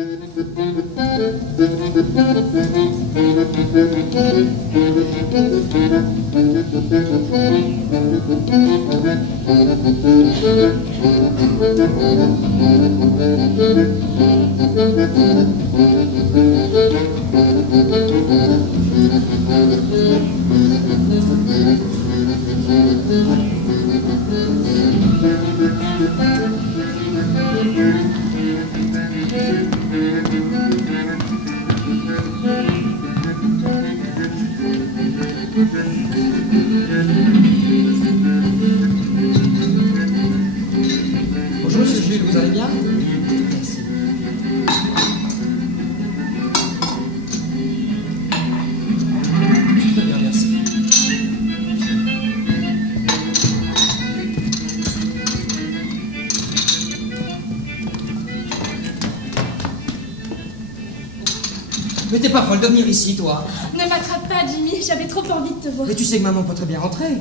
Bonjour Monsieur Jules, vous allez bien? Merci. Très bien, merci. Mais t'es pas folle de venir ici, toi? Ne m'attrape pas, Jimmy, j'avais trop envie de te voir. Mais tu sais que maman peut très bien rentrer.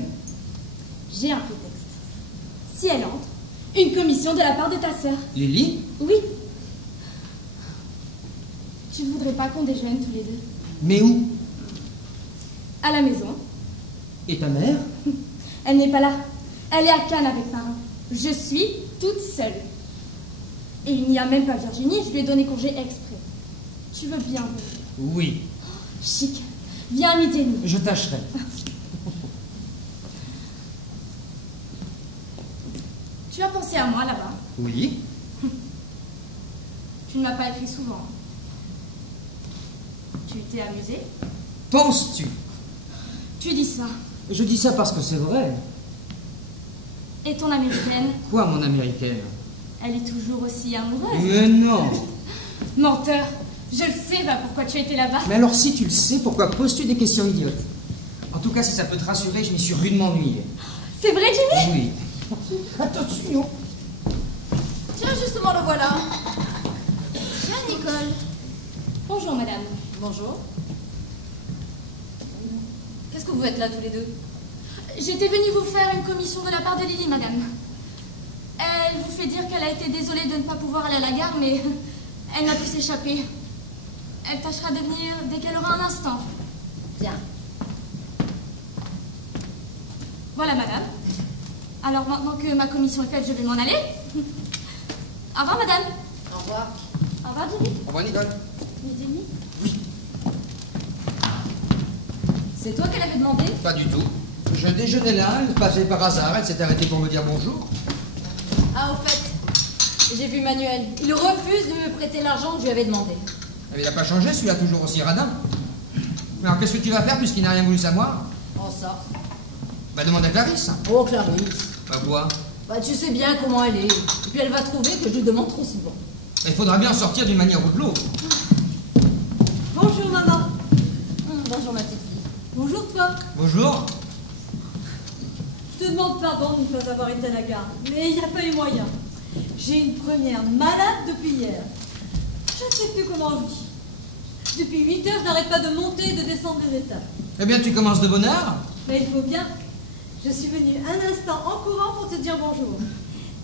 J'ai un prétexte. Si elle entre, une commission de la part de ta sœur. Lily? Oui. Tu ne voudrais pas qu'on déjeune tous les deux? Mais où? À la maison. Et ta mère? Elle n'est pas là. Elle est à Cannes avec parents. Je suis toute seule. Et il n'y a même pas Virginie, je lui ai donné congé exprès. Tu veux bien venir? Oui. Chic. Viens à midi et demi. Je tâcherai. Tu as pensé à moi là-bas? Oui. Tu ne m'as pas écrit souvent. Tu t'es amusé? Penses-tu? Tu dis ça. Je dis ça parce que c'est vrai. Et ton américaine? Quoi, mon américaine? Elle est toujours aussi amoureuse. Mais non. Menteur. Je le sais, va, pourquoi tu étais là-bas. Mais alors si tu le sais, pourquoi poses-tu des questions idiotes? En tout cas, si ça peut te rassurer, je m'y suis rudement ennuyé. C'est vrai, Jimmy? Oui. Attention. Tiens, justement, le voilà. Tiens, Nicole. Bonjour, madame. Bonjour. Qu'est-ce que vous faites là, tous les deux? J'étais venue vous faire une commission de la part de Lily, madame. Elle vous fait dire qu'elle a été désolée de ne pas pouvoir aller à la gare, mais elle n'a pu s'échapper. Elle tâchera de venir dès qu'elle aura un instant. Bien. Voilà, madame. Alors, maintenant que ma commission est faite, je vais m'en aller. Au revoir, madame. Au revoir. Au revoir, Jimmy. Au revoir, Nicole. Jimmy. C'est toi qu'elle avait demandé? Pas du tout. Je déjeunais là, elle passait par hasard, elle s'est arrêtée pour me dire bonjour. Ah, au fait, j'ai vu Manuel. Il refuse de me prêter l'argent que je lui avais demandé. Mais il n'a pas changé, celui-là toujours aussi radin. Mais alors qu'est-ce que tu vas faire puisqu'il n'a rien voulu savoir? Oh, ça. Bah demande à Clarisse. Oh, Clarisse. Bah quoi? Bah, tu sais bien comment elle est. Et puis elle va trouver que je lui demande trop souvent. Il faudra bien en sortir d'une manière ou de l'autre. Bonjour, maman. Bonjour, ma petite fille. Bonjour toi. Bonjour. Je te demande pardon de ne pas avoir été à la gare, mais il n'y a pas eu moyen. J'ai une première malade depuis hier. Je ne sais plus comment je vis. Depuis 8 heures, je n'arrête pas de monter et de descendre les étapes. Eh bien, tu commences de bonne heure. Mais il faut bien. Je suis venue un instant en courant pour te dire bonjour.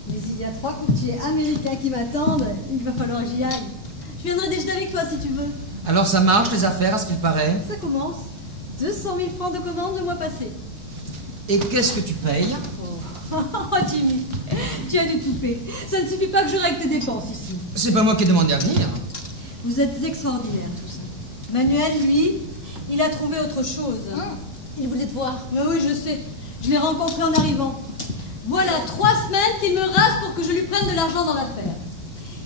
Mais il y a 3 courtiers américains qui m'attendent. Il va falloir que j'y aille. Je viendrai déjeuner avec toi si tu veux. Alors ça marche, les affaires, à ce qu'il paraît. Ça commence. 200 000 francs de commande le mois passé. Et qu'est-ce que tu payes? Oh, Jimmy, tu as du toupet. Ça ne suffit pas que je règle tes dépenses ici. C'est pas moi qui ai demandé à venir. Vous êtes extraordinaires, tous. Manuel, lui, il a trouvé autre chose. Il voulait te voir. Mais oui, je sais. Je l'ai rencontré en arrivant. Voilà 3 semaines qu'il me rase pour que je lui prenne de l'argent dans l'affaire.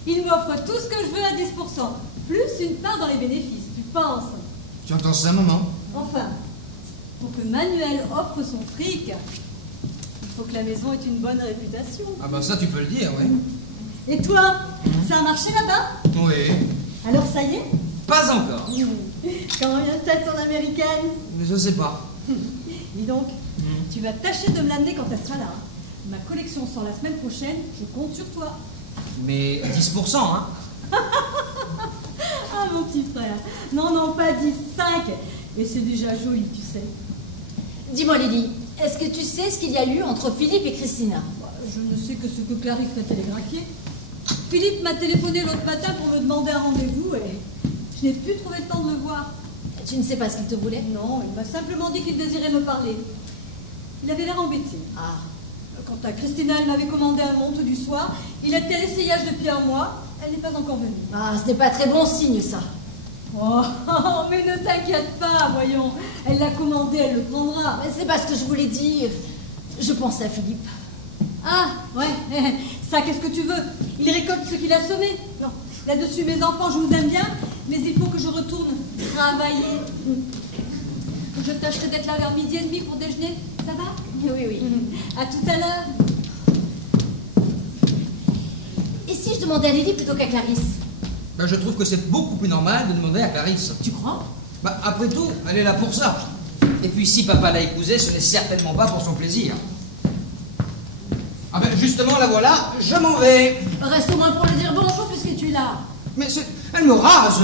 Il m'offre tout ce que je veux à 10%, plus une part dans les bénéfices. Tu penses? Tu entends ça, maman? Enfin, pour que Manuel offre son fric, il faut que la maison ait une bonne réputation. Ah bah ça, tu peux le dire, oui. Et toi, ça a marché là-bas? Oui. Alors ça y est? Pas encore. Comment vient-elle ton américaine? Mais je sais pas. Dis donc, tu vas tâcher de me l'amener quand elle sera là. Ma collection sort la semaine prochaine, je compte sur toi. Mais 10%, hein? Ah mon petit frère, non, non, pas 10, 5. Et c'est déjà joli, tu sais. Dis-moi, Lily, est-ce que tu sais ce qu'il y a eu entre Philippe et Christina? Je ne sais que ce que Clarisse m'a télégraphié. Philippe m'a téléphoné l'autre matin pour me demander un rendez-vous et je n'ai plus trouvé le temps de le voir. Tu ne sais pas ce qu'il te voulait? Non, il m'a simplement dit qu'il désirait me parler. Il avait l'air embêté. Ah. Quant à Christina, elle m'avait commandé un monte du soir. Il était à l'essayage depuis un mois. Elle n'est pas encore venue. Ah, ce n'est pas très bon signe, ça. Oh, mais ne t'inquiète pas, voyons. Elle l'a commandé, elle le prendra. Mais c'est pas ce que je voulais dire. Je pense à Philippe. Ah, ouais, ça, qu'est-ce que tu veux? Il récolte ce qu'il a semé. Non, là-dessus, mes enfants, je vous aime bien, mais il faut que je retourne travailler. Je tâcherai d'être là vers 12h30 pour déjeuner. Ça va? Oui, oui. À tout à l'heure. Et si je demandais à Lily plutôt qu'à Clarisse? Ben, je trouve que c'est beaucoup plus normal de demander à Clarisse. Tu crois? Bah, après tout, elle est là pour ça. Et puis si papa l'a épousée, ce n'est certainement pas pour son plaisir. Ah ben justement, la voilà, je m'en vais. Reste au moins pour lui dire bonjour puisque tu es là. Mais elle me rase.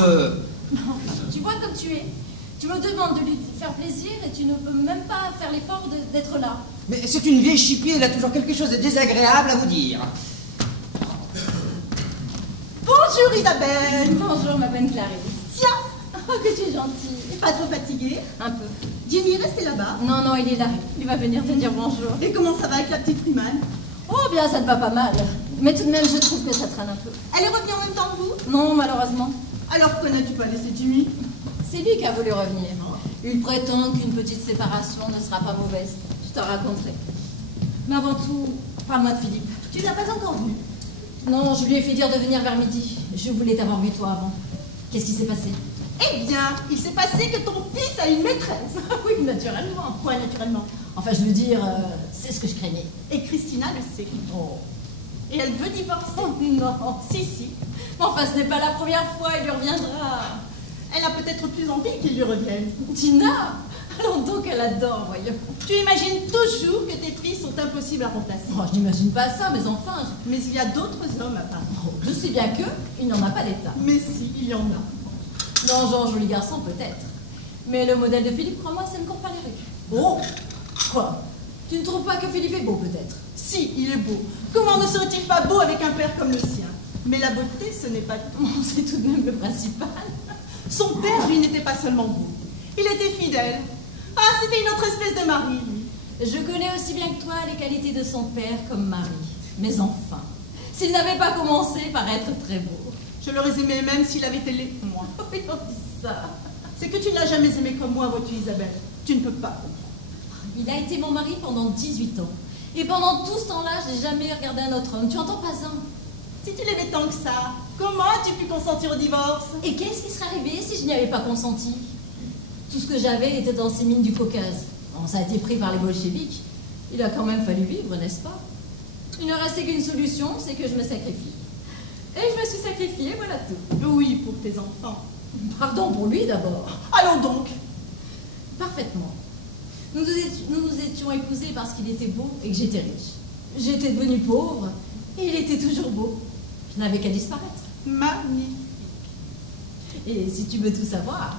Tu vois comme tu es. Tu me demandes de lui faire plaisir et tu ne peux même pas faire l'effort d'être là. Mais c'est une vieille chipie, elle a toujours quelque chose de désagréable à vous dire. Bonjour Isabelle. Bonjour ma bonne Clarisse. Tiens, Oh que tu es gentille. pas trop fatiguée? Un peu. Jimmy, restez là-bas. Non, non, il est là. Il va venir te dire bonjour. Et comment ça va avec la petite Freeman? Oh bien, ça te va pas mal. Mais tout de même, je trouve que ça traîne un peu. Elle est revenue en même temps que vous? Non, malheureusement. Alors pourquoi n'as-tu pas laissé Jimmy? C'est lui qui a voulu revenir. Il prétend qu'une petite séparation ne sera pas mauvaise. Je te raconterai. Mais avant tout, parle-moi de Philippe. Tu l'as pas encore vu? Non, je lui ai fait dire de venir vers midi. Je voulais t'avoir vu toi avant. Qu'est-ce qui s'est passé? Eh bien, il s'est passé que ton fils a une maîtresse. Oui, naturellement. Quoi, naturellement? Enfin, je veux dire, c'est ce que je craignais. Et Christina le sait. Oh. Et elle veut divorcer. Non. Si, si. Mais enfin, ce n'est pas la première fois, il lui reviendra. Elle a peut-être plus envie qu'il lui revienne. Tina, allons donc, elle adore, voyons. Tu imagines toujours que tes filles sont impossibles à remplacer. Oh, je n'imagine pas ça, mais enfin, Mais il y a d'autres hommes à part. je sais bien que il n'en a pas d'état. Mais si, il y en a. Non, genre, joli garçon, peut-être. Mais le modèle de Philippe, crois-moi, ça ne court pas les rues. Oh, Quoi? Tu ne trouves pas que Philippe est beau, peut-être? si, il est beau. Comment ne serait-il pas beau avec un père comme le sien? Mais la beauté, ce n'est pas tout. Bon, c'est tout de même le principal. Son père, lui, n'était pas seulement beau. Il était fidèle. Ah, c'était une autre espèce de mari, lui. Je connais aussi bien que toi les qualités de son père comme mari. Mais enfin, s'il n'avait pas commencé par être très beau. Je l'aurais aimé même s'il avait été laid, moi. Oui, on dit ça. C'est que tu ne l'as jamais aimé comme moi, vois-tu, Isabelle. Tu ne peux pas comprendre. Il a été mon mari pendant 18 ans. Et pendant tout ce temps-là, je n'ai jamais regardé un autre homme. Tu entends pas un? Si tu l'aimais tant que ça, comment as-tu pu consentir au divorce? Et qu'est-ce qui serait arrivé si je n'y avais pas consenti? Tout ce que j'avais était dans ces mines du Caucase. Bon, ça a été pris par les bolcheviks. Il a quand même fallu vivre, n'est-ce pas? Il ne restait qu'une solution, c'est que je me sacrifie. Et je me suis sacrifiée, voilà tout. Oui, pour tes enfants. Pardon pour lui d'abord. Allons donc. Parfaitement. Nous nous étions épousés parce qu'il était beau et que j'étais riche. J'étais devenue pauvre et il était toujours beau. Je n'avais qu'à disparaître. Magnifique. Et si tu veux tout savoir,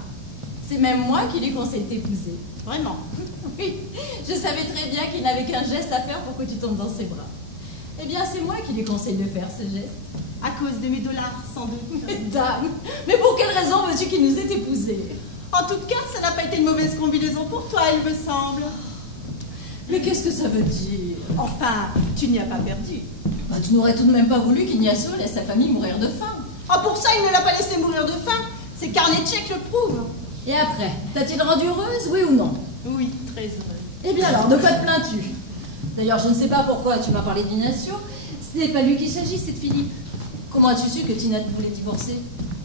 c'est même moi qui lui conseille de t'épouser. Vraiment. Oui, je savais très bien qu'il n'avait qu'un geste à faire pour que tu tombes dans ses bras. Eh bien, c'est moi qui lui conseille de faire ce geste. À cause de mes dollars, sans doute. Dame, mais pour quelle raison veux-tu qu'il nous ait épousés? En tout cas, ça n'a pas été une mauvaise combinaison pour toi, il me semble. Mais qu'est-ce que ça veut dire? Enfin, tu n'y as pas perdu. Bah, tu n'aurais tout de même pas voulu qu'Ignacio laisse sa famille mourir de faim. Ah, pour ça, il ne l'a pas laissé mourir de faim. Ses carnets de chèques le prouvent. Et après, t'a-t-il rendue heureuse, oui ou non? Oui, très heureuse. Eh bien alors, de quoi te plains-tu? D'ailleurs, je ne sais pas pourquoi tu m'as parlé d'Ignacio. Ce n'est pas lui qu'il s'agit, c'est de Philippe. Comment as-tu su que Tina voulait divorcer?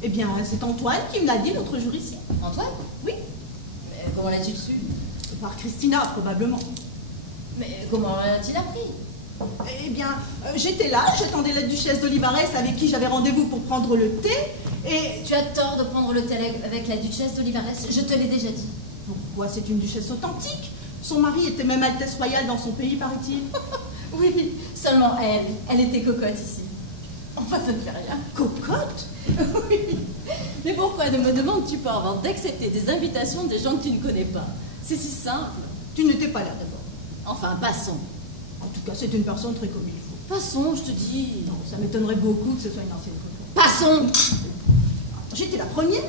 Eh bien, c'est Antoine qui me l'a dit l'autre jour ici. Antoine? Oui, Mais comment l'as-tu su? par Christina, probablement. Mais comment l'a-t-il appris? Eh bien, j'étais là, j'attendais la duchesse d'Olivares avec qui j'avais rendez-vous pour prendre le thé, et... Tu as tort de prendre le thé avec la duchesse d'Olivares, je te l'ai déjà dit. Pourquoi, c'est une duchesse authentique. Son mari était même Altesse Royale dans son pays, paraît-il. Oui, seulement elle était cocotte ici. Enfin, ça ne fait rien. Cocotte? Oui. Mais pourquoi ne me demandes-tu pas avant d'accepter des invitations des gens que tu ne connais pas? C'est si simple. Tu n'étais pas là d'abord. Enfin, passons. En tout cas, c'est une personne très comme il faut. Passons, je te dis. Non, ça m'étonnerait beaucoup que ce soit une ancienne photo. Passons. J'étais la première.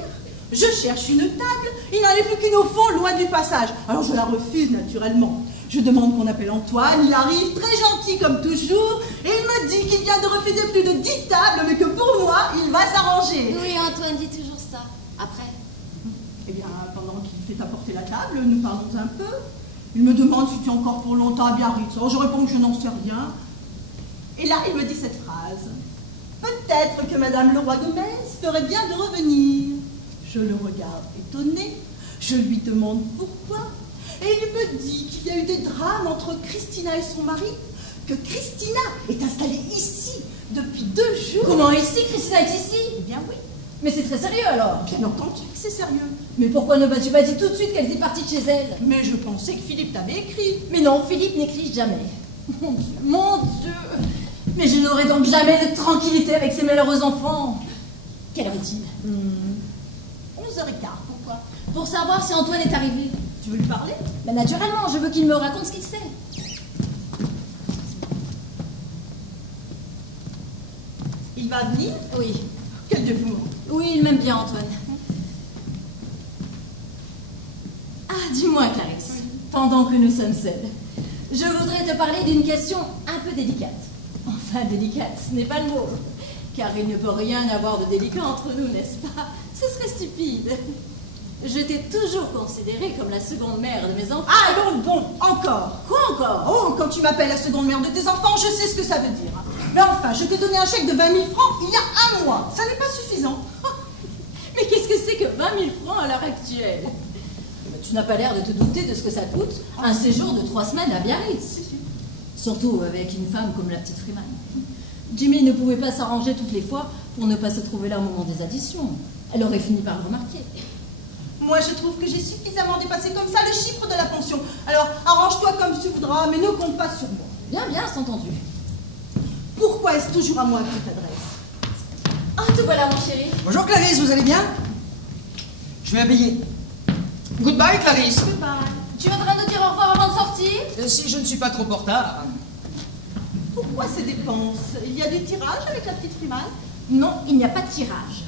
Je cherche une table. Il n'en est plus qu'une au fond, loin du passage. Alors je la refuse naturellement. Je demande qu'on appelle Antoine. Il arrive, très gentil comme toujours. Et il me dit qu'il vient de refuser plus de 10 tables, mais que pour moi, il va s'arranger. Oui, Antoine dit toujours ça. Après. Eh bien, pendant qu'il fait apporter la table, nous parlons un peu. Il me demande si tu es encore pour longtemps à Biarritz. Alors je réponds que je n'en sais rien. Et là, il me dit cette phrase. Peut-être que Madame Leroy-Gomez ferait bien de revenir. Je le regarde étonné. Je lui demande pourquoi. Et il me dit qu'il y a eu des drames entre Christina et son mari, que Christina est installée ici depuis 2 jours. Comment ici? Christina est ici? Eh bien oui, Mais c'est très sérieux alors. bien entendu que c'est sérieux. Mais pourquoi ne m'as-tu pas dit tout de suite qu'elle était partie de chez elle? Mais je pensais que Philippe t'avait écrit. Mais non, Philippe n'écrit jamais. Mon Dieu. Mais je n'aurai donc jamais de tranquillité avec ces malheureux enfants. Quelle heure est-il? 11h15, pourquoi? Pour savoir si Antoine est arrivé. Tu veux lui parler? Mais naturellement, je veux qu'il me raconte ce qu'il sait. Il va venir? Oui. Quel dévouement! Oui, il m'aime bien, Antoine. Ah, dis-moi, Clarisse, pendant que nous sommes seuls, je voudrais te parler d'une question un peu délicate. Enfin, délicate, ce n'est pas le mot. Car il ne peut rien avoir de délicat entre nous, n'est-ce pas? Ce serait stupide. Je t'ai toujours considérée comme la seconde mère de mes enfants. Ah bon, encore! Quoi encore? Oh, quand tu m'appelles la seconde mère de tes enfants, je sais ce que ça veut dire. Mais enfin, je t'ai donné un chèque de 20 000 francs il y a 1 mois. Ça n'est pas suffisant. Mais qu'est-ce que c'est que 20 000 francs à l'heure actuelle? Tu n'as pas l'air de te douter de ce que ça coûte, un séjour de 3 semaines à Biarritz. Surtout avec une femme comme la petite Freeman. Jimmy ne pouvait pas s'arranger toutes les fois pour ne pas se trouver là au moment des additions. Elle aurait fini par le remarquer. Moi, je trouve que j'ai suffisamment dépassé comme ça le chiffre de la pension. Alors, arrange-toi comme tu voudras, mais ne compte pas sur moi. Bien, bien, c'est entendu. Pourquoi est-ce toujours à moi que tu t'adresses? Ah, te voilà, mon chéri. Bonjour Clarisse, vous allez bien? Je vais habiller. Goodbye Clarisse. Goodbye. Tu voudrais nous dire au revoir avant de sortir? Si je ne suis pas trop en retard. Pourquoi ces dépenses? Il y a du tirage avec la petite Freeman? Non, il n'y a pas de tirage.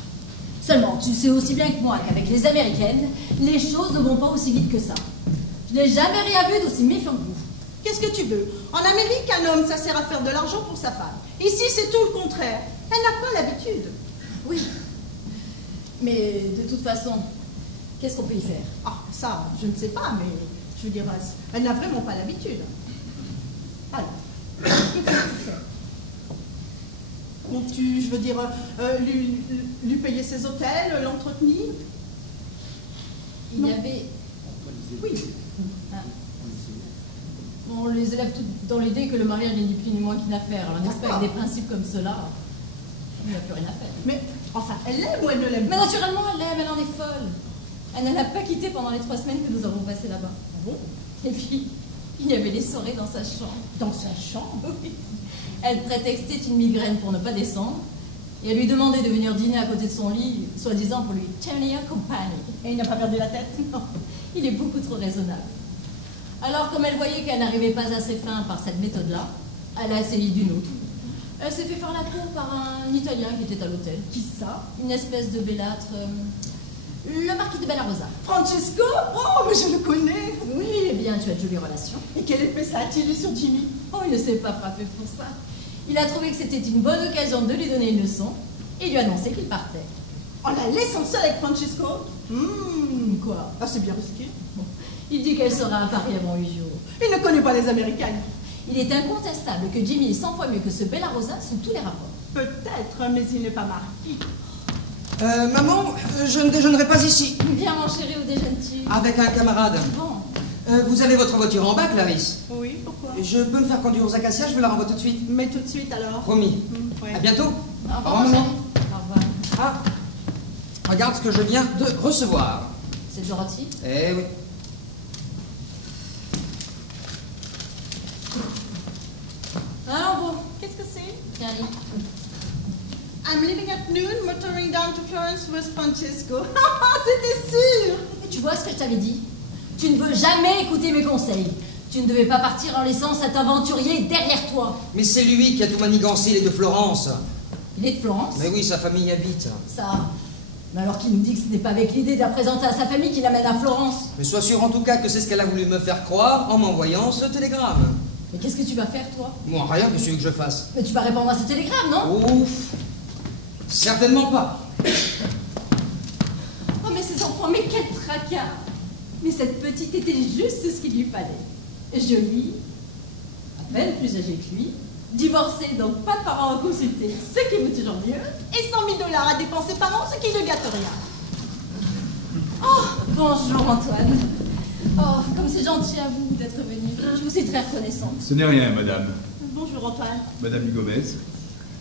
Seulement, tu sais aussi bien que moi qu'avec les Américaines, les choses ne vont pas aussi vite que ça. Je n'ai jamais rien vu d'aussi méfiant que vous. Qu'est-ce que tu veux? En Amérique, un homme, ça sert à faire de l'argent pour sa femme. Ici, c'est tout le contraire. Elle n'a pas l'habitude. Oui. Mais de toute façon, qu'est-ce qu'on peut y faire? Ah, ça, je ne sais pas, mais je veux dire, elle n'a vraiment pas l'habitude. Alors, que peux-tu faire? Comptes-tu, je veux dire, lui payer ses hôtels, l'entretenir? Il y avait... Oui. Ah. On les élève toutes dans l'idée que le mariage n'est ni plus ni moins qu'une affaire. Alors n'est-ce pas, avec des principes comme cela, il n'y a plus rien à faire. Mais, enfin, elle l'aime ou elle ne l'aime Mais pas? naturellement, elle l'aime, elle en est folle. Elle ne l'a pas quitté pendant les 3 semaines que nous avons passées là-bas. Ah bon? Et puis, il y avait des soirées dans sa chambre. Dans sa chambre? Oui. Elle prétextait une migraine pour ne pas descendre. Et elle lui demandait de venir dîner à côté de son lit, soi-disant pour lui tenir compagnie. Et il n'a pas perdu la tête? Non, il est beaucoup trop raisonnable. Alors, comme elle voyait qu'elle n'arrivait pas à ses fins par cette méthode-là, elle a essayé d'une autre. Elle s'est fait faire la cour par un Italien qui était à l'hôtel. Qui ça? Une espèce de bellâtre. Le marquis de Bellarosa. Francesco? Oh, mais je le connais! Oui, eh bien, tu as de jolies relations. Et quel effet ça a-t-il eu sur Jimmy? Oh, il ne s'est pas frappé pour ça. Il a trouvé que c'était une bonne occasion de lui donner une leçon et lui annoncer qu'il partait. En la laissant seule avec Francesco? Quoi? Ah, c'est bien risqué. Bon. Il dit qu'elle sera à Paris avant 8 jours. Il ne connaît pas les Américains. Il est incontestable que Jimmy est 100 fois mieux que ce Bellarosa sous tous les rapports. Peut-être, mais il n'est pas marquis. Maman, je ne déjeunerai pas ici. Viens, mon chéri, où déjeunes-tu? Avec un camarade. Bon. Vous avez votre voiture en bas, Clarisse? Oui, pourquoi? Je peux me faire conduire aux acacias, je vous la renvoie tout de suite. Mais tout de suite alors. Promis. Ouais. À bientôt. Au revoir, mon maman. chéri. Au revoir. Ah, regarde ce que je viens de recevoir. C'est Dorothy? Eh oui. Alors bon, Qu'est-ce que c'est? tiens, lis. I'm leaving at noon, motoring down to Florence with Francesco. C'était sûr! Tu vois ce que je t'avais dit? Tu ne veux jamais écouter mes conseils. Tu ne devais pas partir en laissant cet aventurier derrière toi. Mais c'est lui qui a tout manigancé, il est de Florence. Il est de Florence? Mais oui, sa famille y habite. Ça. Mais alors qu'il nous dit que ce n'est pas avec l'idée de la présenter à sa famille qu'il l'amène à Florence. Mais sois sûr en tout cas que c'est ce qu'elle a voulu me faire croire en m'envoyant ce télégramme. Mais qu'est-ce que tu vas faire, toi? Moi, rien, que celui que je fasse. Mais tu vas répondre à ce télégramme, non? Ouf. Certainement pas. Oh, mais ces enfants, mais quel tracas! Mais cette petite était juste ce qu'il lui fallait. Jolie, à peine plus âgée que lui, divorcée, donc pas de parents à consulter, ce qui vaut toujours mieux. Et 100 000 $ à dépenser par an, ce qui ne gâte rien. Oh, bonjour Antoine. Oh, comme c'est gentil à vous d'être venu. Je vous suis très reconnaissante. Ce n'est rien, madame. Bonjour Antoine. Madame Gomez.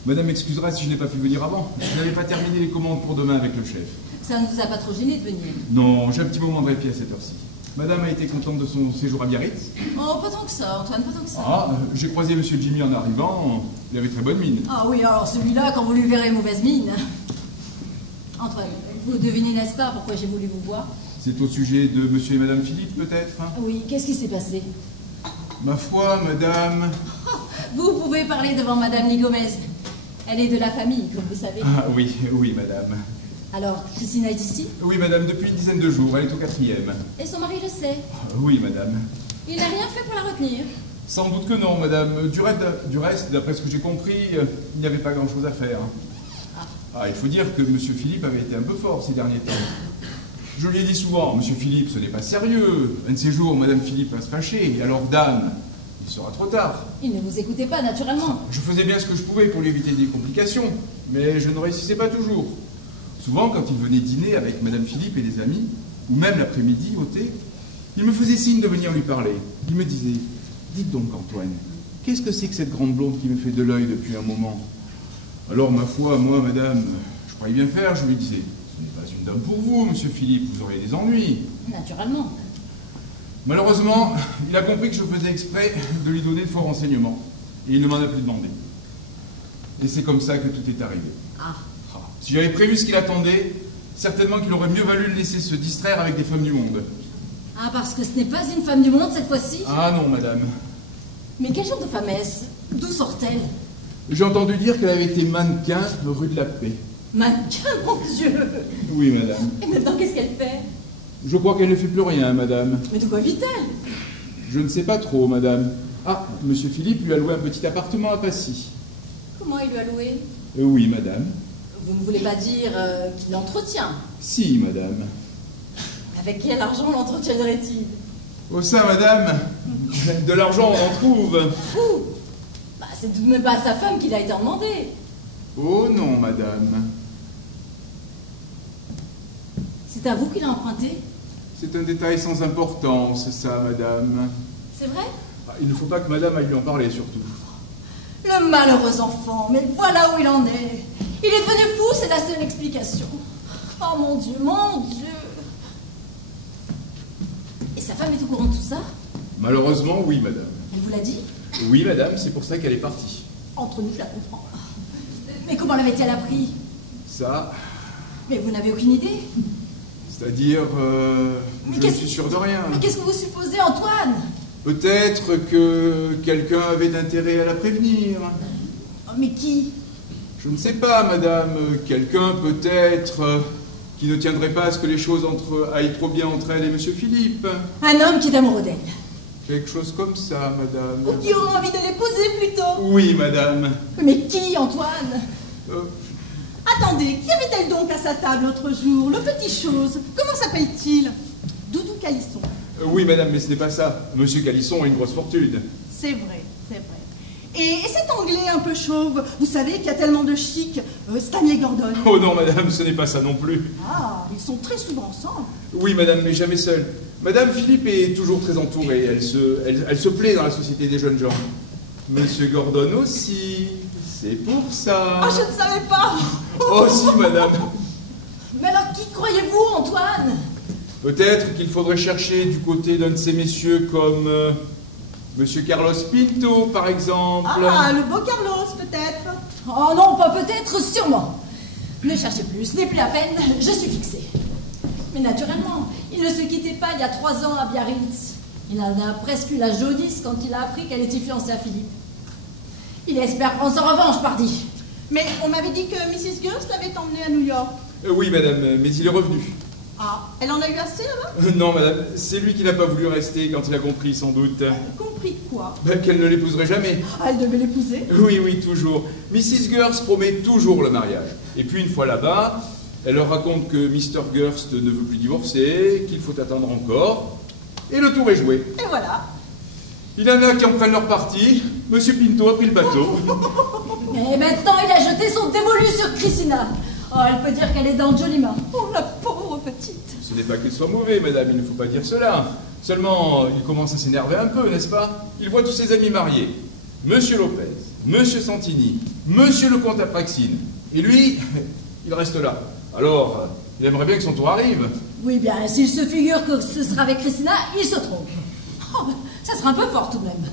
Madame m'excusera si je n'ai pas pu venir avant. Je n'avais pas terminé les commandes pour demain avec le chef. Ça ne vous a pas trop gêné de venir? Non, j'ai un petit moment de répit à cette heure-ci. Madame a été contente de son séjour à Biarritz. Oh, pas tant que ça, Antoine, pas tant que ça. Ah, j'ai croisé Monsieur Jimmy en arrivant. Il avait très bonne mine. Ah oui, alors celui-là, quand vous lui verrez mauvaise mine. Antoine, vous devinez, n'est-ce pas, pourquoi j'ai voulu vous voir? C'est au sujet de Monsieur et Madame Philippe, peut-être? Oui, qu'est-ce qui s'est passé? Ma foi, madame... Vous pouvez parler devant Madame Nigomez. Elle est de la famille, comme vous savez. Ah oui, oui, madame. Alors, Christina est ici? Oui, madame, depuis une dizaine de jours. Elle est au 4e. Et son mari le sait? Oui, madame. Il n'a rien fait pour la retenir? Sans doute que non, madame. Du reste, d'après ce que j'ai compris, il n'y avait pas grand-chose à faire. Ah, il faut dire que Monsieur Philippe avait été un peu fort ces derniers temps. Je lui ai dit souvent, Monsieur Philippe, ce n'est pas sérieux. Un de ces jours, Madame Philippe va se fâcher. Et alors, dame, il sera trop tard. Il ne vous écoutait pas, naturellement. Je faisais bien ce que je pouvais pour lui éviter des complications, mais je ne réussissais pas toujours. Souvent, quand il venait dîner avec Madame Philippe et des amis, ou même l'après-midi au thé, il me faisait signe de venir lui parler. Il me disait, dites donc Antoine, qu'est-ce que c'est que cette grande blonde qui me fait de l'œil depuis un moment? Alors, ma foi, moi, madame, je croyais bien faire, je lui disais, ce n'est pas une dame pour vous, Monsieur Philippe, vous auriez des ennuis. Naturellement. Malheureusement, il a compris que je faisais exprès de lui donner de faux renseignements, et il ne m'en a plus demandé. Et c'est comme ça que tout est arrivé. Ah. Si j'avais prévu ce qu'il attendait, certainement qu'il aurait mieux valu le laisser se distraire avec des femmes du monde. Ah, parce que ce n'est pas une femme du monde cette fois-ci? Ah non, madame. Mais quel genre de femme est-ce? D'où sort-elle? J'ai entendu dire qu'elle avait été mannequin rue de la Paix. Mannequin, mon Dieu! Oui, madame. Et maintenant, qu'est-ce qu'elle fait? Je crois qu'elle ne fait plus rien, madame. Mais de quoi vit-elle? Je ne sais pas trop, madame. Ah, Monsieur Philippe lui a loué un petit appartement à Passy. Comment il lui a loué? Oui, madame. Vous ne voulez pas dire qu'il l'entretient? Si, madame. Avec quel argent l'entretiendrait-il? Oh ça, madame, de l'argent on en trouve. Ouh! Bah, c'est tout de même pas à sa femme qu'il a été demandé. Oh non, madame. C'est à vous qu'il a emprunté? C'est un détail sans importance, ça, madame. C'est vrai? Ah, il ne faut pas que madame aille lui en parler, surtout. Le malheureux enfant, mais voilà où il en est. Il est devenu fou, c'est la seule explication. Oh mon Dieu, mon Dieu. Et sa femme est au courant de tout ça? Malheureusement, oui, madame. Elle vous l'a dit? Oui, madame, c'est pour ça qu'elle est partie. Entre nous, je la comprends. Mais comment l'avait-elle appris? Ça, Mais vous n'avez aucune idée? c'est-à-dire, Mais je ne suis sûr de rien. Mais qu'est-ce que vous supposez, Antoine? Peut-être que quelqu'un avait intérêt à la prévenir. Oh, mais qui? Je ne sais pas, madame. Quelqu'un, peut-être, qui ne tiendrait pas à ce que les choses aillent trop bien entre elle et Monsieur Philippe. Un homme qui est amoureux d'elle. Quelque chose comme ça, madame. Ou qui aura envie de l'épouser, plutôt. Oui, madame. Mais qui, Antoine? Attendez, qui avait-elle donc à sa table l'autre jour? Le petit chose. Comment s'appelle-t-il? Doudou Calisson. Oui, madame, mais ce n'est pas ça. Monsieur Calisson a une grosse fortune. C'est vrai, c'est vrai. Et cet anglais un peu chauve, vous savez qu'il y a tellement de chic, Stanley Gordon. Oh non, madame, ce n'est pas ça non plus. Ah, ils sont très souvent ensemble. Oui, madame, mais jamais seule. Madame Philippe est toujours très entourée. Elle se plaît dans la société des jeunes gens. Monsieur Gordon aussi. C'est pour ça. Ah, je ne savais pas. Oh si, madame. Mais alors, qui croyez-vous, Antoine? Peut-être qu'il faudrait chercher du côté d'un de ces messieurs comme Monsieur Carlos Pinto, par exemple. Ah, le beau Carlos, peut-être. Oh non, pas peut-être, sûrement. Ne cherchez plus, ce n'est plus la peine, je suis fixée. Mais naturellement, ils ne se quittaient pas il y a 3 ans à Biarritz. Il en a presque eu la jaunisse quand il a appris qu'elle était fiancée à Philippe. Il espère prendre sa revanche, pardi. Mais on m'avait dit que Mrs. Girls l'avait emmené à New York. Oui, madame, mais il est revenu. Ah, elle en a eu assez là-bas? Non, madame, c'est lui qui n'a pas voulu rester quand il a compris, sans doute. Compris quoi? Qu'elle ne l'épouserait jamais. Ah, elle devait l'épouser? Oui, oui, toujours. Mrs. Girst promet toujours le mariage. Et puis, une fois là-bas, elle leur raconte que Mr. Girst ne veut plus divorcer, qu'il faut attendre encore, et le tour est joué. Et voilà. Il y en a qui en prennent leur parti. Monsieur Pinto a pris le bateau. Et maintenant, il a jeté son dévolu sur Christina. Oh, elle peut dire qu'elle est dans de jolies mains. Oh, la pauvre petite. Ce n'est pas qu'il soit mauvais, madame, il ne faut pas dire cela. Seulement, il commence à s'énerver un peu, n'est-ce pas? Il voit tous ses amis mariés. Monsieur Lopez, Monsieur Santini, Monsieur le comte Apraxine. Et lui, il reste là. Alors, il aimerait bien que son tour arrive. Oui, bien, s'il se figure que ce sera avec Christina, il se trompe. Oh, ça sera un peu fort tout de même.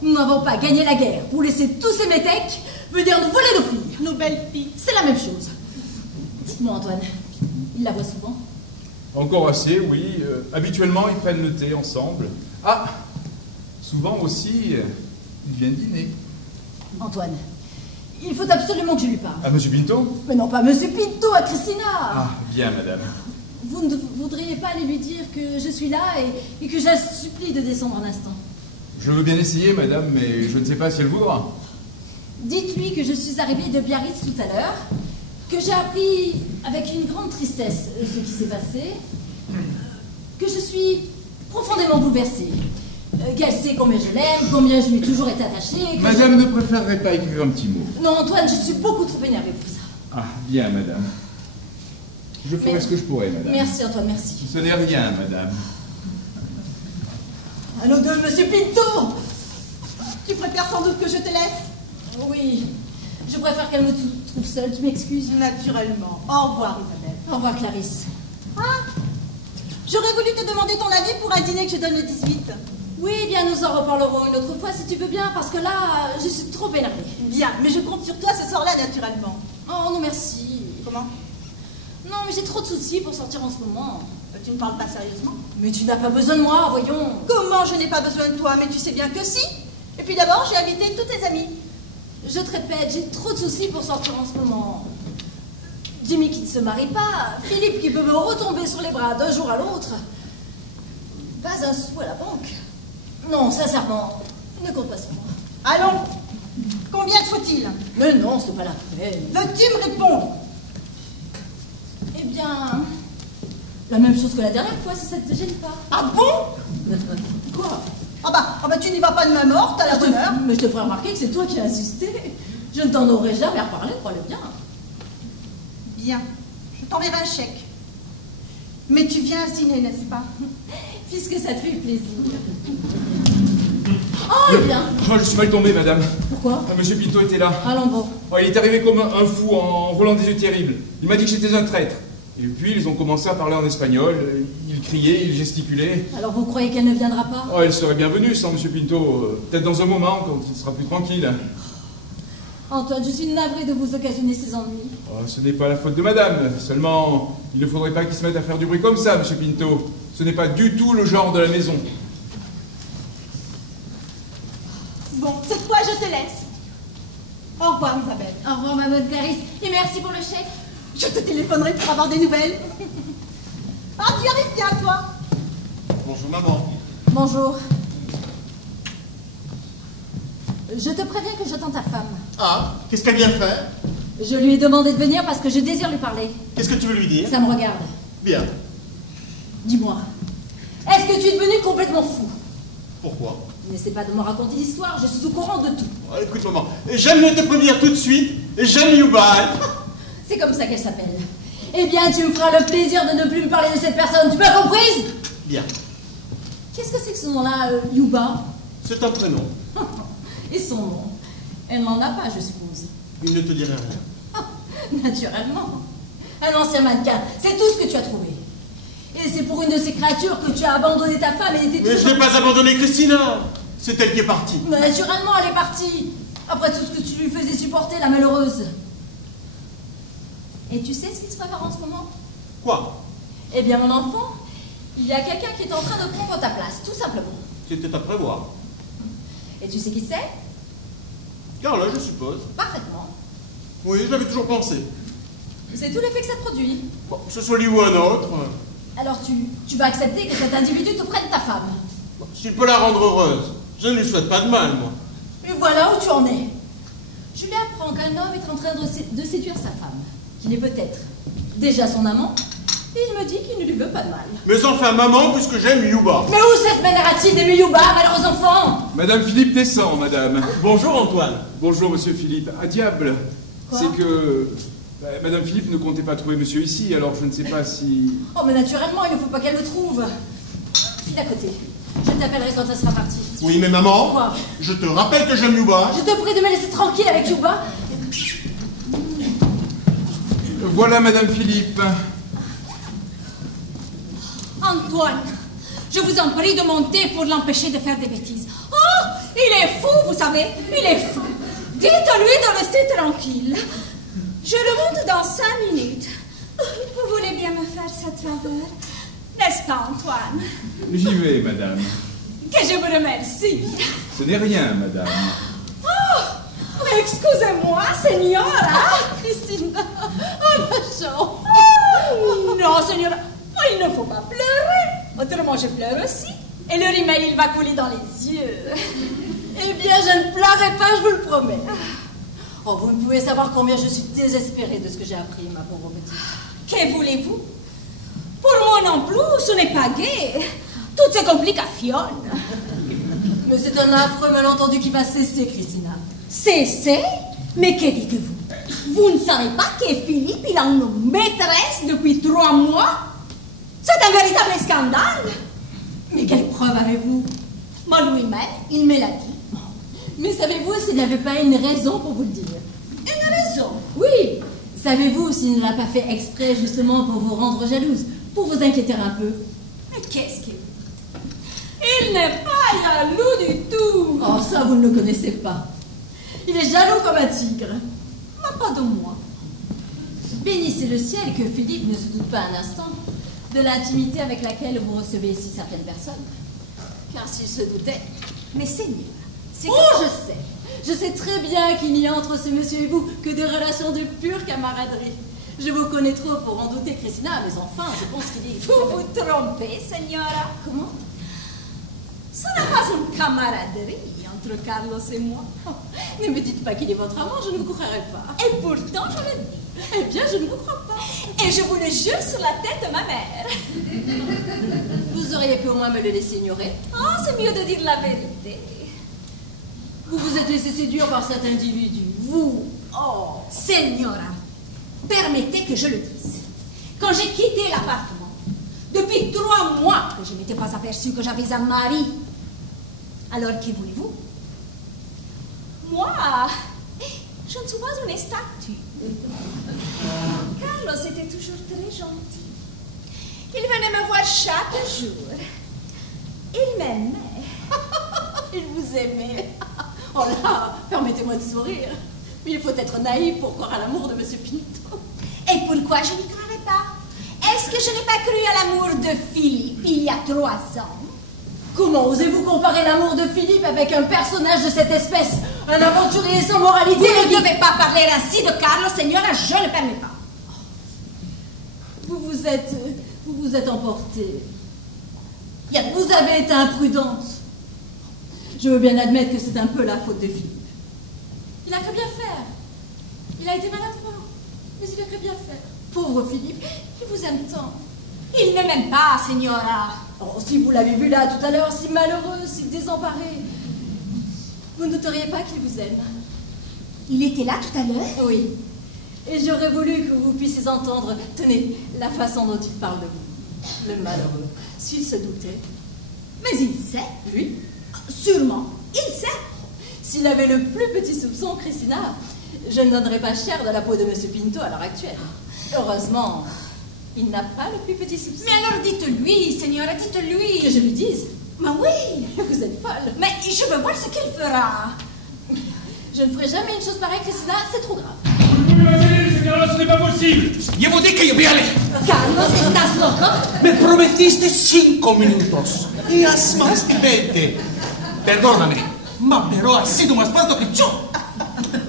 Nous n'avons pas gagné la guerre pour laisser tous ces métèques venir nous voler nos filles. Nos belles filles. C'est la même chose. Dites-moi, Antoine, il la voit souvent? Encore assez, oui. Habituellement, ils prennent le thé ensemble. Ah, souvent aussi, ils viennent dîner. Antoine, il faut absolument que je lui parle. À Monsieur Pinto? Mais non, pas Monsieur Pinto, à Christina. Ah, bien, madame. Vous ne voudriez pas aller lui dire que je suis là et que je la supplie de descendre un instant? Je veux bien essayer, madame, mais je ne sais pas si elle voudra. Dites-lui que je suis arrivée de Biarritz tout à l'heure, que j'ai appris avec une grande tristesse ce qui s'est passé, que je suis profondément bouleversée, qu'elle sait combien je l'aime, combien je lui ai toujours été attachée. Madame ne préférerait pas écrire un petit mot. Non, Antoine, je suis beaucoup trop énervée pour ça. Ah, bien, madame. Je ferai ce que je pourrai, madame. Merci, Antoine, merci. Ce n'est rien, madame. À nous deux, Monsieur Pinto! Tu préfères sans doute que je te laisse? Oui, je préfère qu'elle me trouve seule, tu m'excuses? Naturellement. Au revoir, Isabelle. Au revoir, Clarisse. Ah, j'aurais voulu te demander ton avis pour un dîner que je donne le 18. Oui, bien, nous en reparlerons une autre fois si tu veux bien, parce que là, je suis trop énervée. Bien, mais je compte sur toi ce soir-là, naturellement. Oh non, merci. Comment? Non, mais j'ai trop de soucis pour sortir en ce moment. Tu ne parles pas sérieusement? Mais tu n'as pas besoin de moi, voyons. Comment je n'ai pas besoin de toi? Mais tu sais bien que si. Et puis d'abord, j'ai invité tous tes amis. Je te répète, j'ai trop de soucis pour sortir en ce moment. Jimmy qui ne se marie pas, Philippe qui peut me retomber sur les bras d'un jour à l'autre. Pas un sou à la banque. Non, sincèrement, ne compte pas sur moi. Allons, combien te faut-il? Mais non, c'est pas la peine. Veux-tu me répondre? Eh bien, la même chose que la dernière fois, si ça ne te gêne pas. Ah bon? Quoi? Ah bah tu n'y vas pas de main morte, à la bonne heure. Mais je te ferai remarquer que c'est toi qui as insisté. Je ne t'en aurais jamais reparlé, crois-le bien. Bien, je t'enverrai un chèque. Mais tu viens à ce dîner, n'est-ce pas? Puisque ça te fait plaisir. Oh, eh bien. Oh, je suis mal tombé, madame. Pourquoi? Ah, Monsieur Pinto était là. Allons bon. Oh, il est arrivé comme un fou en roulant des yeux terribles. Il m'a dit que j'étais un traître. Et puis, ils ont commencé à parler en espagnol. Il criait, il gesticulait. Alors vous croyez qu'elle ne viendra pas? Oh, elle serait bienvenue sans Monsieur Pinto. Peut-être dans un moment, quand il sera plus tranquille. Antoine, je suis navrée de vous occasionner ces ennuis. Oh, ce n'est pas la faute de madame. Seulement, il ne faudrait pas qu'il se mette à faire du bruit comme ça, Monsieur Pinto. Ce n'est pas du tout le genre de la maison. Bon, cette fois, je te laisse. Au revoir, Isabelle. Au revoir, ma bonne Clarisse. Et merci pour le chèque. Je te téléphonerai pour avoir des nouvelles. Ah, tu arrives bien, toi? Bonjour, maman. Bonjour. Je te préviens que j'attends ta femme. Ah, qu'est-ce qu'elle vient faire? Je lui ai demandé de venir parce que je désire lui parler. Qu'est-ce que tu veux lui dire? Ça me regarde. Bien. Dis-moi, est-ce que tu es devenu complètement fou? Pourquoi? N'essaie pas de me raconter l'histoire, je suis au courant de tout. Oh, écoute, maman, j'aime mieux te prévenir tout de suite, et j'aime Yuba. C'est comme ça qu'elle s'appelle. Eh bien, tu me feras le plaisir de ne plus me parler de cette personne, tu m'as comprise? Bien. Qu'est-ce que c'est que ce nom-là, Yuba? C'est un prénom. Et son nom? Elle n'en a pas, je suppose. Il ne te dirait rien. Naturellement. Un ancien mannequin, c'est tout ce que tu as trouvé. Et c'est pour une de ces créatures que tu as abandonné ta femme et était Mais je n'ai pas abandonné Christina. C'est elle qui est partie. Mais naturellement, elle est partie. Après tout ce que tu lui faisais supporter, la malheureuse. Et tu sais ce qui se prépare en ce moment? Quoi? Eh bien, mon enfant, Il y a quelqu'un qui est en train de prendre ta place, tout simplement. C'était à prévoir. Et tu sais qui c'est? Carla, je suppose. Parfaitement. Oui, je l'avais toujours pensé. C'est tout l'effet que ça produit. Bon, que ce soit lui ou un autre, Alors tu vas accepter que cet individu te prenne ta femme. bon, s'il peut la rendre heureuse, je ne lui souhaite pas de mal, moi. Et voilà où tu en es. Je lui apprends qu'un homme est en train de séduire sa femme, qu'il est peut-être déjà son amant, et il me dit qu'il ne lui veut pas de mal. Mais enfin, maman, puisque j'aime Yuba. Mais où cette mènera-t-il des Yuba, malheureux enfants? Madame Philippe descend, madame. Bonjour, Antoine. Bonjour, monsieur Philippe. Ah, diable. Quoi? C'est que... Madame Philippe ne comptait pas trouver monsieur ici, alors je ne sais pas si... Oh, mais naturellement, il ne faut pas qu'elle le trouve. File à côté. Je t'appellerai quand elle sera partie. Oui, mais maman, Quoi? je te rappelle que j'aime Yuba. Je te prie de me laisser tranquille avec Yuba. Voilà, madame Philippe. Antoine, je vous en prie de monter pour l'empêcher de faire des bêtises. Oh, il est fou, vous savez, il est fou. Dites-lui de rester tranquille. Je remonte dans 5 minutes. Vous voulez bien me faire cette faveur, n'est-ce pas, Antoine? J'y vais, madame. Que je vous remercie. Ce n'est rien, madame. Oh, excusez-moi, Signora. Christina, oh la chance. Oh, non, Signora, il ne faut pas pleurer. Autrement, je pleure aussi. Et le rimel, il va couler dans les yeux. Eh bien, je ne pleurerai pas, je vous le promets. Oh, vous ne pouvez savoir combien je suis désespérée de ce que j'ai appris, ma pauvre petite. Que voulez-vous? Pour moi non plus, ce n'est pas gai. Toutes ces complications. Mais c'est un affreux malentendu qui va cesser, Christina. Cessez? Mais que dites-vous? Vous ne savez pas que Philippe, il a une maîtresse depuis 3 mois? C'est un véritable scandale. Mais quelle preuve avez-vous? Moi lui-même, il me l'a dit. Mais savez-vous s'il n'avait pas une raison pour vous le dire? Une raison? Oui. Savez-vous s'il ne l'a pas fait exprès justement pour vous rendre jalouse, pour vous inquiéter un peu? Mais qu'est-ce qu'il Il n'est pas jaloux du tout. Oh, ça, vous ne le connaissez pas. Il est jaloux comme un tigre. Mais pas de moi. Bénissez le ciel que Philippe ne se doute pas un instant de l'intimité avec laquelle vous recevez ici certaines personnes. Car s'il se doutait... Mais Seigneur, c'est Oh, je sais très bien qu'il n'y a entre ce monsieur et vous que des relations de pure camaraderie. Je vous connais trop pour en douter, Christina, mais enfin, je pense qu'il est... Vous vous trompez, Signora. Comment? Ce n'est pas une camaraderie entre Carlos et moi. Ne me dites pas qu'il est votre amant, je ne vous croirai pas. Et pourtant, je le dis. Eh bien, je ne vous crois pas. Et je vous le jure sur la tête de ma mère. Vous auriez pu au moins me le laisser ignorer. Oh, c'est mieux de dire la vérité. Vous vous êtes laissé séduire par cet individu. Vous. Oh, Signora, permettez que je le dise. Quand j'ai quitté l'appartement, depuis 3 mois que je ne m'étais pas aperçue que j'avais un mari. Alors, que voulez-vous? Moi, je ne suis pas une statue. Carlos était toujours très gentil. Il venait me voir chaque jour. Il m'aimait. Il vous aimait. Oh là, permettez-moi de sourire. Mais il faut être naïf pour croire à l'amour de M. Pinto. Et pourquoi je n'y croirais pas? Est-ce que je n'ai pas cru à l'amour de Philippe il y a 3 ans? Comment osez-vous comparer l'amour de Philippe avec un personnage de cette espèce? Un aventurier sans moralité? Vous ne devez pas parler ainsi de Carlos, Signora, je ne permets pas. Vous vous êtes emporté. Vous avez été imprudente. Je veux bien admettre que c'est un peu la faute de Philippe. Il a que bien faire. Il a été maladroit, mais il a que bien faire. Pauvre Philippe, il vous aime tant. Il ne m'aime pas, Signora. Oh, si vous l'avez vu là tout à l'heure, si malheureux, si désemparé, vous ne noteriez pas qu'il vous aime. Il était là tout à l'heure? Oui. Et j'aurais voulu que vous puissiez entendre, tenez, la façon dont il parle de vous. Le malheureux, s'il se doutait. Mais il sait. Lui? Sûrement, il sait. S'il avait le plus petit soupçon, Christina, je ne donnerais pas cher de la peau de M. Pinto à l'heure actuelle. Heureusement, il n'a pas le plus petit soupçon. Mais alors dites-lui, Signora, dites-lui. Que je lui dise? Mais oui. Vous êtes folle. Mais je veux voir ce qu'il fera. Je ne ferai jamais une chose pareille, Christina, c'est trop grave. Vous m'avez dit, ce n'est pas possible. Je vous dis que je vais aller. Carlos, Carlos, ¿estás loco? Me prometiste 5 minutos. Y has más de 20. Perdóname, pero has sido más pronto que yo.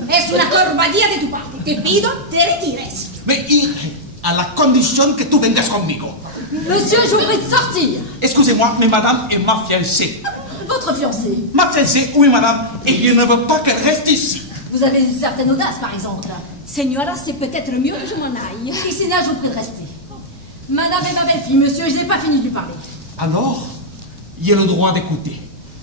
Es una cobardía de tu parte. Te pido te retires. Me iré à la condition que tú vengas conmigo. Monsieur, je vous prie de sortir. Excusez-moi, mais madame est ma fiancée. Votre fiancée. Ma fiancée, oui madame, et je ne veux pas qu'elle reste ici. Vous avez une certaine audace, par exemple. Señora, c'est peut-être mieux que je m'en aille. Cristina, je vous prie de rester. Madame est ma belle-fille, monsieur, je n'ai pas fini de lui parler. Alors, il y a le droit d'écouter.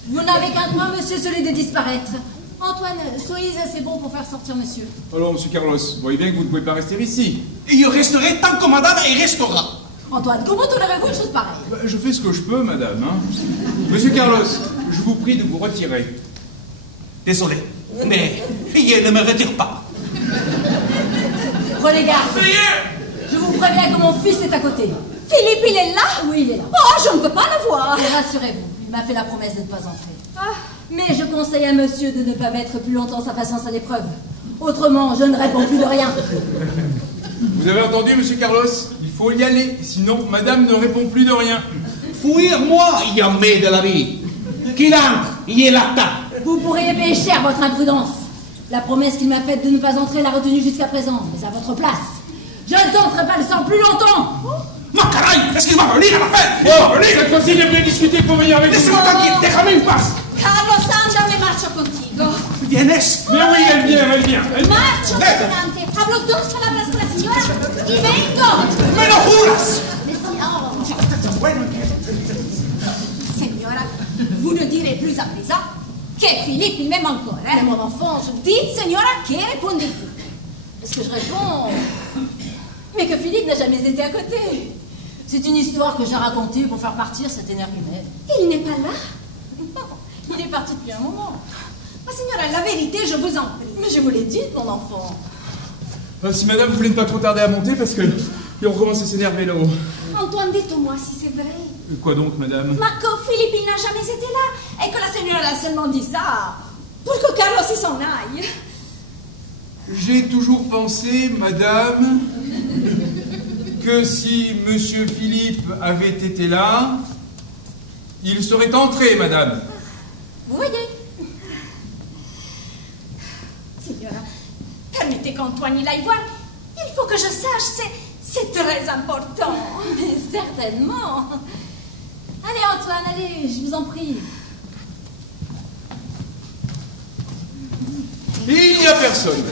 Vous n'avez qu'un droit, monsieur, celui de disparaître. Antoine, soyez assez bon pour faire sortir monsieur. Alors, monsieur Carlos, vous voyez bien que vous ne pouvez pas rester ici. Et je resterai tant que madame y restera. Antoine, comment tolérez-vous une chose pareille? Je fais ce que je peux, madame. Hein. Monsieur Carlos, je vous prie de vous retirer. Désolé, mais je ne me retire pas. Prenez garde. Je vous préviens que mon fils est à côté. Philippe, il est là? Oui, il est là. Oh, je ne peux pas le voir. Et rassurez-vous, il m'a fait la promesse de ne pas entrer. Mais je conseille à monsieur de ne pas mettre plus longtemps sa patience à l'épreuve. Autrement, je ne réponds plus de rien. Vous avez entendu, monsieur Carlos? Il faut y aller, sinon madame ne répond plus de rien. Fuir-moi, jamais de la vie. Qu'il entre, il est là. Vous pourriez payer cher votre imprudence. La promesse qu'il m'a faite de ne pas entrer l'a retenue jusqu'à présent. Mais à votre place, je ne tenterai pas le sang plus longtemps. Non, caray, est-ce qu'il va venir à la fête? Oh, cette fois-ci, il a bien discuté pour venir avec nous. Laissez-moi tranquille, décramez une passe. Carlos, anda, me marcho contigo. Mais Vienes? oui, elle vient, elle vient. Marcho adelante. Hablo 2 palabras con la señora y vengo. ¡Me lo juras! Señora, vous ne direz plus à présent que Philippe, il m'aime encore. Hein? Mais mon enfant, Dites, señora, que répondez-vous? est-ce que je réponds? Mais que Philippe n'a jamais été à côté. C'est une histoire que j'ai racontée pour faire partir cet énergumène. Il n'est pas là? Non, il est parti depuis un moment. Ma señora, la vérité, je vous en prie. Mais je vous l'ai dit, mon enfant. Si madame voulait ne pas trop tarder à monter, parce que ils ont commencé à s'énerver là-haut. Antoine, dites-moi si c'est vrai. Quoi donc, madame? Ma que Philippe, il n'a jamais été là. Et que la señora a seulement dit ça pour que Carlos il s'en aille. J'ai toujours pensé, madame, que si monsieur Philippe avait été là, il serait entré, madame. Vous voyez? Señora, permettez qu'Antoine il aille voir. Il faut que je sache, c'est très important. Mais certainement. Allez, Antoine, allez, je vous en prie. Il n'y a personne.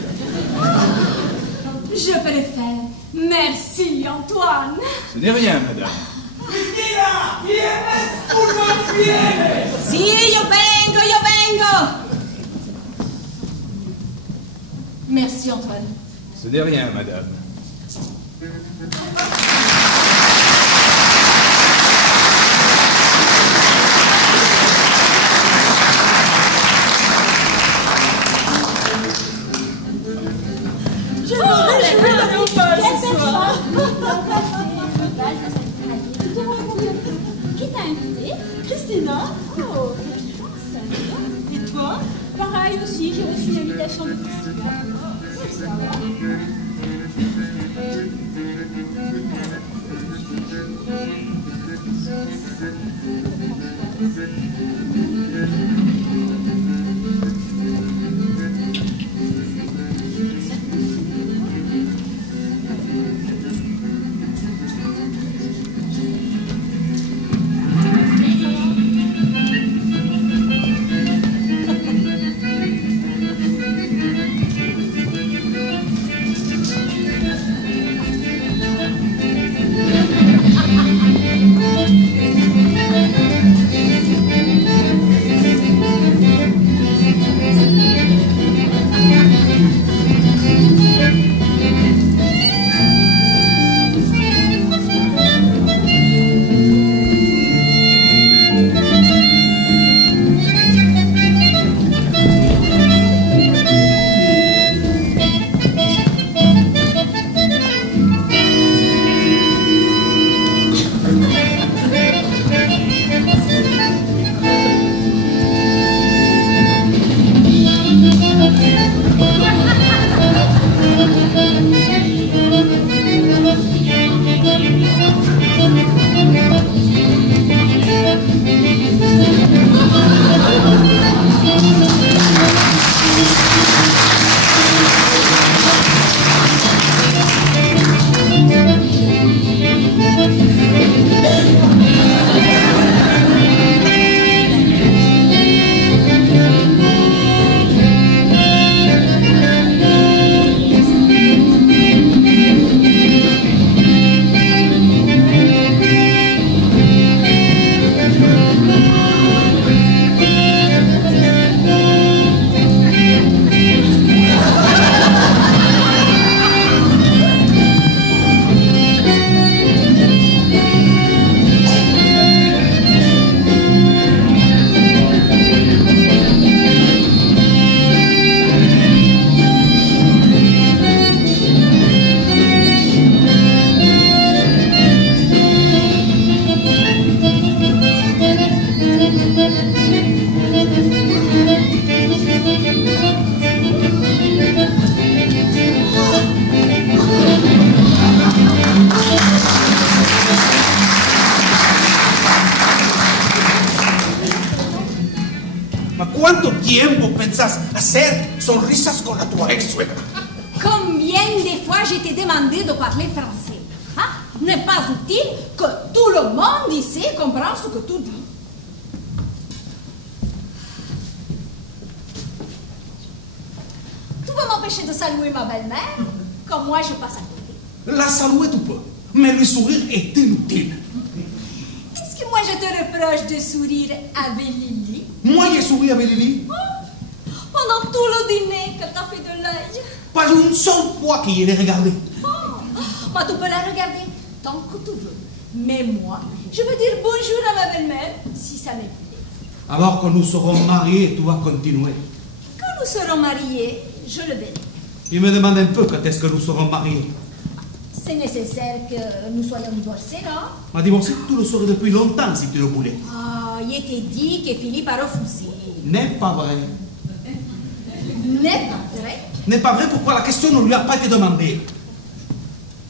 Je peux le faire. Merci, Antoine. Ce n'est rien, madame. Si, yo vengo, yo vengo. Merci, Antoine. Ce n'est rien, madame. Je me réjouis de vous voir ce soir. Qui t'a invité? Christina? Oh, quelle chance! Et toi? Pareil aussi, j'ai reçu l'invitation de Christina. Ça va. tiempo pensás hacer sonrisas con la tu ex-suegra? Combien de fois je t'ai demandé de parler français? Hein? N'est pas utile que tout le monde ici comprenne ce que tu dis. Tu vas m'empêcher de saluer ma belle-mère, comme moi je passe à côté. La saluer tu peux, mais le sourire est inutile. Est-ce que moi je te reproche de sourire avec Lily? Moi, j'ai souri avec Lily. Pendant tout le dîner que t'as fait de l'œil. Pas une seule fois qu'il l'ai regardé. Moi, tu peux la regarder tant que tu veux. Mais moi, je veux dire bonjour à ma belle-mère, si ça me plaît. Alors que nous serons mariés, tu vas continuer. Quand nous serons mariés, je le verrai. Il me demande un peu quand est-ce que nous serons mariés. C'est nécessaire que nous soyons divorcés, non? Ma divorcé, tu le saurais depuis longtemps si tu le voulais. Ah, il était dit que Philippe a refusé. N'est pas vrai. N'est pas vrai? N'est pas vrai pourquoi la question ne lui a pas été demandée.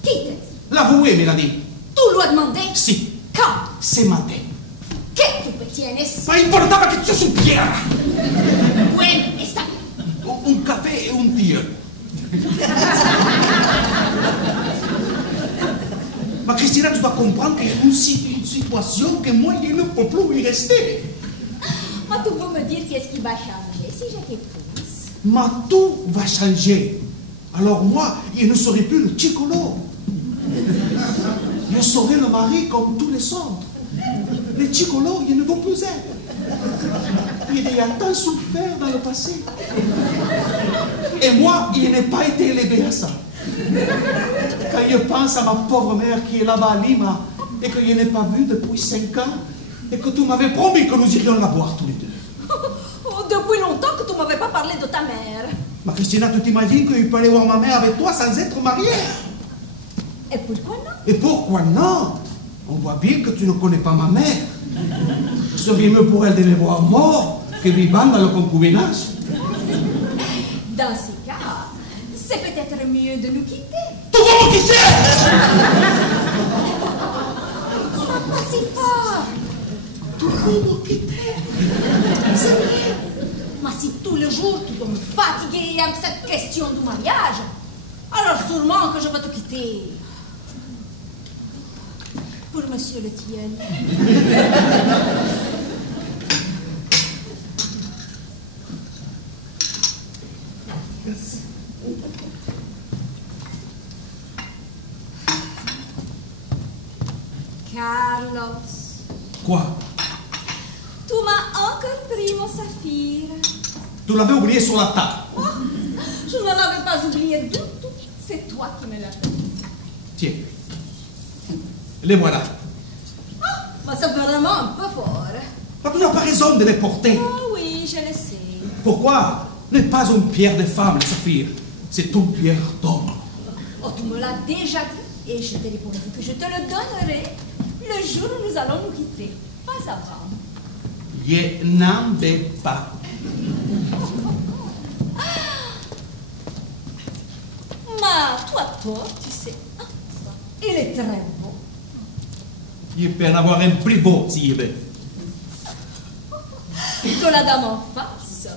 Qui t'a dit? L'avouer, Mélanie. Tu lui as demandé? Si. Quand? Ce matin. Que tu peux tienes? Ma importava che tu supiera. Bueno, está. Un café et un tir. Ma Christina, tu dois comprendre qu'il y a une situation que moi, je ne peux plus y rester. Moi, tu veux me dire qu'est-ce qui va changer si je t'épouse? Mais tout va changer. Alors moi, je ne serai plus le chicolo. Je serai le mari comme tous les autres. Les chicolos, ils ne vont plus être. Il y a tant souffert dans le passé. Et moi, il n'ai pas été élevé à ça. Quand je pense à ma pauvre mère qui est là-bas à Lima et que je n'ai pas vue depuis 5 ans et que tu m'avais promis que nous irions la voir tous les deux. Oh, depuis longtemps que tu ne m'avais pas parlé de ta mère. Ma Christina, tu t'imagines que je peux aller voir ma mère avec toi sans être mariée? Et pourquoi non? Et pourquoi non? On voit bien que tu ne connais pas ma mère. Il serait mieux pour elle de me voir mort que vivant dans le concubinage. Dans ce cas, c'est peut-être mieux de nous quitter. Tu vas me quitter! Pas si fort. Tu vas me quitter! C'est vrai. Mais si tous les jours tu dois me fatiguer avec cette question du mariage, alors sûrement que je vais te quitter. Pour Monsieur le Tilleul. Carlos. Quoi? Tu m'as encore pris mon saphir. Tu l'avais oublié sur la table. Oh, je ne l'avais pas oublié du tout. C'est toi qui me l'as fait. Tiens. Les voilà. Ah, mais c'est vraiment un peu fort. Mais tu n'as pas raison de les porter. Oh oui, je le sais. Pourquoi? N'est pas une pierre de femme, le saphir. C'est une pierre d'homme. Oh, tu me l'as déjà dit et je t'ai répondu que je te le donnerai le jour où nous allons nous quitter. Pas avant. Je n'en veux pas. Mais toi, tu sais, il est très beau. Il peut en avoir un plus beau s'il veut. De la dame en face.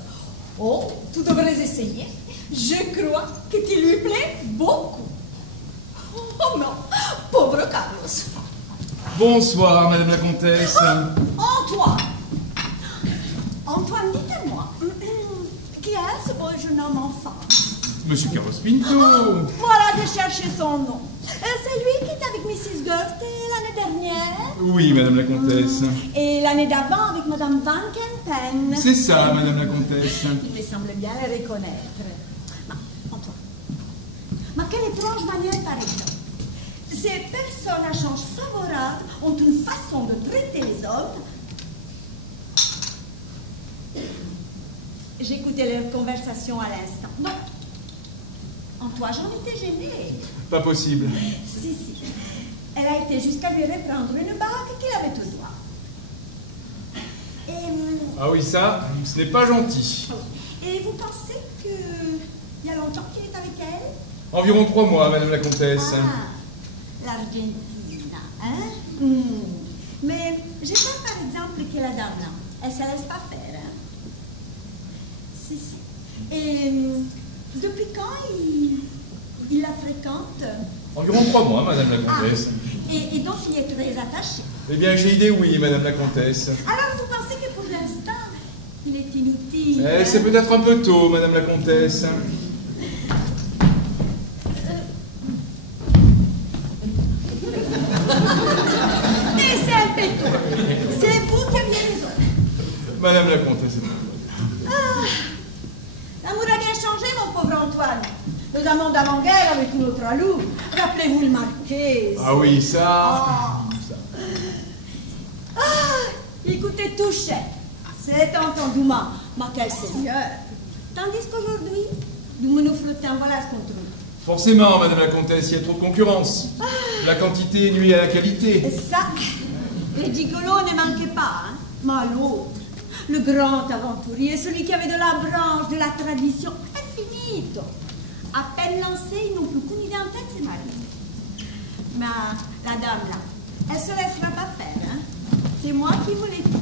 Oh, tu devrais essayer. Je crois que tu lui plais beaucoup. Oh non, pauvre Carlos. Bonsoir, Madame la Comtesse. Antoine. Antoine, dites-moi, qui est ce beau jeune homme enfant? Monsieur Carlos Pinto. Voilà, je cherchais son nom. C'est lui qui était avec Mrs. Gertie l'année dernière. Oui, Madame la Comtesse. Et l'année d'avant avec Madame Van Kempen. C'est ça, Madame la Comtesse. Il me semble bien la reconnaître. Mais, Antoine, mais quelle étrange manière, par exemple. Ces personnes à change favorable ont une façon de traiter les hommes. J'écoutais leur conversation à l'instant. Non. Antoine, j'en étais gênée. Pas possible. Si. Elle a été jusqu'à lui reprendre une bague qu'il avait au doigt. Ah oui, ça, ce n'est pas gentil. Et vous pensez qu'il y a longtemps qu'il est avec elle? Environ 3 mois, Madame la Comtesse. Ah, l'Argentine, hein? Mais j'ai peur, par exemple, que la dame, elle ne se laisse pas faire, hein? si, si. Et depuis quand il la fréquente? Environ 3 mois, madame la comtesse. Et donc il est très attaché. Eh bien, j'ai idée, oui, madame la comtesse. Alors vous pensez que pour l'instant, il est inutile? C'est peut-être un peu tôt, madame la comtesse. Et c'est un peu tôt. C'est vous qui aviez raison. Madame la comtesse. L'amour a bien changé, mon pauvre Antoine. Nous avons d'avant-guerre avec notre alou. Rappelez-vous le marquis. Ah oui, ça... Il coûtait tout cher. C'est entendement. Mais quel seigneur. Tandis qu'aujourd'hui, nous nous flottons, voilà ce qu'on trouve. Forcément, madame la comtesse, il y a trop de concurrence. La quantité nuit à la qualité. Et ça, les gigolos ne manquaient pas, hein. Mais l'autre, le grand aventurier, celui qui avait de la branche, de la tradition, est finito. À peine lancé, ils n'ont plus qu'une idée en tête, c'est mal. Mais la dame, là, elle se laissera pas faire, hein. C'est moi qui vous l'ai dit.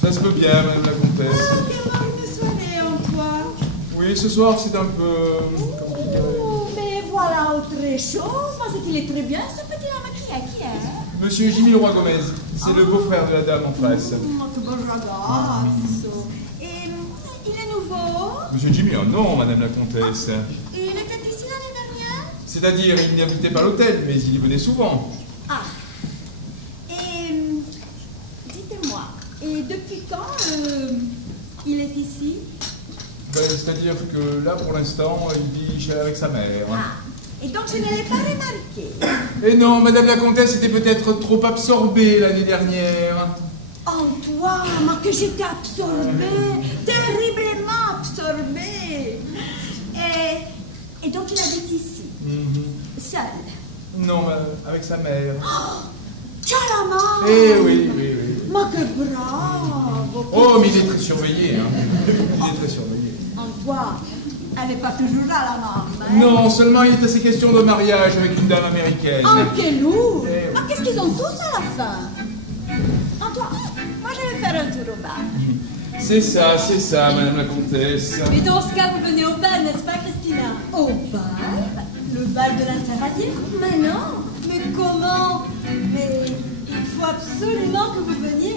Ça se peut bien, madame la comtesse. Comment une soirée, Antoine? Oui, ce soir, c'est un peu... Mais voilà autre chose. Moi, c'est qu'il est très bien, ce petit homme qui est. Monsieur Jimmy Leroy Gomez, c'est le beau-frère de la dame en face. Que bon ragazzo. Et il est nouveau? Monsieur Jimmy, oh non, madame la comtesse. Il était ici l'année dernière? C'est-à-dire, il n'habitait pas l'hôtel, mais il y venait souvent. Ah. Et dites-moi, et depuis quand il est ici? Ben, c'est-à-dire que là, pour l'instant, il vit avec sa mère. Ah. Et donc je ne l'ai pas remarqué. Et non, madame la comtesse était peut-être trop absorbée l'année dernière. Antoine, mais que j'étais absorbée, terriblement absorbée. Et donc il habite ici, seul? Non, avec sa mère. Carrément! Eh oui, oui, oui. Mais que bravo! Oh, mais il est très surveillé, hein. Il est très surveillé. Antoine, elle n'est pas toujours là, la maman. Hein? Non, seulement il est assez question de mariage avec une dame américaine. Oh, quel lourd! Eh oui. Mais qu'est-ce qu'ils ont tous à la fin? Antoine, moi je vais faire un tour au bar. C'est ça, madame la comtesse. Mais dans ce cas, vous venez au bal, n'est-ce pas, Christina? Au bal? Le bal de l'interallié? Mais non! Mais comment? Mais il faut absolument que vous veniez.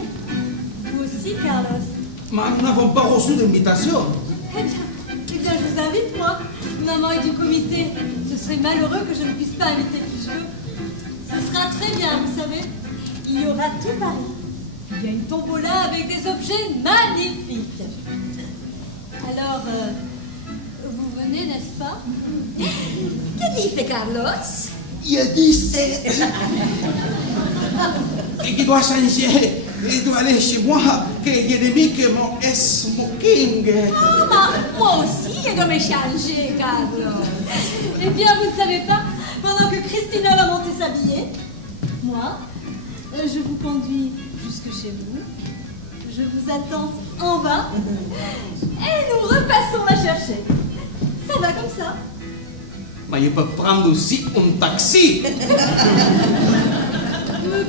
Vous aussi, Carlos. Mais nous n'avons pas reçu d'invitation. Eh bien, je vous invite, moi. Maman est du comité. Ce serait malheureux que je ne puisse pas inviter qui je veux. Ce sera très bien, vous savez. Il y aura tout Paris. Il y a une tombola avec des objets magnifiques. Alors, vous venez, n'est-ce pas? Que dit fait Carlos? Il y a 17. Et qui doit changer. Il doit aller chez moi. Que j'ai mis que mon smoking. Ah, mais moi aussi, je dois me changer, Carlos. Eh bien, vous ne savez pas, pendant que Christina va monter s'habiller, moi, je vous conduis jusque chez vous. Je vous attends en bas. Et nous repassons la chercher. Ça va comme ça? Mais il peut prendre aussi un taxi. Mais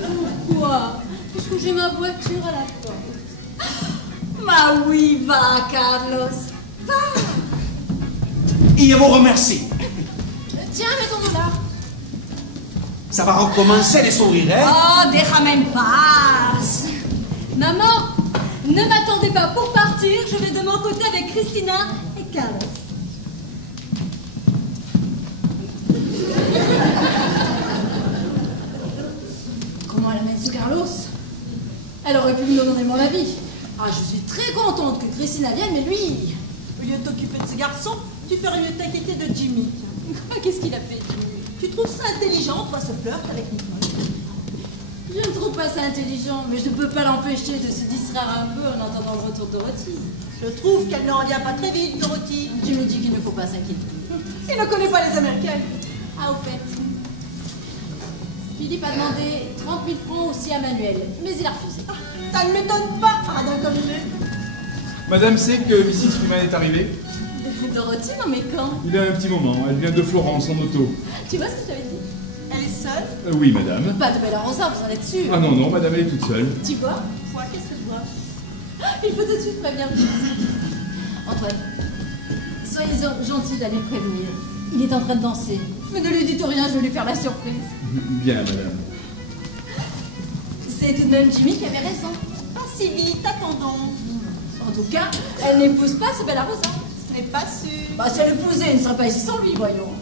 pourquoi? Puisque j'ai ma voiture à la porte. Mais oui, va, Carlos. Va. Et je vous remercie. Tiens, mettons-nous là. Ça va recommencer les sourires, hein? Oh, déjame en paz. Maman, ne m'attendez pas pour partir. Je vais de mon côté avec Christina et Carlos. Comment elle amène ce Carlos? Elle aurait pu me donner mon avis. Ah, je suis très contente que Christina vienne, mais lui... Au lieu de t'occuper de ce garçon, tu ferais mieux t'inquiéter de Jimmy. Qu'est-ce qu'il a fait, Jimmy? Tu trouves ça intelligent, toi, ce flirt avec Nicole? Je ne trouve pas ça intelligent, mais je ne peux pas l'empêcher de se distraire un peu en entendant le retour de Dorothy. Je trouve qu'elle ne revient pas très vite, Dorothy. Tu me dis qu'il ne faut pas s'inquiéter. Il ne connaît pas les Américains. Ah, au fait, Philippe a demandé 30 000 francs aussi à Manuel, mais il a refusé. Ça ne m'étonne pas, radin comme il est. Madame sait que Mrs. Freeman est arrivée? Dorothy, non mais quand? Il y a un petit moment, elle vient de Florence en auto. Tu vois ce que je t'avais dit? Elle est seule? Oui, madame. Pas de belle arroseur, vous en êtes sûr? Ah non, non, madame, elle est toute seule. Tu vois? Quoi, qu'est-ce que je vois? Il faut tout de suite prévenir. Antoine, soyez gentil d'aller prévenir. Il est en train de danser. Mais ne lui dites rien, je vais lui faire la surprise. Bien, madame. C'est tout de même Jimmy qui avait raison. Pas si vite, attendons. En tout cas, elle n'épouse pas ce bel Rosa. Ce n'est pas sûr. Bah, si elle l'épousait, elle ne serait pas ici sans lui, voyons.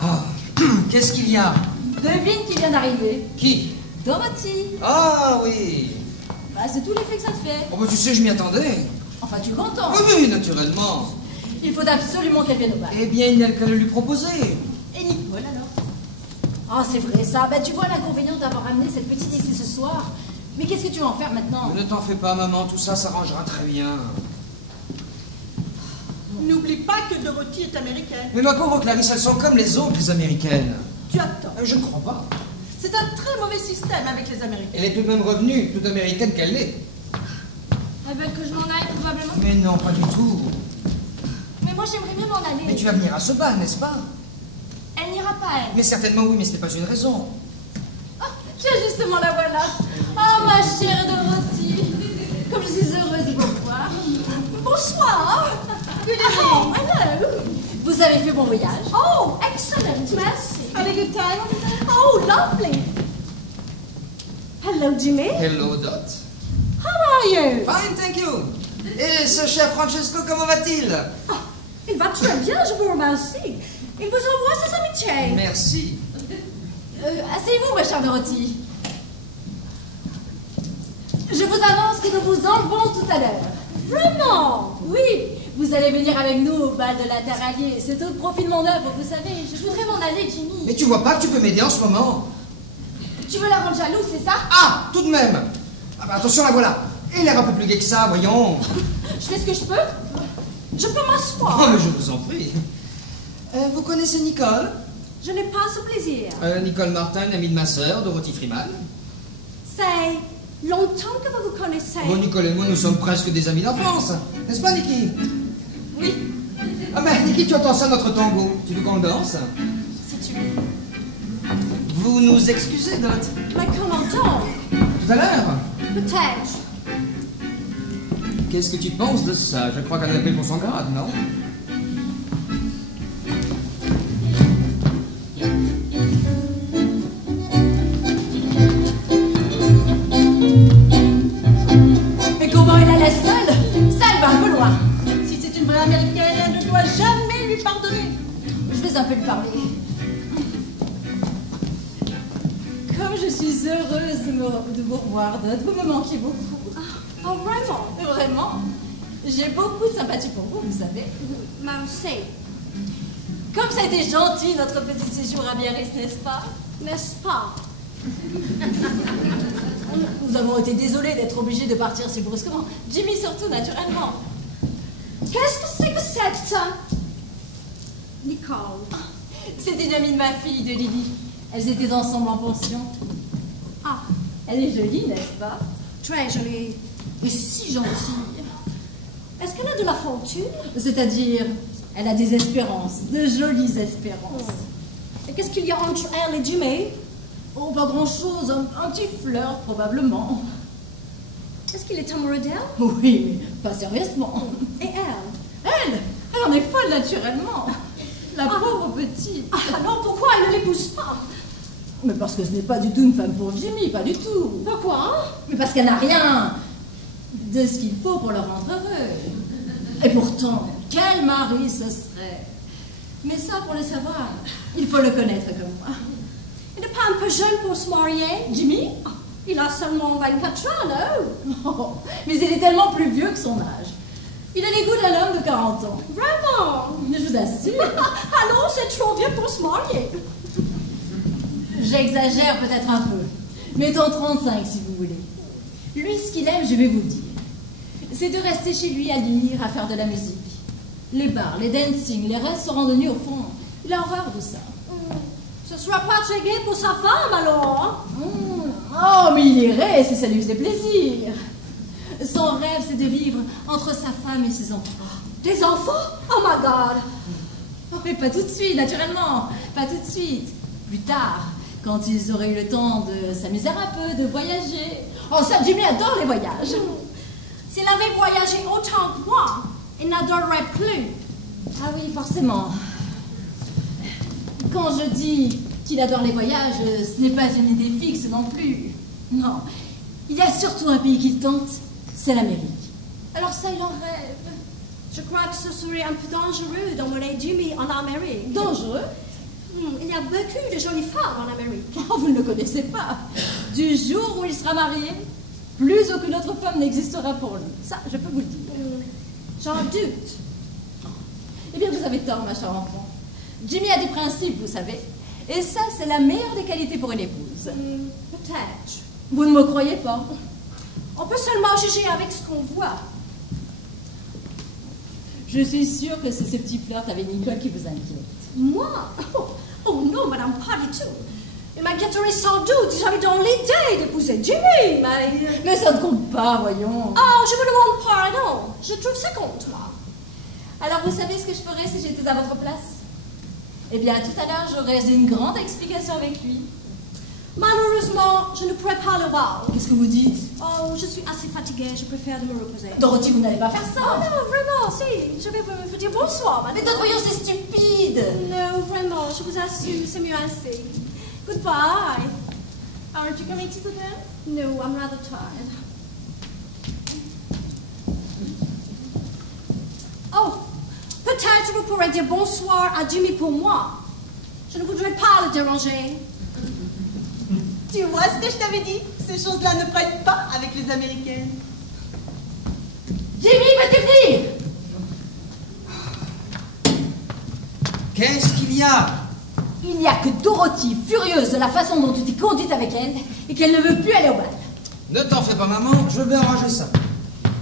Ah, qu'est-ce qu'il y a? Devine qui vient d'arriver. Qui? Dorothy. Ah oui. Bah, c'est tout l'effet que ça te fait. Oh bah tu sais, je m'y attendais. Enfin, tu es content. Oui, oui, naturellement. Il faut absolument qu'elle vienne au bal. Eh bien, il n'y a qu'à le lui proposer. Et Nicole, alors? Ah, c'est vrai, ça. Bah, tu vois l'inconvénient d'avoir amené cette petite ici ce soir. Mais qu'est-ce que tu vas en faire maintenant? Ne t'en fais pas, maman, tout ça s'arrangera très bien. N'oublie pas que Dorothy est américaine. Mais ma pauvre Clarisse, elles sont comme les autres américaines. Tu as tort. Je ne crois pas. C'est un très mauvais système avec les Américains. Elle est tout de même revenue, toute américaine qu'elle l'est. Elles veulent que je m'en aille, probablement. Mais non, pas du tout. Mais moi, j'aimerais bien m'en aller. Mais tu vas venir à ce bal, n'est-ce pas? Elle n'ira pas, elle. Mais certainement oui, mais ce n'est pas une raison. Ah, tiens, justement, la voilà. Oh, ma chère Dorothy. Comme je suis heureuse de vous voir. Bonsoir. Oh, hello. Vous avez fait bon voyage? Oh, excellent, merci. Have a good time. Oh, lovely. Hello, Jimmy. Hello, Dot. How are you? Fine, thank you. Et ce cher Francesco, comment va-t-il? Ah, il va très bien, je vous remercie. Il vous envoie ses amitiés. Merci. Asseyez-vous, ma chère Dorothy. Je vous annonce que nous vous enlevons tout à l'heure. Vraiment? Oui, vous allez venir avec nous au bal de la Terre Alliée. C'est au profit de mon œuvre, vous savez. Je voudrais m'en aller, Jimmy. Mais tu vois pas que tu peux m'aider en ce moment? Tu veux la rendre jalouse, c'est ça? Ah, tout de même. Ah bah attention, la voilà. Et l'air un peu plus gai que ça, voyons. Je fais ce que je peux. Je peux m'asseoir. Oh, mais je vous en prie. Vous connaissez Nicole? Je n'ai pas ce plaisir. Nicole Martin, une amie de ma sœur, Dorothy Freeman. C'est longtemps que vous vous connaissez. Bon, Nicole et moi, nous sommes presque des amis d'enfance. N'est-ce pas, Niki? Oui, Ah ben, Niki, tu entends ça, notre tango? Tu veux qu'on le danse? si tu veux. Vous nous excusez, Dot? Mais comment donc? Tout à l'heure? Peut-être. Qu'est-ce que tu penses de ça? Je crois qu'elle a appelé pour son grade, non? Mais comment elle allait seule? Ça, elle va un peu loin. Si c'est une vraie américaine, elle ne doit jamais lui pardonner. Je vais un peu lui parler. Comme je suis heureuse de vous revoir, Dot. Vous me manquez beaucoup. Oh, vraiment? Vraiment. J'ai beaucoup de sympathie pour vous, vous savez. Merci. Comme ça a été gentil, notre petit séjour à Biarritz, n'est-ce pas? N'est-ce pas? Nous avons été désolés d'être obligés de partir si brusquement. Jimmy surtout, naturellement. Qu'est-ce que c'est que cette... Nicole. C'est une amie de ma fille, de Lily. Elles étaient ensemble en pension. Ah, Elle est jolie, n'est-ce pas? très jolie. Et si gentille. Est-ce qu'elle a de la fortune? C'est-à-dire, elle a des espérances, de jolies espérances. Et qu'est-ce qu'il y a entre elle et Jimmy? Oh, pas grand-chose, un petit flirt, probablement. Est-ce qu'il est amoureux d'elle? Oui, mais pas sérieusement. Et elle? Elle en est folle, naturellement. La pauvre petite. Ah, alors pourquoi elle ne l'épouse pas? Mais parce que ce n'est pas du tout une femme pour Jimmy, pas du tout. Pourquoi? Mais parce qu'elle n'a rien de ce qu'il faut pour le rendre heureux. Et pourtant, quel mari ce serait? Mais ça, pour le savoir, il faut le connaître comme moi. Il n'est pas un peu jeune pour se marier? Jimmy? Oh, il a seulement 24 ans, non? Oh, mais il est tellement plus vieux que son âge. Il a les goûts d'un homme de 40 ans. Vraiment? Je vous assure. Alors c'est trop vieux pour se marier. J'exagère peut-être un peu. Mettons 35 si vous voulez. Lui, ce qu'il aime, je vais vous le dire. C'est de rester chez lui à lire, à faire de la musique. Les bars, les dancing, les restaurants de nuit, au fond, il a horreur de ça. Ce sera pas très gai pour sa femme, alors? Oh, mais il irait si ça lui faisait plaisir. Son rêve, c'est de vivre entre sa femme et ses enfants. Des enfants? Oh my God! Mais pas tout de suite, naturellement. Pas tout de suite. Plus tard, quand ils auraient eu le temps de s'amuser un peu, de voyager. Oh, ça, Jimmy adore les voyages. S'il avait voyagé autant que moi, Il n'adorerait plus. Ah oui, forcément. Quand je dis qu'il adore les voyages, ce n'est pas une idée fixe non plus. Non, il y a surtout un pays qu'il tente, c'est l'Amérique. Alors ça, il en rêve. Je crois que ce serait un peu dangereux d'emmener Jimmy en Amérique. Dangereux? Il y a beaucoup de jolies femmes en Amérique. Oh, vous ne le connaissez pas. Du jour où il sera marié, plus aucune autre femme n'existera pour lui. Ça, je peux vous le dire. J'en doute. Eh bien, vous avez tort, ma chère enfant. Jimmy a des principes, vous savez. Et ça, c'est la meilleure des qualités pour une épouse. Peut-être. Vous ne me croyez pas? On peut seulement juger avec ce qu'on voit. Je suis sûre que c'est ces petits flirts avec Nicole qui vous inquiètent. Moi? Oh non, madame, pas du tout. Il m'inquiéterait sans doute si j'avais dans l'idée d'épouser Jimmy, mais... Mais ça ne compte pas, voyons. Oh, je vous demande pardon. Je trouve ça compte, moi. Alors, vous savez ce que je ferais si j'étais à votre place? Eh bien, tout à l'heure, j'aurais une grande explication avec lui. Malheureusement, je ne pourrais pas le voir. Qu'est-ce que vous dites? Oh, je suis assez fatiguée, je préfère de me reposer. Dorothy, vous n'allez pas faire ça. Oh non, vraiment, si. Je vais vous dire bonsoir, madame. Mais d'autres, voyons, c'est stupide. Non, vraiment, je vous assure, c'est mieux ainsi. Goodbye. Aren't you coming to the bed? No, I'm rather tired. Oh, peut-être vous pourrez dire bonsoir à Jimmy pour moi. Je ne voudrais pas le déranger. Tu vois ce que je t'avais dit? Ces choses-là ne prennent pas avec les Américaines. Jimmy, vas-tu venir? Qu'est-ce qu'il y a? Il n'y a que Dorothy, furieuse de la façon dont tu t'es conduite avec elle, et qu'elle ne veut plus aller au bal. Ne t'en fais pas, maman, je vais arranger ça.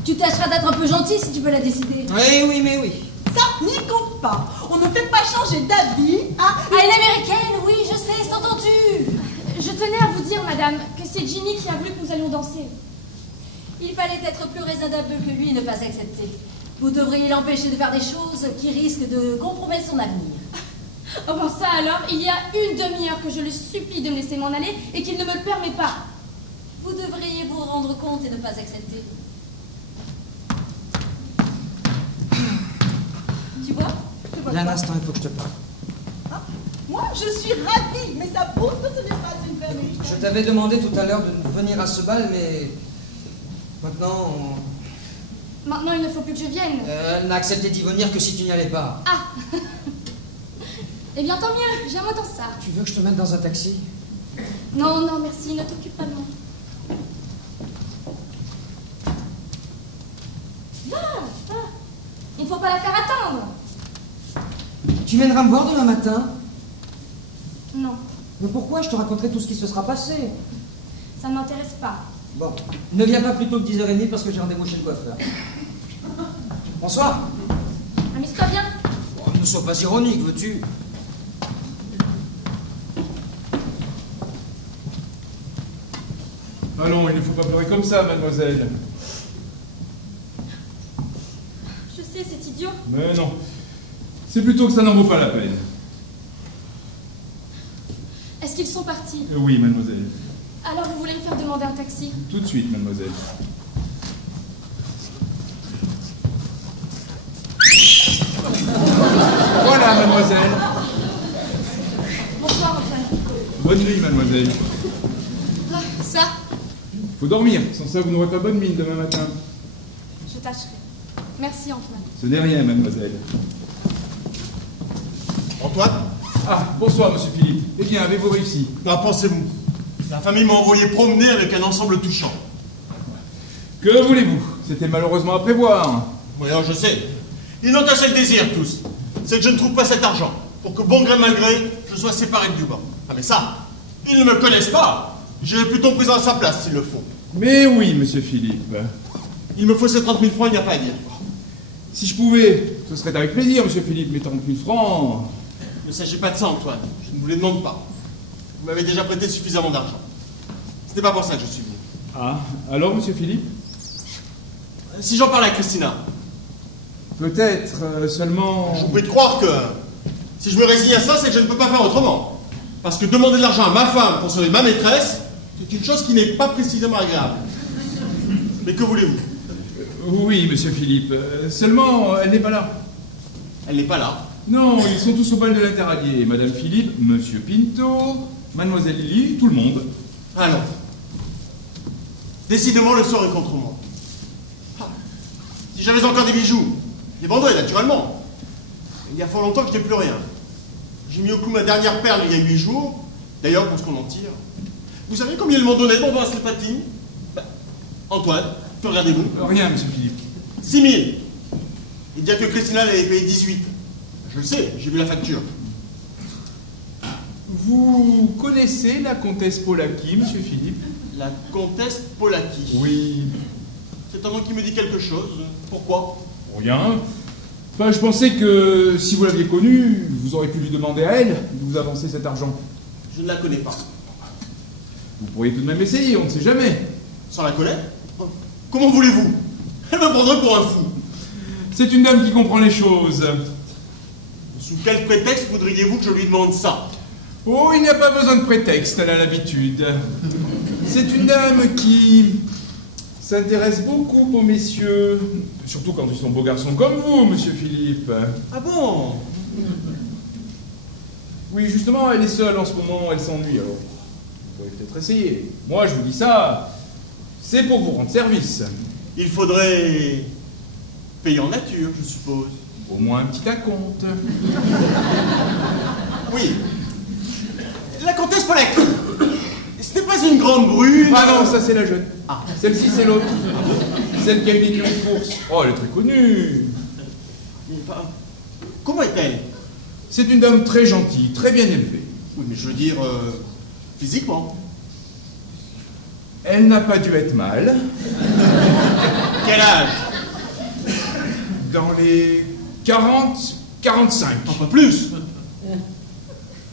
Tu tâcheras d'être un peu gentil si tu peux la décider. Oui, mais oui. Ça n'y compte pas. On ne fait pas changer d'avis à... Ah, elle est américaine, oui, je sais, c'est entendu. Je tenais à vous dire, madame, que c'est Jimmy qui a voulu que nous allions danser. Il fallait être plus raisonnable que lui et ne pas accepter. Vous devriez l'empêcher de faire des choses qui risquent de compromettre son avenir. Oh bon, ça alors, il y a une demi-heure que je le supplie de me laisser m'en aller et qu'il ne me le permet pas. Vous devriez vous rendre compte et ne pas accepter. Tu vois? Il y a un instant, il faut que je te parle. Ah, moi, je suis ravie, mais ça prouve que ce n'est pas une femme américaine. Je t'avais demandé tout à l'heure de venir à ce bal, mais maintenant, Maintenant, il ne faut plus que je vienne. elle n'a accepté d'y venir que si tu n'y allais pas. Ah Eh bien, tant mieux, j'aime autant ça. Tu veux que je te mette dans un taxi? Non, non, merci, ne t'occupe pas de moi. Va, va. Il ne faut pas la faire attendre. Tu viendras me voir demain matin? Non, Mais pourquoi? Je te raconterai tout ce qui se sera passé. ça ne m'intéresse pas. Bon, ne viens pas plus tôt que 10h30 parce que j'ai rendez-vous chez le coiffeur. Bonsoir. Amuse-toi bien. Oh, ne sois pas ironique, veux-tu? Allons, il ne faut pas pleurer comme ça, mademoiselle. Je sais, c'est idiot. Mais non. C'est plutôt que ça n'en vaut pas la peine. Est-ce qu'ils sont partis? Oui, mademoiselle. Alors vous voulez me faire demander un taxi? Tout de suite, mademoiselle. Voilà, mademoiselle. Bonsoir, Antoine. Bonne nuit, mademoiselle. Ah, ça, Faut dormir, sans ça vous n'aurez pas bonne mine demain matin. je tâcherai. Merci, Antoine. Ce n'est rien, mademoiselle. Antoine? Ah, bonsoir, monsieur Philippe. Eh bien, avez-vous réussi? Non, pensez-vous. La famille m'a envoyé promener avec un ensemble touchant. Que voulez-vous? C'était malheureusement à prévoir. Oui, je sais. Ils n'ont qu'un seul désir, tous. C'est que je ne trouve pas cet argent. Pour que, bon gré mal gré, je sois séparé de Duban. Ah, mais ça, ils ne me connaissent pas. J'irai plutôt pris à sa place, s'il le faut. Mais oui, monsieur Philippe. Il me faut ces 30 000 francs, il n'y a pas à dire. Si je pouvais, ce serait avec plaisir, monsieur Philippe, mais 30 000 francs... Il ne s'agit pas de ça, Antoine. Je ne vous les demande pas. Vous m'avez déjà prêté suffisamment d'argent. C'était pas pour ça que je suis venu. Ah, alors, monsieur Philippe? Si j'en parle à Christina, Peut-être, seulement... je vous prie de croire que si je me résigne à ça, c'est que je ne peux pas faire autrement. Parce que demander de l'argent à ma femme pour sauver ma maîtresse, c'est une chose qui n'est pas précisément agréable. Mais que voulez-vous? Oui, monsieur Philippe. Seulement, elle n'est pas là. Elle n'est pas là. Non, ils sont tous au bal de l'Interallié. Madame Philippe, monsieur Pinto, mademoiselle Lily, tout le monde. Ah non. Décidément, le sort est contre moi. Ah. Si j'avais encore des bijoux, je les vendrais naturellement. Il y a fort longtemps que je n'ai plus rien. J'ai mis au cou ma dernière perle il y a 8 jours. D'ailleurs, pour ce qu'on en tire. Vous savez combien ils m'ont donné pour voir ces patines? Antoine, que regardez-vous? Rien, monsieur Philippe. 6 000. Il dit que Christina avait payé 18. Je le sais, j'ai vu la facture. Vous connaissez la comtesse Polaki, monsieur Philippe? La comtesse Polaki. Oui. C'est un nom qui me dit quelque chose. Pourquoi? Rien. Enfin, je pensais que si vous l'aviez connue, vous auriez pu lui demander à elle de vous avancer cet argent. Je ne la connais pas. Vous pourriez tout de même essayer, on ne sait jamais. Sans la connaître? Comment voulez-vous? Elle me prendrait pour un fou. C'est une dame qui comprend les choses. Sous quel prétexte voudriez-vous que je lui demande ça? Oh, il n'y a pas besoin de prétexte, elle a l'habitude. C'est une dame qui s'intéresse beaucoup aux messieurs, surtout quand ils sont beaux garçons comme vous, monsieur Philippe. Ah bon? Oui, justement, elle est seule en ce moment, elle s'ennuie, alors vous pourriez peut-être essayer. Moi, je vous dis ça, c'est pour vous rendre service. Il faudrait payer en nature, je suppose. Au moins un petit acompte. Oui. La comtesse Polaki. Ce n'est pas une grande brune. Ah non, ça c'est la jeune. Ah. Celle-ci c'est l'autre. Celle qui a une écurie de course. Oh, elle est très connue. Enfin, comment est-elle? C'est une dame très gentille, très bien élevée. Oui, mais je veux dire, physiquement. Elle n'a pas dû être mal. Quel âge? Dans les 40, 45. Un peu plus.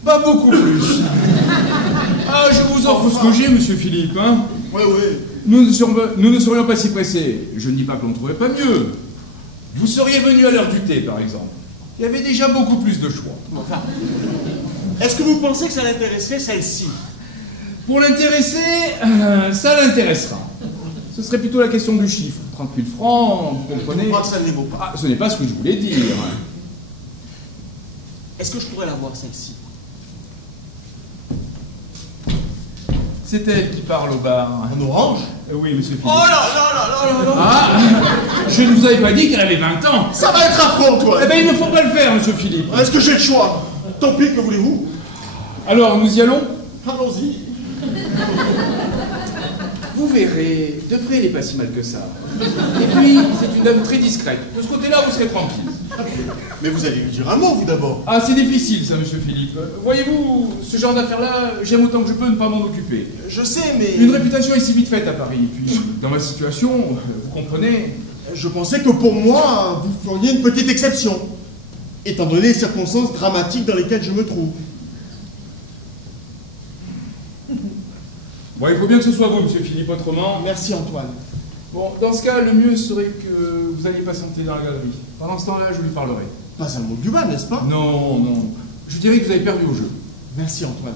Pas beaucoup plus. Ah, je vous offre ce que j'ai, monsieur Philippe, hein. Oui, oui. Nous ne serions pas si pressés. Je ne dis pas qu'on ne trouverait pas mieux. Vous seriez venu à l'heure du thé, par exemple. Il y avait déjà beaucoup plus de choix. Enfin, est-ce que vous pensez que ça l'intéresserait, celle-ci? Pour l'intéresser, ça l'intéressera. Ce serait plutôt la question du chiffre. 30 000 francs, vous comprenez? Je crois que ça ne les vaut pas. Ah, ce n'est pas ce que je voulais dire. Est-ce que je pourrais la voir, celle-ci? C'est elle qui parle au bar. En orange? Oui, monsieur Philippe. Oh là là là là là là! Ah, je ne vous avais pas dit qu'elle avait 20 ans. Ça va être affreux, toi! Eh bien, il ne faut pas le faire, monsieur Philippe. Est-ce que j'ai le choix? Tant pis, que voulez-vous? Alors, nous y allons? Allons-y. Vous verrez, de près, elle n'est pas si mal que ça. Et puis, c'est une dame très discrète. De ce côté-là, vous serez tranquille. Mais vous allez lui dire un mot, vous, d'abord. Ah, c'est difficile, ça, monsieur Philippe. Voyez-vous, ce genre d'affaires-là, j'aime autant que je peux ne pas m'en occuper. Je sais, mais... Une réputation est si vite faite à Paris. Et puis, dans ma situation, vous comprenez... Je pensais que pour moi, vous feriez une petite exception, étant donné les circonstances dramatiques dans lesquelles je me trouve. Bon, il faut bien que ce soit vous, monsieur Philippe, autrement... Merci, Antoine. Bon, dans ce cas, le mieux serait que vous alliez patienter dans la galerie. Pendant ce temps-là, je lui parlerai. Pas un mot du bas, n'est-ce pas? Non, non. Je dirais que vous avez perdu au jeu. Merci, Antoine.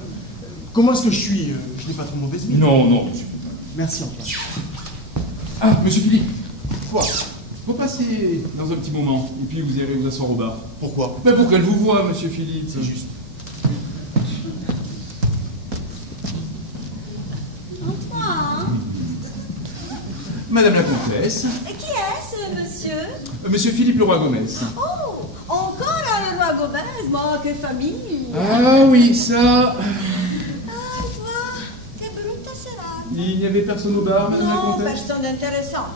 Comment est-ce que je suis? Je n'ai pas trop mauvaise mine. Non, non, monsieur Philippe. Merci, Antoine. Ah, monsieur Philippe. Quoi? Vous passez dans un petit moment, et puis vous irez vous asseoir au bar. Pourquoi? Mais pour qu'elle vous voie, monsieur Philippe. C'est juste. Antoine, Madame la comtesse. qui est-ce, monsieur? Monsieur Philippe Leroy-Gomez. Oh, encore un roi Gomez, moi, quelle famille! Ah oui, ça... Ah, toi, que brutta sera! Il n'y avait personne au bar, madame la Non, comtesse? personne d'intéressant.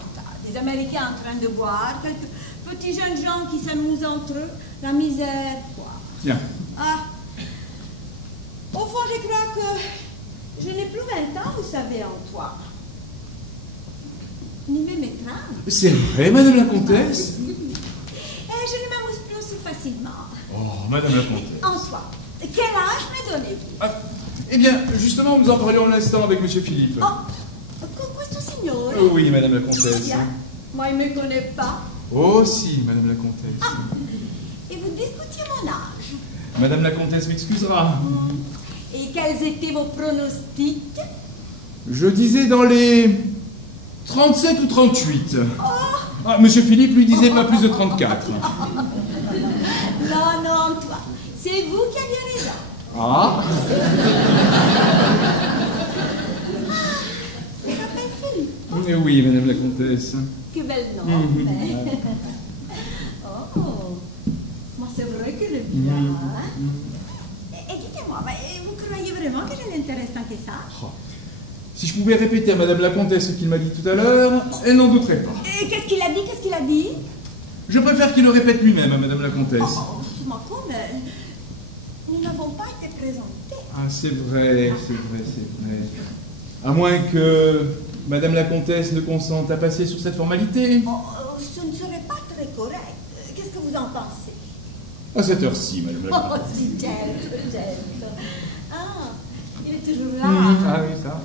Des Américains en train de boire, quelques petits jeunes gens qui s'amusent entre eux. La misère, quoi. Bien. Ah, au fond, je crois que je n'ai plus 20 ans, vous savez, Antoine. Ni même étrange. C'est vrai, madame la comtesse? Et je ne m'amuse plus si facilement. Oh, madame la comtesse. Antoine, quel âge me donnez-vous? Ah, eh bien, justement, nous en parlions un instant avec monsieur Philippe. Oh, questo signore? Oui, madame la comtesse. Bien. Moi, il ne me connaît pas. Oh, si, madame la comtesse. Ah, et vous discutiez mon âge. Madame la comtesse m'excusera. Et quels étaient vos pronostics? Je disais dans les 37 ou 38. Oh, Ah, Monsieur Philippe lui disait pas plus de 34. Non, non, toi. C'est vous qui aviez raison. Ah. Tu t'appelles Philippe. Oui, Madame la Comtesse. Que bel nom. Oh, moi c'est vrai qu'elle est bien. Hein? Et dites-moi, vous croyez vraiment que je l'intéresse tant que ça? Oh. Si je pouvais répéter à Madame la Comtesse ce qu'il m'a dit tout à l'heure, elle n'en douterait pas. Qu'est-ce qu'il a dit? Qu'est-ce qu'il a dit? Je préfère qu'il le répète lui-même à Madame la Comtesse. Moi, comme nous n'avons pas été présentés. Ah, c'est vrai, c'est vrai, c'est vrai. À moins que Madame la Comtesse ne consente à passer sur cette formalité. Ce ne serait pas très correct. Qu'est-ce que vous en pensez? À cette heure-ci, Madame la Comtesse. Oh, si gentile. Ah, il est toujours là. Ah oui, ça.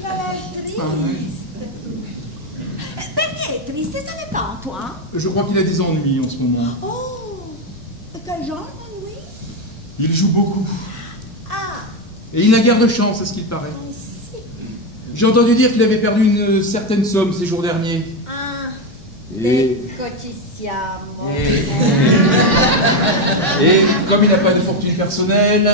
Il a l'air triste. Peut-être triste, ça dépend, toi. Je crois qu'il a des ennuis en ce moment. Oh, quel genre d'ennui? Il joue beaucoup. Ah, Et il n'a guère de chance, à ce qu'il paraît. si. J'ai entendu dire qu'il avait perdu une certaine somme ces jours derniers. Ah, Et, coquiciamo. et comme il n'a pas de fortune personnelle,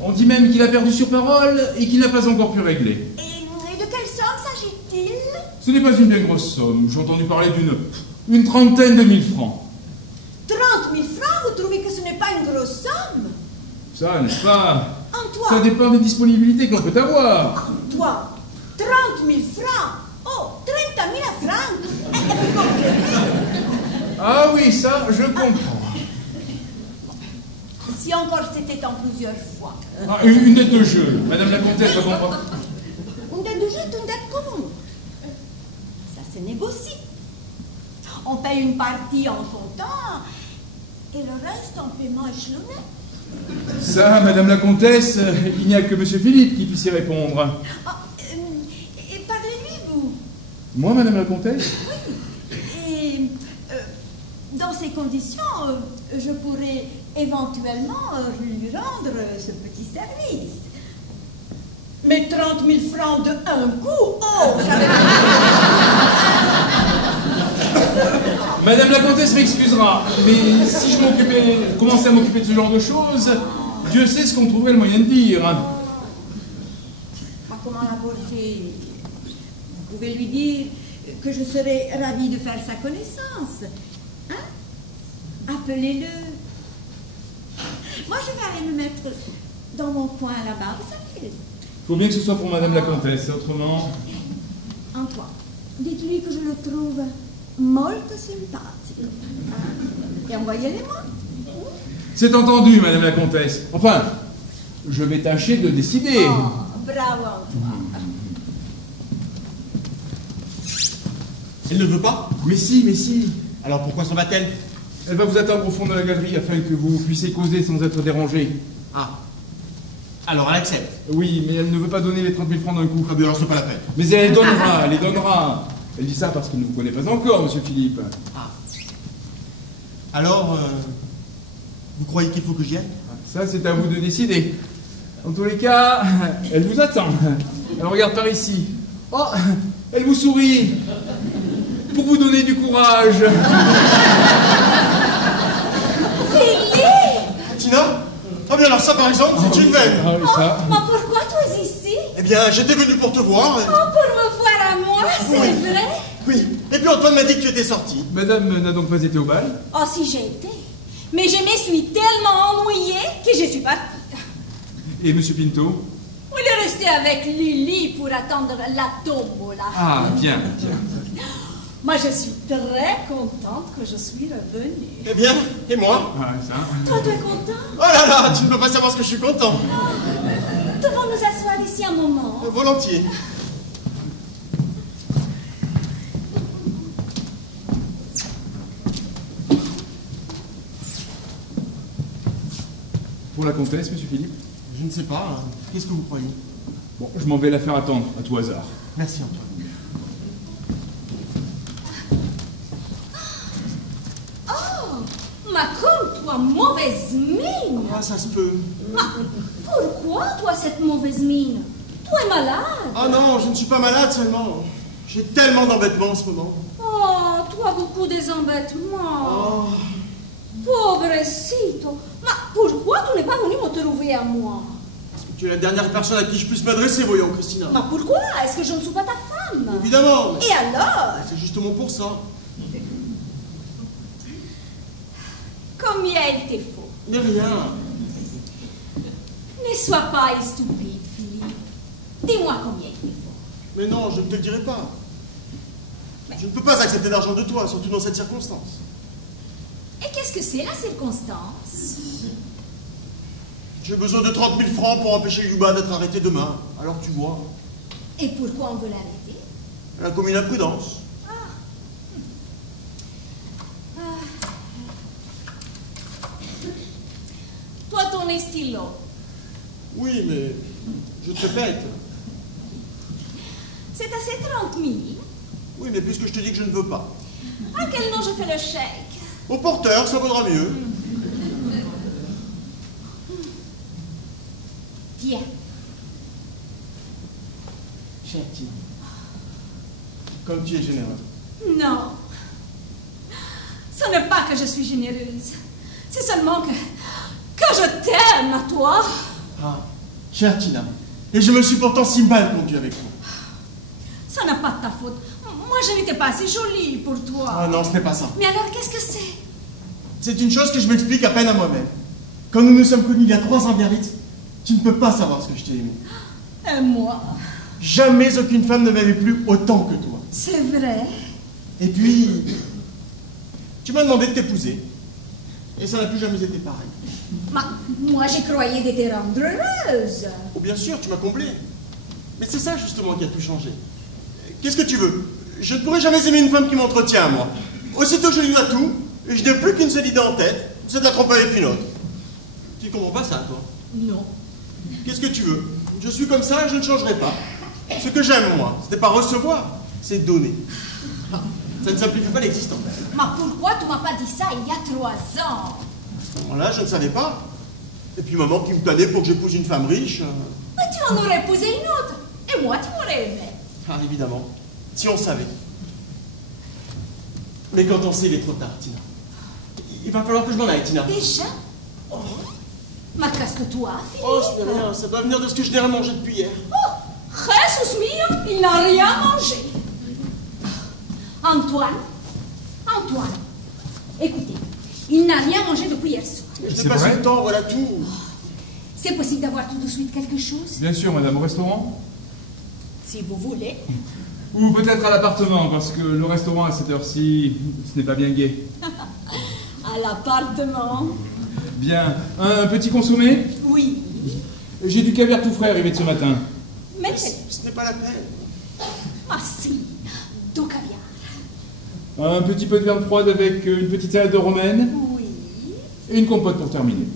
on dit même qu'il a perdu sur parole et qu'il n'a pas encore pu régler. Et de quelle somme s'agit-il? Ce n'est pas une bien grosse somme. J'ai entendu parler d'une trentaine de mille francs. 30 000 francs, vous trouvez que ce n'est pas une grosse somme? Ça, n'est-ce pas? Antoine, Ça dépend des disponibilités qu'on peut avoir. toi, 30 000 francs. Oh, 30 000 francs. Vous comprenez? Ah oui, ça, je comprends. Si encore c'était en plusieurs fois. Ah, une dette de jeu. Madame la Comtesse va comprendre. Une dette de jeu est une dette commune. Ça se négocie. On paye une partie en comptant et le reste en paiement échelonné. Ça, Madame la Comtesse, il n'y a que Monsieur Philippe qui puisse y répondre. Ah, et parlez-lui, vous. Moi, Madame la Comtesse? Et dans ces conditions, je pourrais éventuellement lui rendre ce petit service. Mais 30 000 francs de un coup, oh, ça Madame la Comtesse m'excusera, mais si je commençais à m'occuper de ce genre de choses, Dieu sait ce qu'on trouverait le moyen de dire. Comment l'aborder? Vous pouvez lui dire que je serais ravie de faire sa connaissance. Hein? Appelez-le. Moi, je vais aller me mettre dans mon coin là-bas, vous savez. Il faut bien que ce soit pour Madame la Comtesse, autrement... Antoine, dites-lui que je le trouve molto sympathique. Hein? Et envoyez-les-moi. C'est entendu, Madame la Comtesse. Enfin, je vais tâcher de décider. Oh, bravo, Antoine. Elle ne veut pas? Mais si, mais si. Alors pourquoi s'en va-t-elle? Elle va vous attendre au fond de la galerie afin que vous puissiez causer sans être dérangé. Ah. Alors elle accepte. Oui, mais elle ne veut pas donner les 30 000 francs d'un coup. Ah, mais alors c'est pas la peine. Mais elle les donnera, elle les donnera. Elle dit ça parce qu'elle ne vous connaît pas encore, Monsieur Philippe. Ah. Alors, vous croyez qu'il faut que j'y aille? Ça, c'est à vous de décider. En tous les cas, elle vous attend. Elle regarde par ici. Oh, elle vous sourit. Pour vous donner du courage. Philippe! Tina? Ah bien alors ça par exemple, c'est une veine. Ah oui, ça. Mais pourquoi tu es ici? Eh bien j'étais venu pour te voir. Oh, pour me voir à moi, c'est Oui. vrai? Oui. Et puis Antoine m'a dit que tu étais sorti. Madame n'a donc pas été au bal? Oh, si j'ai été. Mais je me suis tellement ennuyée que je suis partie. Et Monsieur Pinto? Il est resté avec Lily pour attendre la tombola. Ah, bien, bien. Moi, je suis très contente que je suis revenue. Eh bien, et moi? Ah, ça. Toi, tu es content? Oh là là, tu ne peux pas savoir ce que je suis content. Devons nous asseoir ici un moment. Volontiers. Pour la comtesse, Monsieur Philippe? Je ne sais pas. Qu'est-ce que vous croyez? Bon, je m'en vais la faire attendre, à tout hasard. Merci Antoine. Ma comme toi, mauvaise mine. Ah, ça se peut. Pourquoi, toi, cette mauvaise mine? Tu Tu es malade? Ah non, je ne suis pas malade seulement. J'ai tellement d'embêtements en ce moment. Oh, tu as beaucoup des embêtements. Oh. Pobrecito. Mais pourquoi tu n'es pas venu me trouver à moi? Parce que tu es la dernière personne à qui je puisse m'adresser, voyons, Christina. Mais pourquoi? Est-ce que je ne suis pas ta femme? Évidemment. Et alors? C'est justement pour ça. Combien il te faut? Mais rien. Ne sois pas stupide, Philippe. Dis-moi combien il te faut. Mais non, je ne te le dirai pas. Je ne peux pas accepter d'argent de toi, surtout dans cette circonstance. Et qu'est-ce que c'est la circonstance? J'ai besoin de 30 000 francs pour empêcher Yuba d'être arrêté demain. Alors tu vois, Et pourquoi on veut l'arrêter? elle a commis une imprudence. Toi, ton stylo. Oui, mais je te répète. C'est assez 30 000. Oui, mais puisque je te dis que je ne veux pas. À quel nom je fais le chèque? Au porteur, ça vaudra mieux. Tiens. Chère Tina, comme tu es généreux. Non. Ce n'est pas que je suis généreuse. C'est seulement que je t'aime à toi. Ah, chère Tina, et je me suis pourtant si mal conduit avec toi. Ça n'a pas de ta faute. Moi, je n'étais pas assez jolie pour toi. Ah non, ce n'est pas ça. Mais alors, qu'est-ce que c'est? C'est une chose que je m'explique à peine à moi-même. Quand nous nous sommes connus il y a 3 ans à Biarritz, tu ne peux pas savoir ce que je t'ai aimé. Et moi? Jamais aucune femme ne m'aimait plus autant que toi. C'est vrai. Et puis, tu m'as demandé de t'épouser. Et ça n'a plus jamais été pareil. Moi, j'ai croyé de te rendre heureuse. Oh, bien sûr, tu m'as comblé. Mais c'est ça justement qui a tout changé. Qu'est-ce que tu veux? Je ne pourrai jamais aimer une femme qui m'entretient, moi. Aussitôt que je lui dois tout, je n'ai plus qu'une seule idée en tête, c'est de la tromper avec une autre. Tu comprends pas ça, toi? Non. Qu'est-ce que tu veux? Je suis comme ça, je ne changerai pas. Ce que j'aime, moi, ce n'est pas recevoir, c'est donner. Ah, ça ne simplifie pas l'existence. Mais pourquoi tu m'as pas dit ça il y a 3 ans? À ce moment-là, je ne savais pas. Et puis maman qui me planait pour que j'épouse une femme riche. Mais tu en aurais épousé une autre. Et moi, tu m'aurais aimé. Ah, évidemment. Si on savait. Mais quand on sait, il est trop tard, Tina. Il va falloir que je m'en aille, Tina. Déjà? Oh. Mais qu'est-ce que toi, Philippe? Oh, c'est rien, ça doit venir de ce que je n'ai rien mangé depuis hier. Oh, Jesus mio, il n'a rien mangé. Antoine, écoutez, il n'a rien mangé depuis hier soir. Je C'est n'ai pas vrai eu le temps, voilà tout. C'est possible d'avoir tout de suite quelque chose? Bien sûr, madame, au restaurant. Si vous voulez. Ou peut-être à l'appartement, parce que le restaurant à cette heure-ci, ce n'est pas bien gai. À l'appartement? Bien. Un petit consommé? Oui. J'ai du caviar tout frais arrivé de ce matin. Mais Ce n'est pas la peine. ah si, du caviar. Un petit peu de viande froide avec une petite salade de romaine. Oui. Et une compote pour terminer.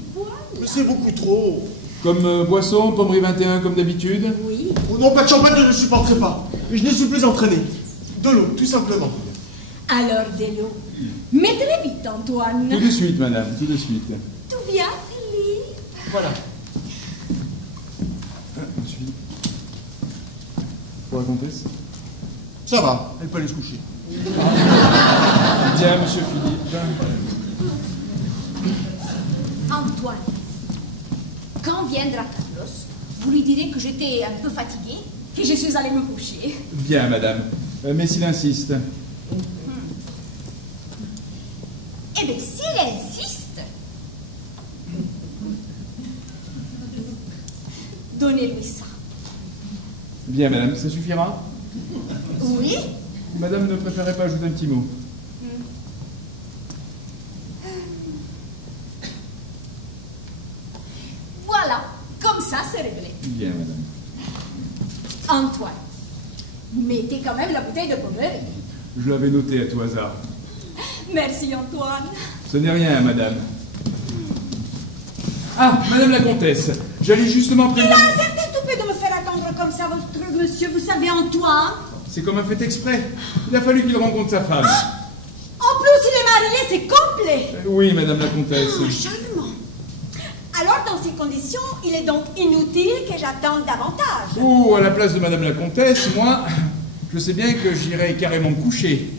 Mais c'est beaucoup trop. Comme boisson, pommerie 21 comme d'habitude. Oui. Oh non, pas de champagne, je ne supporterai pas. Je ne suis plus entraîné. De l'eau, tout simplement. Alors de l'eau. Mais très vite, Antoine. Tout de suite, madame, tout de suite. Tout bien, Philippe? Voilà. Monsieur Philippe. Pour la comtesse. Ça va, elle peut aller se coucher. Bien, monsieur Philippe. Antoine, quand viendra Carlos, vous lui direz que j'étais un peu fatiguée et je suis allée me coucher. Bien, madame. Mais s'il insiste. Eh bien, s'il insiste, donnez-lui ça. Bien, madame, ça suffira? Oui? Madame ne préférait pas ajouter un petit mot. Voilà, comme ça, c'est réglé. Bien, madame. Antoine, mettez quand même la bouteille de pommerie. Je l'avais noté à tout hasard. Merci, Antoine. Ce n'est rien, madame. Ah, madame la comtesse, j'allais justement Il prévenir... a un certain toupet de me faire attendre comme ça, votre monsieur, vous savez, Antoine. C'est comme un fait exprès. Il a fallu qu'il rencontre sa femme. En plus, il est marié, c'est complet. Oui, madame la comtesse. Charmant. Alors, dans ces conditions, conditions, il est donc inutile que j'attende davantage. Oh, à la place de Madame la Comtesse, moi, je sais bien que j'irai carrément me coucher.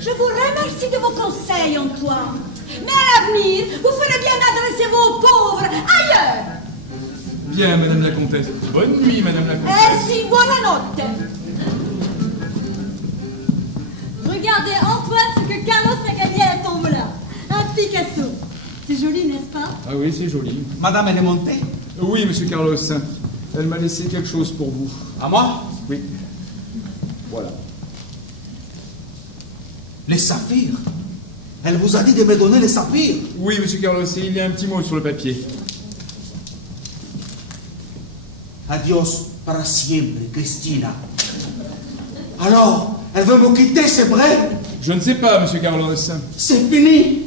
Je vous remercie de vos conseils, Antoine. Mais à l'avenir, vous ferez bien d'adresser vos pauvres ailleurs. Bien, Madame la Comtesse. Bonne nuit, Madame la Comtesse. Si, buonanotte. Regardez, Antoine, ce que Carlos a gagné à la tombola. Un Picasso. C'est joli, n'est-ce pas? Ah oui, c'est joli. Madame, elle est montée? Oui, Monsieur Carlos. Elle m'a laissé quelque chose pour vous. À moi? Oui. Voilà. Les saphirs? Elle vous a dit de me donner les saphirs? Oui, Monsieur Carlos, et il y a un petit mot sur le papier. Adios para siempre, Cristina. Alors, elle veut me quitter, c'est vrai? Je ne sais pas, Monsieur Carlos. C'est fini?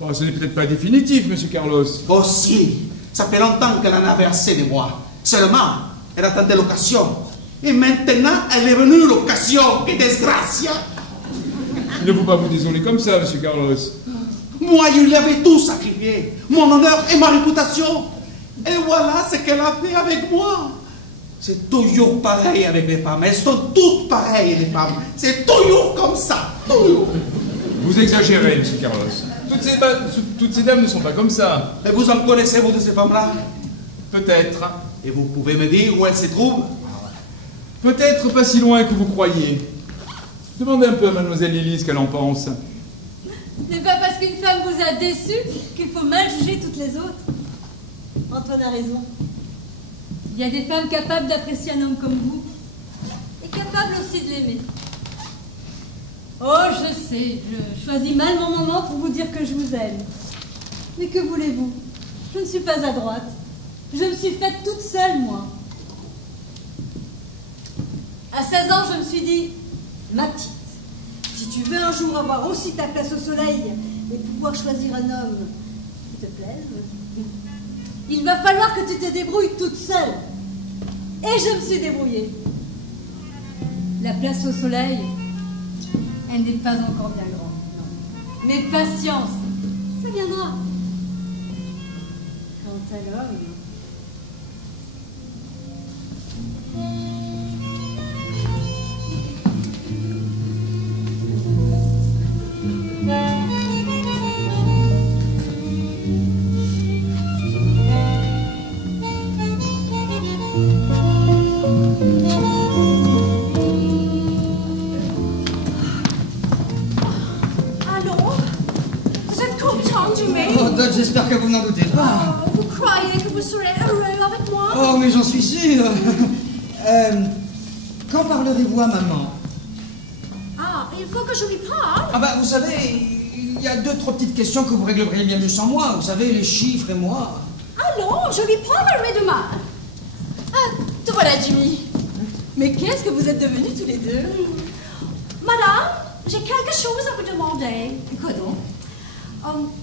Oh, ce n'est peut-être pas définitif, Monsieur Carlos. Oh si, ça fait longtemps qu'elle en avait assez de moi. Seulement, elle attendait l'occasion. Et maintenant, elle est venue l'occasion. Que disgracia! Ne faut pas vous désoler comme ça, Monsieur Carlos. Moi, je lui avais tout sacrifié. Mon honneur et ma réputation. Et voilà ce qu'elle a fait avec moi. C'est toujours pareil avec les femmes. Elles sont toutes pareilles, les femmes. C'est toujours comme ça. Toujours. Vous exagérez, Monsieur Carlos. Toutes ces dames ne sont pas comme ça. Et vous en connaissez, vous, de ces femmes-là? Peut-être. Et vous pouvez me dire où elles se trouvent? Peut-être pas si loin que vous croyez. Demandez un peu à Mademoiselle Lily ce qu'elle en pense. Ce n'est pas parce qu'une femme vous a déçu qu'il faut mal juger toutes les autres. Antoine a raison. Il y a des femmes capables d'apprécier un homme comme vous. Et capables aussi de l'aimer. Oh, je sais, je choisis mal mon moment pour vous dire que je vous aime. Mais que voulez-vous? Je ne suis pas à droite. Je me suis faite toute seule, moi. À 16 ans, je me suis dit, ma petite, si tu veux un jour avoir aussi ta place au soleil et pouvoir choisir un homme qui te plaise, il va falloir que tu te débrouilles toute seule. Et je me suis débrouillée. La place au soleil, elle n'est pas encore bien grande. Non. Mais patience, ça viendra. Quant à l'homme... J'espère que vous n'en doutez pas. Oh, vous croyez que vous serez heureux avec moi? Oh, mais j'en suis sûr. Quand parlerez-vous à maman? Ah, il faut que je lui parle. Ah bah, vous savez, il y a 2-3 petites questions que vous réglerez bien mieux sans moi. Vous savez, les chiffres et moi. Allons, je lui parlerai demain. Ah, te voilà, Jimmy. Mais qu'est-ce que vous êtes devenus tous les deux? Madame, j'ai quelque chose à vous demander. Quoi donc?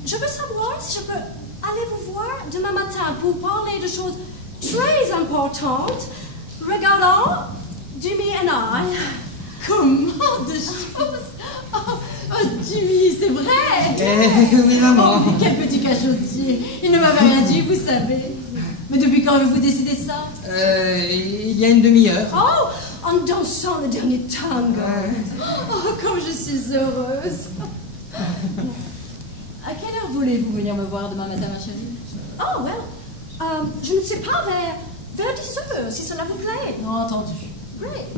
Je veux savoir si je peux aller vous voir demain matin pour parler de choses très importantes regardant Jimmy et I. Comment de choses? Oh, Jimmy, c'est vrai! Eh oui, maman. Oh, quel petit cachotier! Il ne m'avait rien dit, vous savez. Mais depuis quand avez-vous décidé ça? Il y a une demi-heure. Oh, en dansant le dernier tango. Oh, comme je suis heureuse! À quelle heure voulez-vous venir me voir demain matin, ma chérie? Oh, well, je ne sais pas, vers 10 heures, si cela vous plaît. Non, entendu. Great.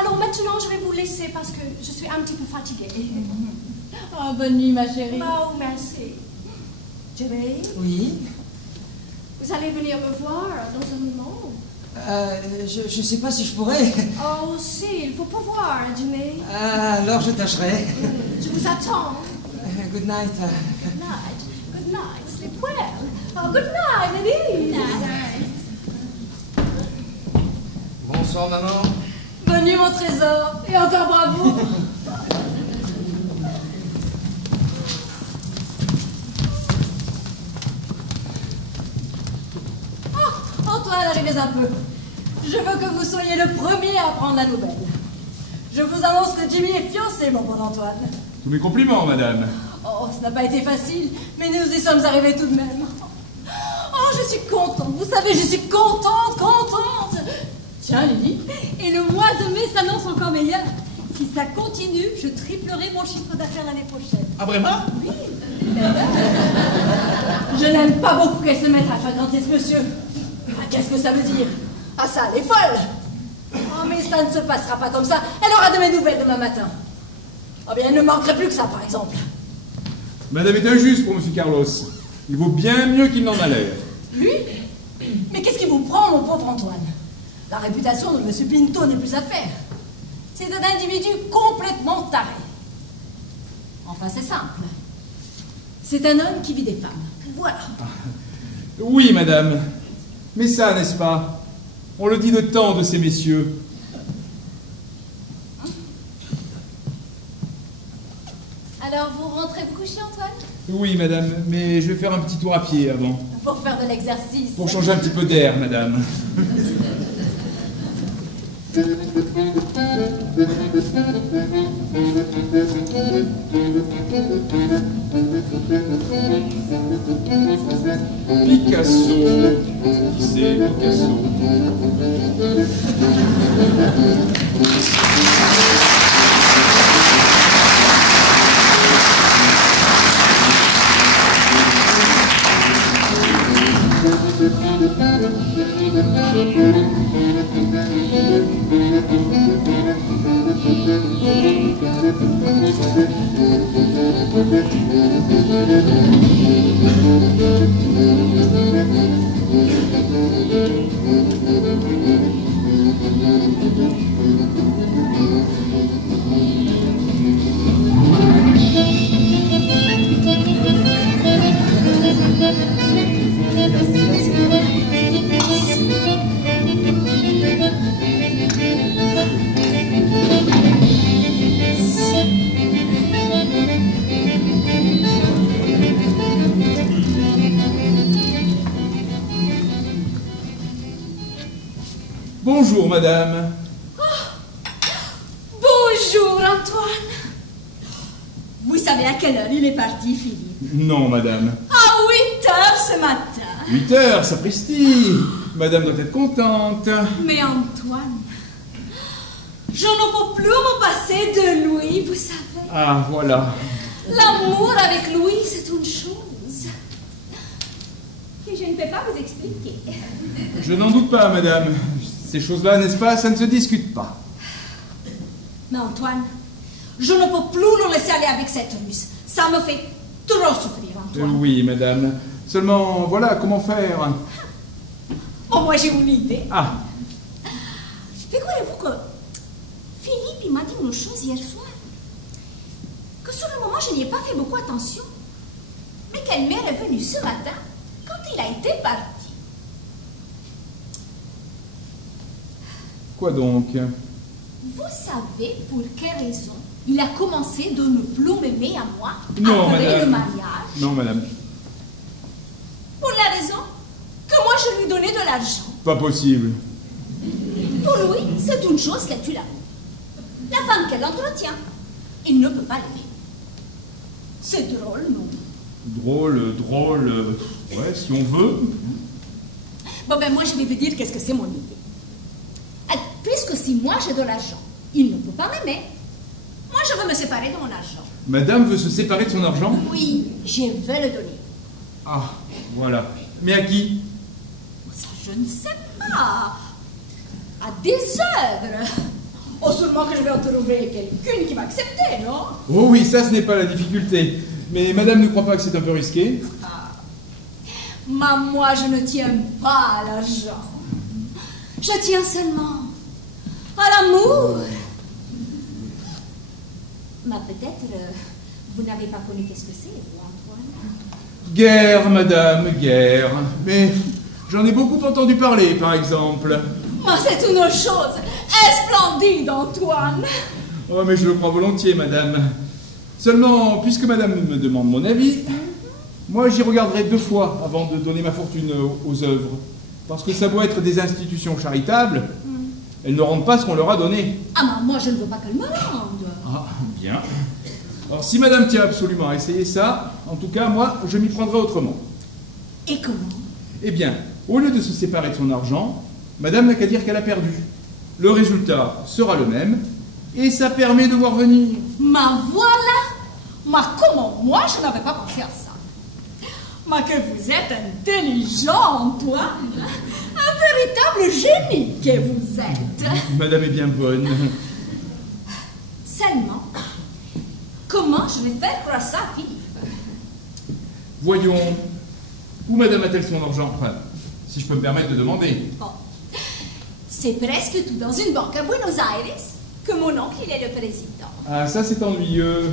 Alors maintenant, je vais vous laisser parce que je suis un petit peu fatiguée. Oh, bonne nuit, ma chérie. Oh, merci. Jimmy, Oui. vous allez venir me voir dans un moment? Je ne sais pas si je pourrais. Oh, si, il faut pouvoir, Jimmy. Alors je tâcherai. Je vous attends. Good night. Good night. Good night. Sleep well. Oh, good night, Eddie. Bonsoir, maman. Bonne nuit, mon trésor. Et encore bravo. Oh, Antoine, arrivez un peu. Je veux que vous soyez le premier à apprendre la nouvelle. Je vous annonce que Jimmy est fiancé, mon bon Antoine. Tous mes compliments, madame. Oh, ça n'a pas été facile, mais nous y sommes arrivés tout de même. Oh, je suis contente, vous savez, je suis contente. Tiens, Lily. Et le mois de mai s'annonce encore meilleur. Si ça continue, je triplerai mon chiffre d'affaires l'année prochaine. Ah, vraiment? Oui. Je n'aime pas beaucoup qu'elle se mette à fréquenter ce monsieur. Ah, qu'est-ce que ça veut dire? Ah, ça, elle est folle. Oh, mais ça ne se passera pas comme ça. Elle aura de mes nouvelles demain matin. Oh, bien, il ne manquerait plus que ça, par exemple. Madame est injuste pour M. Carlos. Il vaut bien mieux qu'il n'en a l'air. Lui? Mais qu'est-ce qui vous prend, mon pauvre Antoine? La réputation de M. Pinto n'est plus à faire. C'est un individu complètement taré. Enfin, c'est simple. C'est un homme qui vit des femmes. Voilà. Oui, madame. Mais ça, n'est-ce pas? On le dit de tant de ces messieurs. Alors, vous rentrez vous coucher, Antoine? Oui, madame, mais je vais faire un petit tour à pied avant. Pour faire de l'exercice. Pour changer un petit peu d'air, madame. Picasso. Qui c'est, Picasso? Bonjour, madame. Bonjour, Antoine. Vous savez à quelle heure il est parti, Philippe? Non, madame. À 8 heures ce matin. 8 heures, sapristi. Madame doit être contente. Mais Antoine, je ne peux plus me passer de lui, vous savez. Ah, voilà. L'amour avec lui, c'est une chose que je ne peux pas vous expliquer. Je n'en doute pas, madame. Ces choses-là, n'est-ce pas, ça ne se discute pas. Mais Antoine, je ne peux plus le laisser aller avec cette russe. Ça me fait trop souffrir, Antoine. Oui, madame. Seulement, voilà, comment faire? Oh, moi j'ai une idée. Ah, Figurez-vous que Philippe il m'a dit une chose hier soir. Que sur le moment, je n'y ai pas fait beaucoup attention. Mais qu'elle m'est revenue ce matin quand il a été parti. quoi donc? Vous savez pour quelle raison il a commencé de ne plus m'aimer à moi Non, après madame. le mariage? Non, madame. Pour la raison que moi je lui donnais de l'argent. Pas possible. Pour lui, c'est une chose que tu l'as. La femme qu'elle entretient, il ne peut pas l'aimer. C'est drôle, non? Drôle, ouais, si on veut. Bon, ben moi, je vais vous dire qu'est-ce que c'est mon idée. Puisque si moi j'ai de l'argent, il ne peut pas m'aimer, moi je veux me séparer de mon argent. Madame veut se séparer de son argent? Oui, je veux le donner. Ah, voilà. Mais à qui? Ça, je ne sais pas. À des œuvres. Oh, sûrement que je vais en trouver quelqu'une qui va accepter, non? Oh oui, ça, ce n'est pas la difficulté. Mais madame ne croit pas que c'est un peu risqué? Mais moi, je ne tiens pas à l'argent. Je tiens seulement à l'amour. Mais peut-être, vous n'avez pas connu qu'est-ce que c'est, vous, Antoine? Guerre, madame, guerre. Mais j'en ai beaucoup entendu parler, par exemple. Mais c'est une chose splendide, Antoine. Oh, mais je le crois volontiers, madame. Seulement, puisque madame me demande mon avis, moi j'y regarderai 2 fois avant de donner ma fortune aux œuvres. Parce que ça doit être des institutions charitables, elles ne rendent pas ce qu'on leur a donné. Ah, mais moi, je ne veux pas qu'elle me rende. Ah, bien. Alors, si madame tient absolument à essayer ça, en tout cas, moi, je m'y prendrai autrement. Et comment? Eh bien, au lieu de se séparer de son argent, madame n'a qu'à dire qu'elle a perdu. Le résultat sera le même, et ça permet de voir venir. Ma voilà. Ma comment? Moi, je n'avais pas pensé à ça. Ma que vous êtes intelligent, Antoine. Un véritable génie que vous êtes. Madame est bien bonne. Seulement, comment je vais faire croire ça à Philippe? Voyons, où madame a-t-elle son argent? Enfin, si je peux me permettre de demander. Oh. C'est presque tout dans une banque à Buenos Aires que mon oncle il est le président. Ah, ça c'est ennuyeux.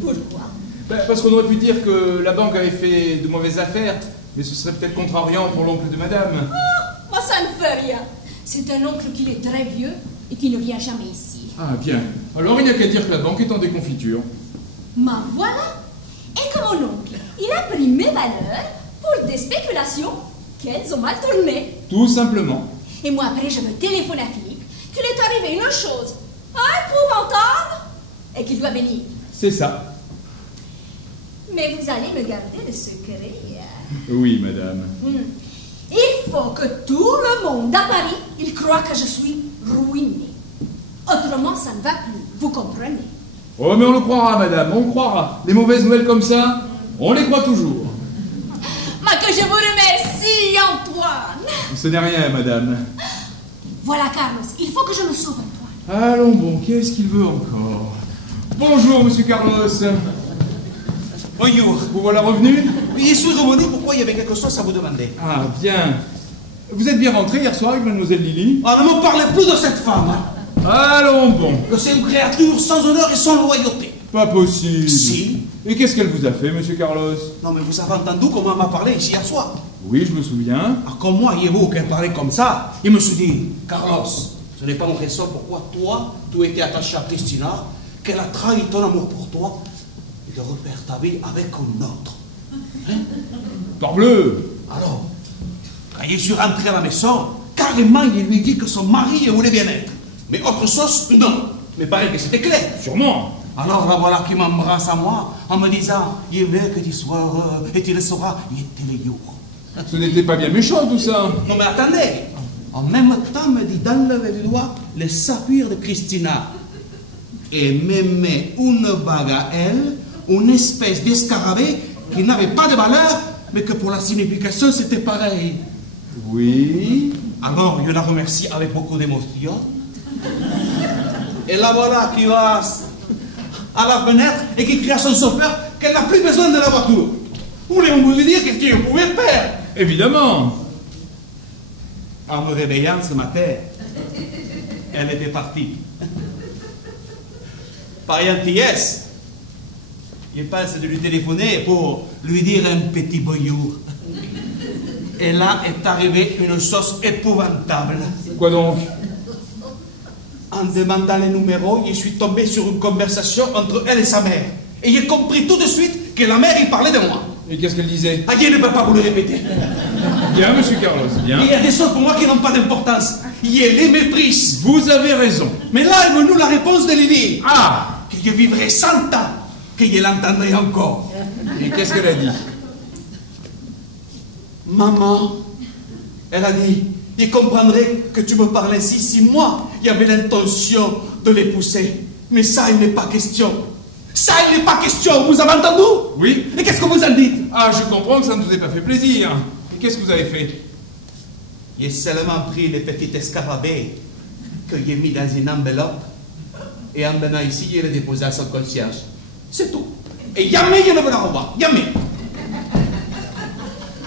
Pourquoi? Ben, parce qu'on aurait pu dire que la banque avait fait de mauvaises affaires, mais ce serait peut-être contrariant pour l'oncle de madame. Oh, moi ça ne fait rien. C'est un oncle qui est très vieux et qui ne vient jamais ici. Ah, bien. Alors il n'y a qu'à dire que la banque est en déconfiture. Ma voilà. Et que mon oncle, il a pris mes valeurs pour des spéculations qu'elles ont mal tournées. Tout simplement. Et moi après je me téléphone à Philippe qu'il est arrivé une chose épouvantable et qu'il doit venir. C'est ça. Mais vous allez me garder le secret. Oui, madame. Il faut que tout le monde à Paris, il croit que je suis ruinée. Autrement, ça ne va plus. Vous comprenez? Oh, mais on le croira, madame, on le croira. Les mauvaises nouvelles comme ça, on les croit toujours. Mais que je vous remercie, Antoine. Ce n'est rien, madame. Voilà, Carlos, il faut que je me sauve, Antoine. Allons bon, qu'est-ce qu'il veut encore? Bonjour, monsieur Carlos. Bonjour. Vous voilà revenu? Oui, je suis revenu. Pourquoi il y avait quelque chose à vous demander? Ah, bien. Vous êtes bien rentré hier soir avec mademoiselle Lily? Ah, ne me parlez plus de cette femme. Hein. Allons bon. Que c'est une créature sans honneur et sans loyauté. Pas possible. Si. Et qu'est-ce qu'elle vous a fait, monsieur Carlos? Non, mais vous avez entendu comment elle m'a parlé ici hier soir? Oui, je me souviens. Ah, comme moi, et vous, qu'elle parlait comme ça, il me suis dit, Carlos, ce n'est pas une raison pourquoi toi, tu étais attaché à Christina, qu'elle a trahi ton amour pour toi, et de refaire ta vie avec un autre. Hein? Parbleu. Alors, quand je suis rentré à la maison, carrément, il lui dit que son mari voulait bien être. Mais autre chose, non. Mais pareil que c'était clair. Sûrement. Alors la voilà qui m'embrasse à moi en me disant, je veux que tu sois heureux et tu le sauras, il était le jour. Ce n'était pas bien méchant tout ça. Non mais attendez, en même temps me dit d'enlever du doigt le saphir de Christina et me met une bague à elle, une espèce d'escarabée qui n'avait pas de valeur, mais que pour la signification c'était pareil. Oui. Alors je la remercie avec beaucoup d'émotion. Et la voilà qui va à la fenêtre et qui crie à son chauffeur qu'elle n'a plus besoin de la voiture. Voulez-vous me dire qu'est-ce que vous pouvez faire? Évidemment. En me réveillant ce matin, elle était partie. Par gentillesse, je pense de lui téléphoner pour lui dire un petit bonjour. Et là est arrivée une chose épouvantable. Quoi donc? En demandant les numéros, je suis tombé sur une conversation entre elle et sa mère. Et j'ai compris tout de suite que la mère, il parlait de moi. Et qu'est-ce qu'elle disait? Ah, je ne peux pas vous le répéter. Bien, monsieur Carlos, bien. Il y a des choses pour moi qui n'ont pas d'importance. Je les méprise. Vous avez raison. Mais là est venue la réponse de Lily. Ah! Que je vivrai 100 ans, que je l'entendrai encore. Et qu'est-ce qu'elle a dit? Maman, elle a dit, je comprendrais que tu me parles ainsi si moi, j'avais l'intention de l'épouser. Mais ça, il n'est pas question. Ça, il n'est pas question, vous avez entendu? Oui. Et qu'est-ce que vous en dites? Ah, je comprends que ça ne vous ait pas fait plaisir. Et qu'est-ce que vous avez fait? J'ai seulement pris les petits escarabées que j'ai mis dans une enveloppe et en venant ici, je les déposé à son concierge. C'est tout. Et jamais je ne veux la revoir. Jamais.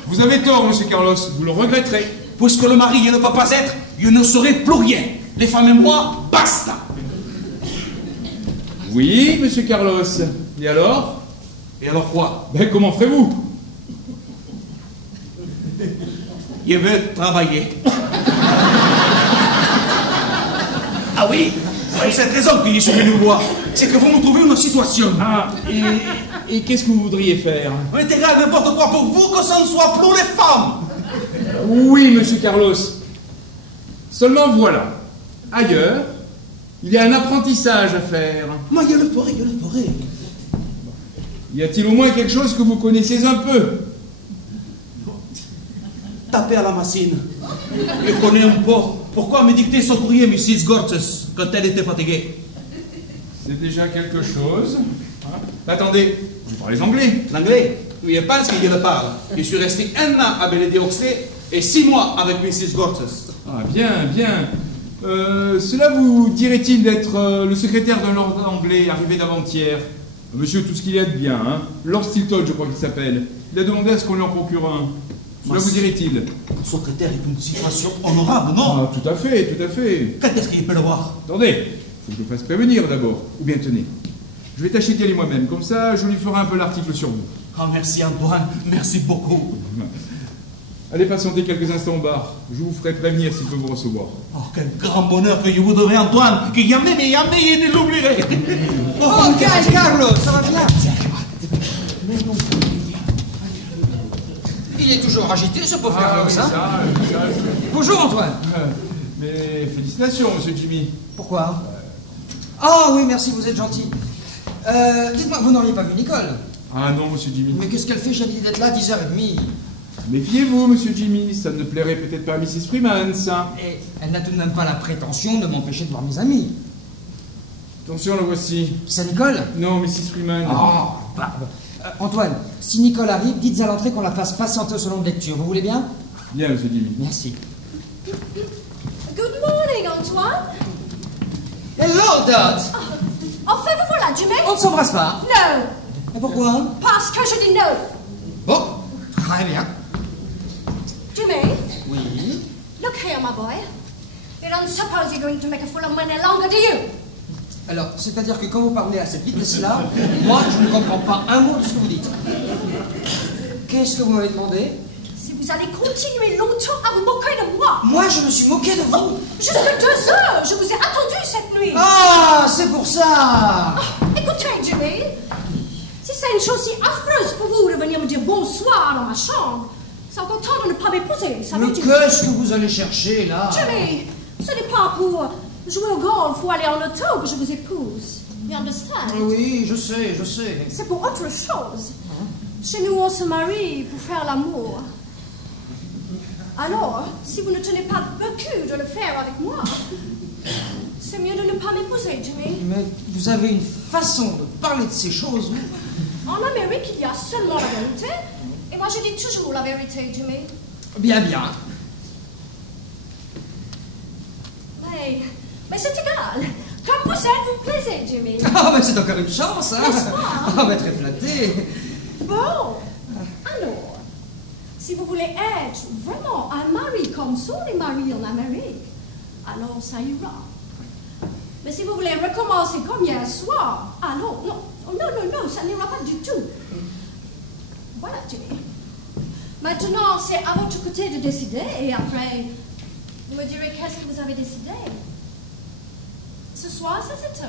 Vous avez tort, monsieur Carlos. Vous le regretterez. Puisque le mari ne peut pas être, je ne saurai plus rien. Les femmes et moi, basta. Oui, monsieur Carlos. Et alors? Et alors quoi? Ben, comment ferez-vous? Je veux travailler. Ah oui, c'est cette raison que je suis venu vous voir. C'est que vous me trouvez une situation. Ah, et qu'est-ce que vous voudriez faire? C'est égal, n'importe quoi pour vous, que ça ne soit plus les femmes. Oui, monsieur Carlos. Seulement voilà. Ailleurs, il y a un apprentissage à faire. Moi, je le ferai, je le ferai. Y a-t-il au moins quelque chose que vous connaissez un peu? Taper à la machine. Je connais un peu. Pourquoi me dicter son courrier, Mrs. Gorges, quand elle était fatiguée? C'est déjà quelque chose. Hein? Attendez, vous parlez anglais? L'anglais? Oui, je pense que je le parle. Je suis resté 1 an à Belledé-Oxley et 6 mois avec Mrs. Gorges. Ah, bien, bien. Cela vous dirait-il d'être le secrétaire d'un lord anglais arrivé d'avant-hier? Monsieur tout ce qu'il y a de bien, hein? Lord Stilton, je crois qu'il s'appelle. Il a demandé à ce qu'on lui en procure un. Cela vous dirait-il? Secrétaire est une situation honorable, non? Ah, tout à fait, tout à fait. Quand est-ce qu'il peut le voir? Attendez, faut que je le fasse prévenir d'abord. Ou bien tenez, je vais tâcher d'y aller moi-même, comme ça je lui ferai un peu l'article sur vous. Ah, merci Antoine, merci beaucoup. Allez patienter quelques instants au bar. Je vous ferai prévenir s'il peut vous recevoir. Oh, quel grand bonheur que je vous devrais, Antoine, que jamais, mais jamais je ne l'oublierai. Oh, Carlo, ça va bien? Il est toujours agité, ce pauvre Carlos, oui, hein? ça. Bonjour, Antoine. Mais félicitations, monsieur Jimmy. Pourquoi? Ah oui, merci, vous êtes gentil. Dites-moi, vous n'auriez pas vu Nicole? Ah non, monsieur Jimmy. Mais qu'est-ce qu'elle fait? J'ai dit d'être là à 10h30. Méfiez-vous, monsieur Jimmy, ça ne plairait peut-être pas à Mrs. Freeman, ça. Et elle n'a tout de même pas la prétention de m'empêcher de voir mes amis. Attention, la voici. C'est Nicole? Non, Mrs. Freeman. Oh, barbe. Antoine, si Nicole arrive, dites à l'entrée qu'on la fasse patienter au salon de lecture. Vous voulez bien? Bien, monsieur Jimmy. Merci. Good morning, Antoine. Hello, Dot. Enfin, vous voilà, Jimmy. On ne s'embrasse pas. No, Et pourquoi? parce que je dis no. Bon, très bien. Jimmy, Oui. look here, my boy. You don't suppose you're going to make a fool of me any longer, do you? Alors, c'est-à-dire que quand vous parlez à cette vitesse-là, moi, je ne comprends pas un mot de ce que vous dites. Qu'est-ce que vous m'avez demandé? Si vous allez continuer longtemps à vous moquer de moi. Moi, je me suis moqué de vous. Jusqu'à 2 heures, je vous ai attendu cette nuit. Ah, c'est pour ça. Écoutez, Jimmy, si c'est une chose si affreuse pour vous de venir me dire bonsoir dans ma chambre, c'est encore temps de ne pas m'épouser, ça Mais veut dire... qu'est-ce que vous allez chercher, là? Jimmy, ce n'est pas pour jouer au golf ou aller en auto que je vous épouse. You understand? Oui, je sais, je sais. C'est pour autre chose. Chez nous, on se marie pour faire l'amour. Alors, si vous ne tenez pas beaucoup de le faire avec moi, c'est mieux de ne pas m'épouser, Jimmy. Mais vous avez une façon de parler de ces choses, vous. En Amérique, il y a seulement la vérité. Et moi, je dis toujours la vérité, Jimmy. Bien, bien. Mais c'est égal. Comme vous êtes, vous plaisez, Jimmy. Ah, mais c'est encore une chance, hein? N'est-ce pas? Ah, mais très flatté. Bon, alors, si vous voulez être vraiment un mari comme sont les maris en Amérique, alors ça ira. Mais si vous voulez recommencer comme hier soir, alors non, ça n'ira pas du tout. Voilà, Jimmy. Maintenant, c'est à votre côté de décider, et après, vous me direz qu'est-ce que vous avez décidé. Ce soir, ça c'est tôt.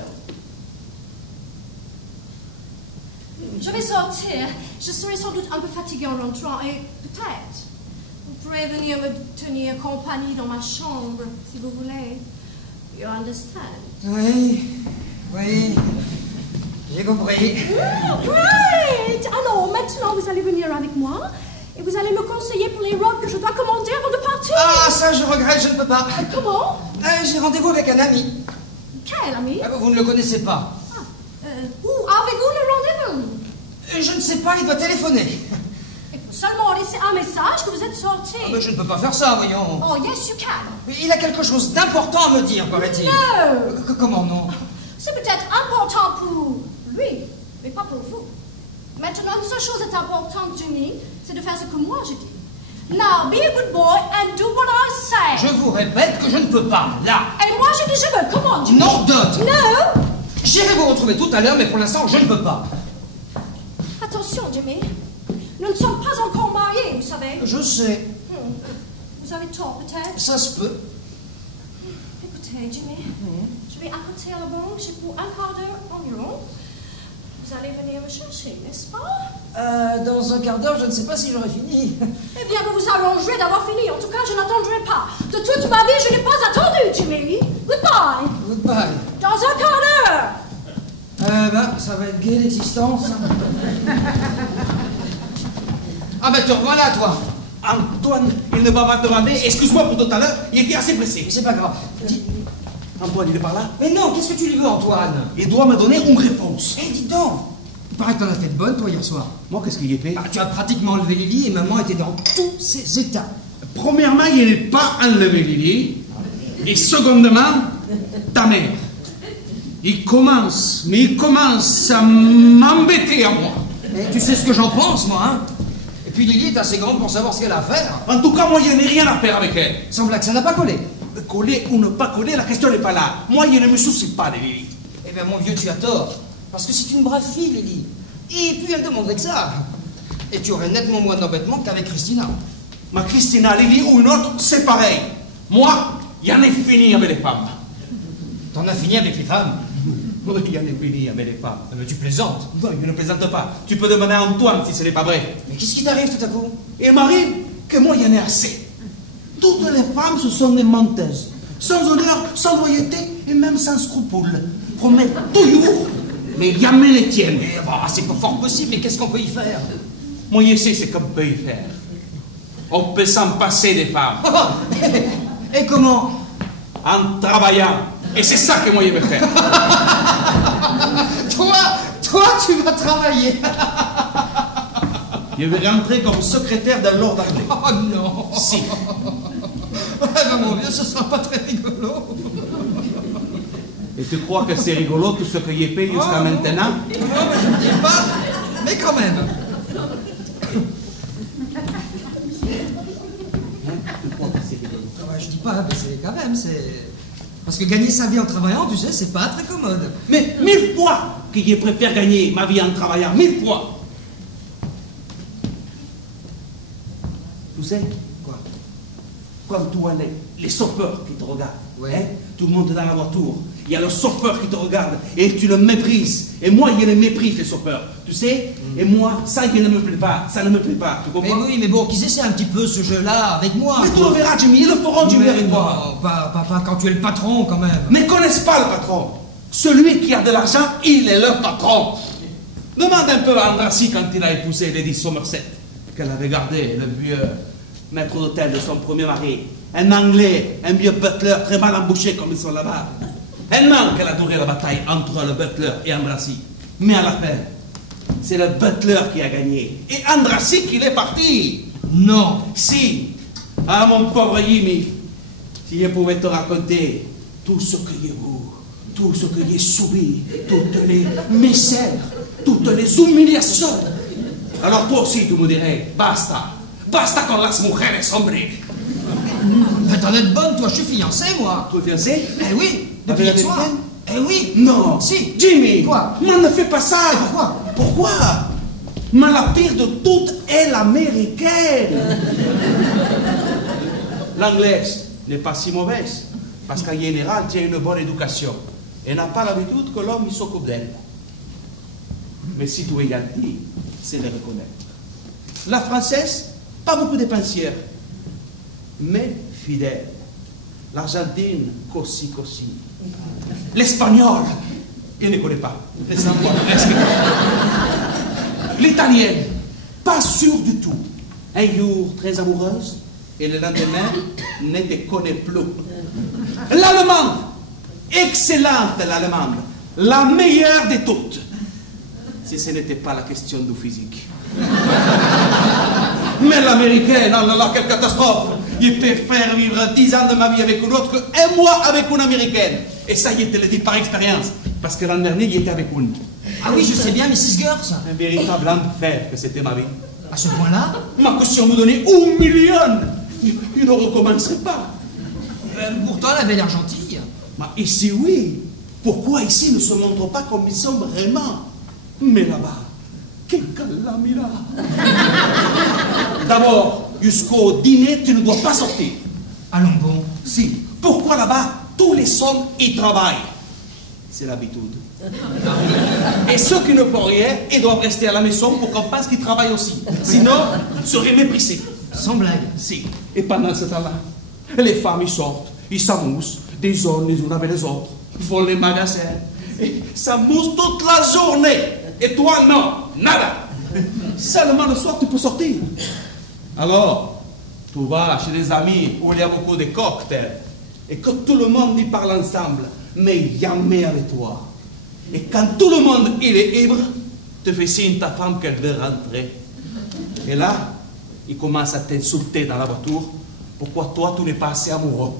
Je vais sortir. Je serai sans doute un peu fatiguée en rentrant et peut-être vous pourrez venir me tenir compagnie dans ma chambre si vous voulez. You understand? Oui, j'ai compris. Great! Alors maintenant vous allez venir avec moi et vous allez me conseiller pour les robes que je dois commander avant de partir. Ah, ça, je regrette, je ne peux pas. Comment? J'ai rendez-vous avec un ami. Quel ami? Ah, vous ne le connaissez pas. Où avez-vous le rendez-vous? Je ne sais pas, il doit téléphoner. Il faut seulement laisser un message que vous êtes sorti. Ah, mais je ne peux pas faire ça, voyons. Oh, yes, you can. Il a quelque chose d'important à me dire, paraît-il. No! Comment non? C'est peut-être important pour lui, mais pas pour vous. Maintenant, une seule chose est importante, Jimmy, c'est de faire ce que moi je dis. Now, be a good boy and do what I say. Je vous répète que je ne peux pas, là. Et moi, je dis je veux. Comment, Jimmy? Non, Dot. No! J'irai vous retrouver tout à l'heure, mais pour l'instant, je ne peux pas. Attention, Jimmy. Nous ne sommes pas encore mariés, vous savez. Je sais. Vous avez tort, peut-être. Ça se peut. Écoutez, Jimmy, je vais à côté à la banque, j'ai pour un quart d'heure environ. Vous allez venir me chercher, n'est-ce pas? Dans un quart d'heure, je ne sais pas si j'aurai fini. Eh bien, vous vous arrangerez d'avoir fini. En tout cas, je n'attendrai pas. De toute ma vie, je n'ai pas attendu, Jimmy. Goodbye. Goodbye. Dans un quart d'heure. Ça va être gai l'existence. Ah ben te revoilà, toi. Antoine, il ne va pas te demander, excuse-moi pour tout à l'heure, il était assez pressé. Mais c'est pas grave. Dis... Antoine, il est par là? Mais non, qu'est-ce que tu lui veux, Antoine? Il doit me donner une réponse. Eh, dis donc. Il paraît que t'en as fait de bonne, toi, hier soir. Moi, qu'est-ce qu'il y a fait? Tu as pratiquement enlevé Lily et maman était dans tous ses états. Premièrement, il n'est pas enlevé Lily. Et secondement, ta mère. Il commence à m'embêter à moi. Et tu sais ce que j'en pense, moi, hein? Et puis Lily est assez grande pour savoir ce qu'elle a à faire. En tout cas, moi, je n'ai rien à faire avec elle. Sans blague, ça n'a pas collé. Coller ou ne pas coller, la question n'est pas là. Moi, je ne me soucie pas de Lily. Eh bien, mon vieux, tu as tort. Parce que c'est une brave fille, Lily. Et puis, elle demanderait que ça. Et tu aurais nettement moins d'embêtement qu'avec Christina. Ma Christina, Lily ou une autre, c'est pareil. Moi, j'en ai fini avec les femmes. T'en as fini avec les femmes? Oui, j'en ai fini avec les femmes. Mais tu plaisantes. Non, je ne plaisante pas. Tu peux demander à Antoine si ce n'est pas vrai. Mais qu'est-ce qui t'arrive tout à coup? Il m'arrive que moi, j'en ai assez. Toutes les femmes, ce sont des menteuses. Sans honneur, sans loyauté et même sans scrupules. Promettent toujours, mais jamais les tiennent. Eh ben, c'est pas fort possible, mais qu'est-ce qu'on peut y faire? Moi, je sais ce qu'on peut y faire. On peut s'en passer des femmes. Et comment? En travaillant. Et c'est ça que moi, je veux faire. Toi, tu vas travailler. Je vais rentrer comme secrétaire de Lord Harley. Oh non. Si. Eh ben, mon vieux, ce sera pas très rigolo. Et tu crois que c'est rigolo tout ce que j'ai fait jusqu'à maintenant? Non, mais je ne dis pas. Mais quand même. Tu crois que c'est rigolo? Ouais, je dis pas, mais c'est quand même, c'est... Parce que gagner sa vie en travaillant, tu sais, c'est pas très commode. Mais 1000 fois que je préfère gagner ma vie en travaillant. 1000 fois. Tu sais Quoi? Quand tu vois les chauffeurs qui te regardent, Ouais. hein, tout le monde dans la voiture, il y a le chauffeur qui te regarde et tu le méprises. Et moi, je les méprise, les chauffeurs. Tu sais? Et moi, ça, il ne me plaît pas. Ça ne me plaît pas. Tu Mais comprends? oui, mais bon, qu'ils essaient un petit peu ce jeu-là avec moi. Mais tu quoi. le verras, Jimmy. Ils le feront, Jimmy, Mais avec non, moi. pas quand tu es le patron, quand même. Mais connaissent pas le patron. Celui qui a de l'argent, il est le patron. Demande un peu à Andrassy quand il a épousé Lady Somerset, qu'elle avait gardé le vieux maître d'hôtel de son premier mari. Un Anglais, un vieux butler très mal embouché comme ils sont là-bas. Un an qu'elle a duré la bataille entre le butler et Andrassy. Mais à la fin, c'est le butler qui a gagné. Et Andrassy qui est parti. Non. Si, ah mon pauvre Jimmy, si je pouvais te raconter tout ce que j'ai vu, tout ce que j'ai subi, toutes les misères, toutes les humiliations. Alors toi aussi tu me dirais, basta, basta con las mujeres, hombre. Mais t'en es de bonne, toi, je suis fiancé, moi. Tu es fiancé? Eh oui, depuis Avec hier soir. l'américaine? Eh oui. Non. Si. Jimmy. Quoi? Mais ne fais pas ça. Pourquoi? Pourquoi? Mais la pire de toutes est l'américaine. L'anglaise n'est pas si mauvaise, parce qu'en général, tu as une bonne éducation. Et n'a pas l'habitude que l'homme s'occupe d'elle. Mais si tu es gentil, c'est le reconnaître. La française, pas beaucoup de dépensière, mais fidèle. L'Argentine, così. L'espagnol, il ne connaît pas. L'italienne, pas sûre du tout. Un jour, très amoureuse, et le lendemain, ne te connaît plus. L'allemande, excellente l'allemande, la meilleure de toutes. Si ce n'était pas la question du physique. Mais l'américaine, oh là là, quelle catastrophe! Il peut faire vivre 10 ans de ma vie avec une autre qu'un mois avec une américaine. Et ça, je te le dis par expérience, parce que l'an dernier, il était avec une. Ah oui, je sais bien, Mrs. Girls. Un véritable enfer que c'était ma vie. À ce point-là? Ma caution me donnait 1 million. Il ne recommencerait pas. Pourtant, elle avait l'air gentille. Mais ici, oui. Pourquoi ici ils ne se montrent pas comme ils sont vraiment? Mais là-bas, quelle calamita! D'abord, jusqu'au dîner, tu ne dois pas sortir. Allons bon. Si. Pourquoi là-bas, tous les hommes y travaillent? C'est l'habitude. Et ceux qui ne font rien, ils doivent rester à la maison pour qu'on pense qu'ils travaillent aussi. Sinon, ils seraient méprisés. Sans blague. Si. Et pendant ce temps-là, les femmes, ils sortent, ils s'amusent, des hommes les unes avec les autres. Ils font les magasins. Ça mousse toute la journée. Et toi, non, nada. Seulement le soir, tu peux sortir. Alors, tu vas chez des amis où il y a beaucoup de cocktails et que tout le monde y parle ensemble, mais jamais avec toi. Et quand tout le monde il est ivre, tu fais signe ta femme qu'elle veut rentrer. Et là, il commence à t'insulter dans la voiture. Pourquoi toi, tu n'es pas assez amoureux?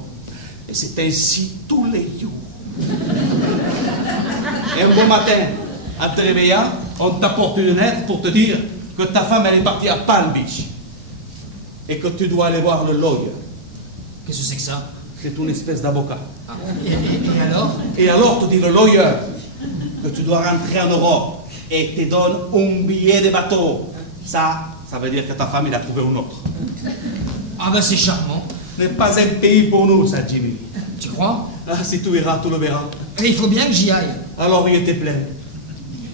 Et c'est ainsi tous les jours. Et un bon matin, en te réveillant, on t'apporte une lettre pour te dire que ta femme elle est partie à Palm Beach et que tu dois aller voir le lawyer. Qu'est-ce que c'est que ça? C'est une espèce d'avocat. Ah. Et alors? Et alors, te dit le lawyer que tu dois rentrer en Europe et te donne un billet de bateau. Ça veut dire que ta femme il a trouvé un autre. Ah ben c'est charmant. Ce n'est pas un pays pour nous, ça, Jimmy. Tu crois? Ah, si tu iras, tu le verras. Et il faut bien que j'y aille. Alors, il te plaît.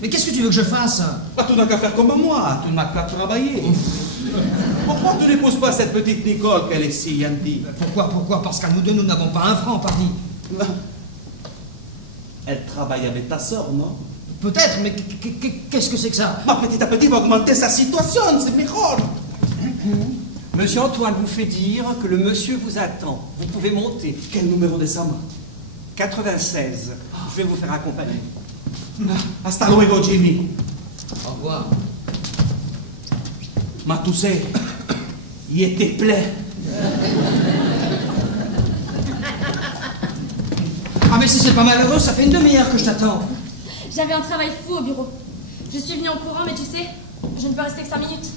Mais qu'est-ce que tu veux que je fasse? Bah, tu n'as qu'à faire comme moi, tu n'as qu'à travailler. Pourquoi tu n'épouses pas cette petite Nicole qu'elle est si gentille? Pourquoi? Parce qu'à nous deux, nous n'avons pas un franc, pardi. Elle travaille avec ta sœur, non? Peut-être, mais qu'est-ce que c'est que ça? Bah, petit à petit, va augmenter sa situation, c'est meilleur. Monsieur Antoine vous fait dire que le monsieur vous attend. Vous pouvez monter. Quel numéro de Sama? 96. Je vais vous faire accompagner. Hasta luego, Jimmy. Au revoir. Mais tu sais, il était plein. Ah mais si c'est pas malheureux, ça fait une demi-heure que je t'attends. J'avais un travail fou au bureau. Je suis venue en courant, mais tu sais, je ne peux rester que 5 minutes.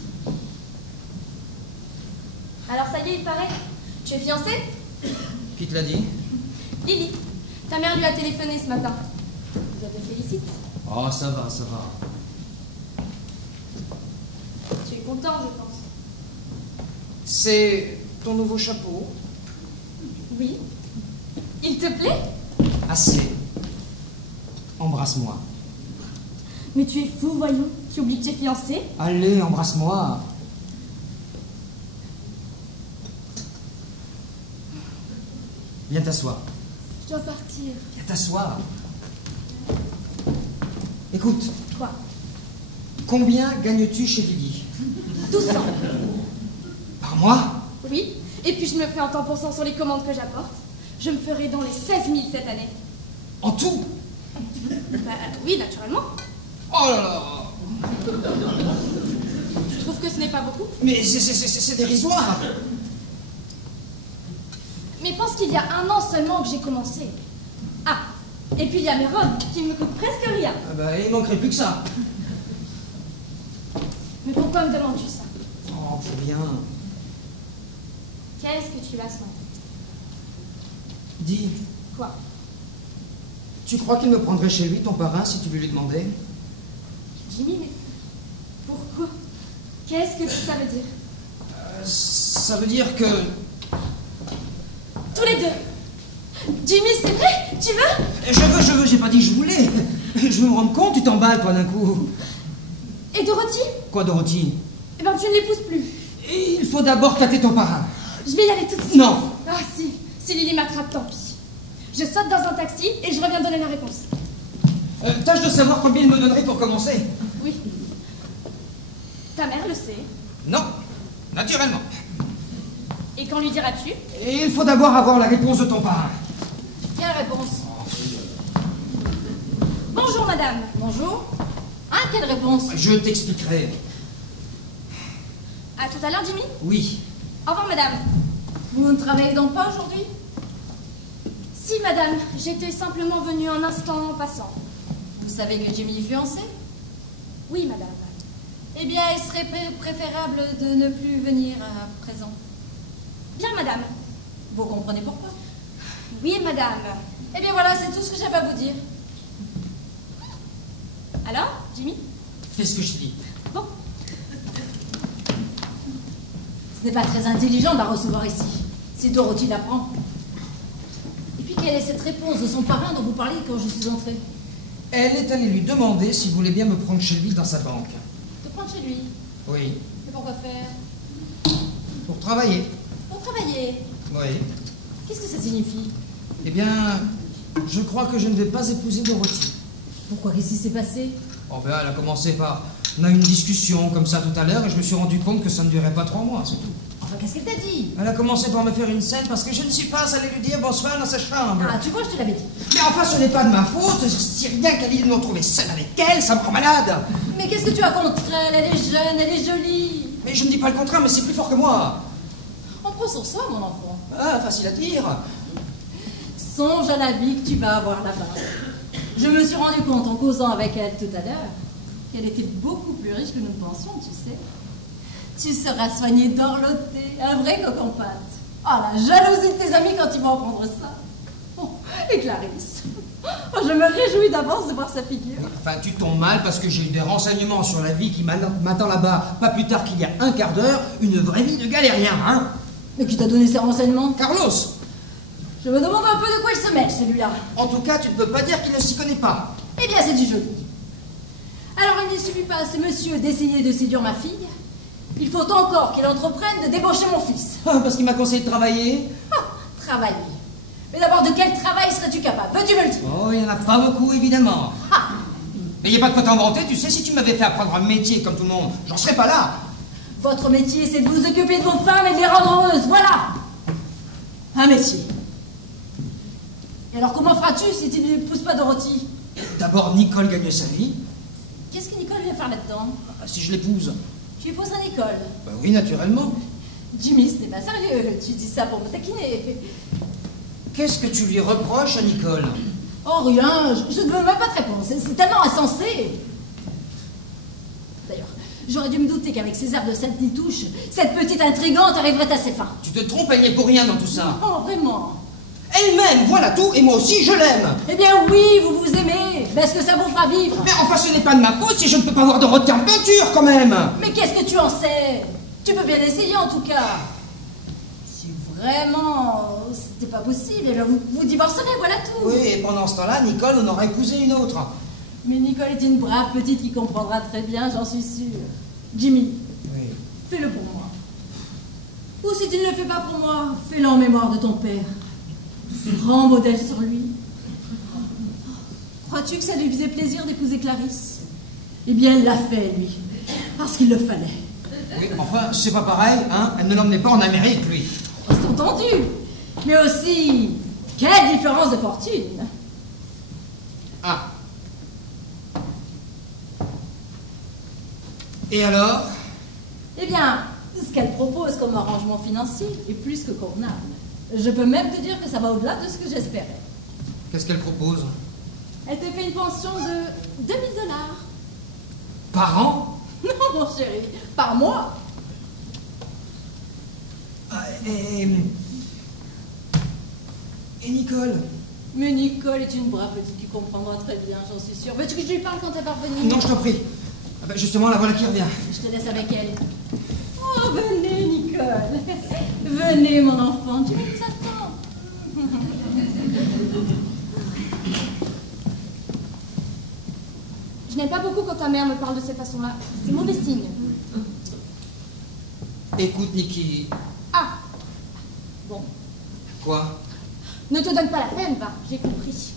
Alors ça y est, il paraît. Tu es fiancée? Qui te l'a dit? Lily, ta mère lui a téléphoné ce matin. Je te félicite. Oh, ça va. Tu es content, je pense. C'est ton nouveau chapeau? Oui. Il te plaît? Assez. Embrasse-moi. Mais tu es fou, voyons. Tu oublies que tu es fiancée? Allez, embrasse-moi. Viens t'asseoir. Je dois partir. Viens t'asseoir. Écoute, Quoi? combien gagnes-tu chez Lily? 1200. Par mois? Oui. Et puis je me fais un temps pourcent sur les commandes que j'apporte. Je me ferai dans les 16 000 cette année. En tout? Bah oui, naturellement. Oh là là! Tu trouves que ce n'est pas beaucoup? Mais c'est dérisoire! Mais pense qu'il y a 1 an seulement que j'ai commencé. Ah, et puis il y a mes robes qui me coûtent presque rien. Ah bah, il manquerait plus que ça. Mais pourquoi me demandes-tu ça? Oh, pour rien. Qu'est-ce que tu as ce matin? Dis, Quoi? tu crois qu'il me prendrait chez lui, ton parrain, si tu lui demandais? Jimmy, mais pourquoi? Qu'est-ce que ça veut dire? Ça veut dire que... Tous les deux. Jimmy, c'est vrai? Tu veux? Je veux, j'ai pas dit que je voulais. Je veux me rendre compte, tu t'emballes, toi, d'un coup. Et Dorothy? Quoi, Dorothy? Eh ben, tu ne l'épouses plus. Et il faut d'abord tâter ton parrain. Je vais y aller tout de suite. Non. Ah, si. Si Lily m'attrape, tant pis. Je saute dans un taxi et je reviens donner la réponse. Tâche de savoir combien il me donnerait pour commencer. Oui. Ta mère le sait. Non, naturellement. Et quand lui diras-tu? Et il faut d'abord avoir la réponse de ton parrain. Quelle réponse? Bonjour, madame. Bonjour. Ah, quelle réponse? Je t'expliquerai. À tout à l'heure, Jimmy. Oui. Au revoir, madame. Vous ne travaillez donc pas aujourd'hui? Si, madame. J'étais simplement venue un instant en passant. Vous savez que Jimmy est fiancé? Oui, madame. Eh bien, il serait préférable de ne plus venir à présent. Bien, madame. Vous comprenez pourquoi? Oui, madame. Eh bien voilà, c'est tout ce que j'avais à vous dire. Alors, Jimmy? Fais ce que je dis. Bon. Ce n'est pas très intelligent de la recevoir ici, si Dorothy l'apprend. Et puis, quelle est cette réponse de son parrain dont vous parliez quand je suis entrée? Elle est allée lui demander s'il voulait bien me prendre chez lui dans sa banque. De prendre chez lui. Oui. Et pourquoi faire? Pour travailler. Pour travailler. Oui. Qu'est-ce que ça signifie? Eh bien, je crois que je ne vais pas épouser Dorothy. Pourquoi? Qu'est-ce qui s'est passé? Oh ben, elle a commencé par... On a eu une discussion comme ça tout à l'heure et je me suis rendu compte que ça ne durait pas 3 mois, c'est tout. Enfin, qu'est-ce qu'elle t'a dit? Elle a commencé par me faire une scène parce que je ne suis pas allé lui dire bonsoir dans sa chambre. Ah, tu vois, je te l'avais dit. Mais enfin, ce n'est pas de ma faute. Si rien qu'à l'idée de me retrouver seule avec elle, ça me rend malade. Mais qu'est-ce que tu as contre elle? Elle est jeune, elle est jolie. Mais je ne dis pas le contraire, mais c'est plus fort que moi. On prend sur soi, mon enfant. Ah, facile à dire. Songe à la vie que tu vas avoir là-bas. Je me suis rendu compte en causant avec elle tout à l'heure qu'elle était beaucoup plus riche que nous ne pensions, tu sais. Tu seras soigné dorloté, un vrai coq en pâte. Oh, la jalousie de tes amis quand ils vont apprendre ça. Oh, et Clarisse. Oh, je me réjouis d'avance de voir sa figure. Enfin, tu tombes mal parce que j'ai eu des renseignements sur la vie qui m'attend là-bas, pas plus tard qu'il y a un quart d'heure, une vraie vie de galérien, hein. Mais qui t'a donné ces renseignements? Carlos. Je me demande un peu de quoi il se mêle, celui-là. En tout cas, tu ne peux pas dire qu'il ne s'y connaît pas. Eh bien, c'est du joli. Alors, il ne suffit pas à ce monsieur d'essayer de séduire ma fille. Il faut encore qu'il entreprenne de débaucher mon fils. Parce qu'il m'a conseillé de travailler. Ah, travailler. Mais d'abord, de quel travail serais-tu capable? Veux-tu me le dire? Oh, il n'y en a pas beaucoup, évidemment. Ah. Mais il n'y a pas de quoi t'inventer, tu sais, si tu m'avais fait apprendre un métier comme tout le monde, j'en serais pas là. Votre métier, c'est de vous occuper de vos femmes et de les rendre heureuses, voilà. Un métier. Et alors, comment feras-tu si tu n'épouses pas Dorothy? D'abord, Nicole gagne sa vie. Qu'est-ce que Nicole vient faire là-dedans? Si je l'épouse. Tu épouseras Nicole? Bah oui, naturellement. Jimmy, ce n'est pas sérieux. Tu dis ça pour me taquiner. Qu'est-ce que tu lui reproches à Nicole? Oh, rien. Je ne veux même pas te répondre. C'est tellement insensé. D'ailleurs, j'aurais dû me douter qu'avec ses airs de sainte nitouche, cette petite intrigante arriverait à ses fins. Tu te trompes, elle n'y est pour rien dans tout ça. Oh, vraiment. Elle m'aime, voilà tout, et moi aussi je l'aime. Eh bien oui, vous vous aimez. Mais est-ce que ça vous fera vivre? Mais enfin, ce n'est pas de ma faute si je ne peux pas voir Dorothée en peinture, quand même. Mais qu'est-ce que tu en sais? Tu peux bien essayer, en tout cas. Si vraiment c'était pas possible, eh bien vous divorcerez, voilà tout. Oui, et pendant ce temps-là, Nicole en aura épousé une autre. Mais Nicole est une brave petite qui comprendra très bien, j'en suis sûre. Jimmy, Oui. fais-le pour moi. Ou si tu ne le fais pas pour moi, fais-le en mémoire de ton père. Grand modèle sur lui. Crois-tu que ça lui faisait plaisir d'épouser Clarisse? Eh bien, il l'a fait, lui. Parce qu'il le fallait. Oui, enfin, c'est pas pareil, hein. Elle ne l'emmenait pas en Amérique, lui. C'est entendu. Mais aussi, quelle différence de fortune. Ah. Et alors? Eh bien, ce qu'elle propose comme arrangement financier est plus que convenable. Je peux même te dire que ça va au-delà de ce que j'espérais. Qu'est-ce qu'elle propose? Elle te fait une pension de 2000 $. Par an? Non, mon chéri, par mois. Et Nicole? Mais Nicole est une brave petite qui comprendra très bien, j'en suis sûre. Veux-tu que je lui parle quand elle va revenir? Non, je t'en prie. Ah ben, justement, la voilà qui revient. Je te laisse avec elle. Oh, venez, Nicole. Venez, mon enfant. Tu nous attends. Je n'aime pas beaucoup quand ta mère me parle de cette façon-là. C'est mauvais signe. Écoute, Niki. Ah. Bon. Quoi? Ne te donne pas la peine, va. J'ai compris.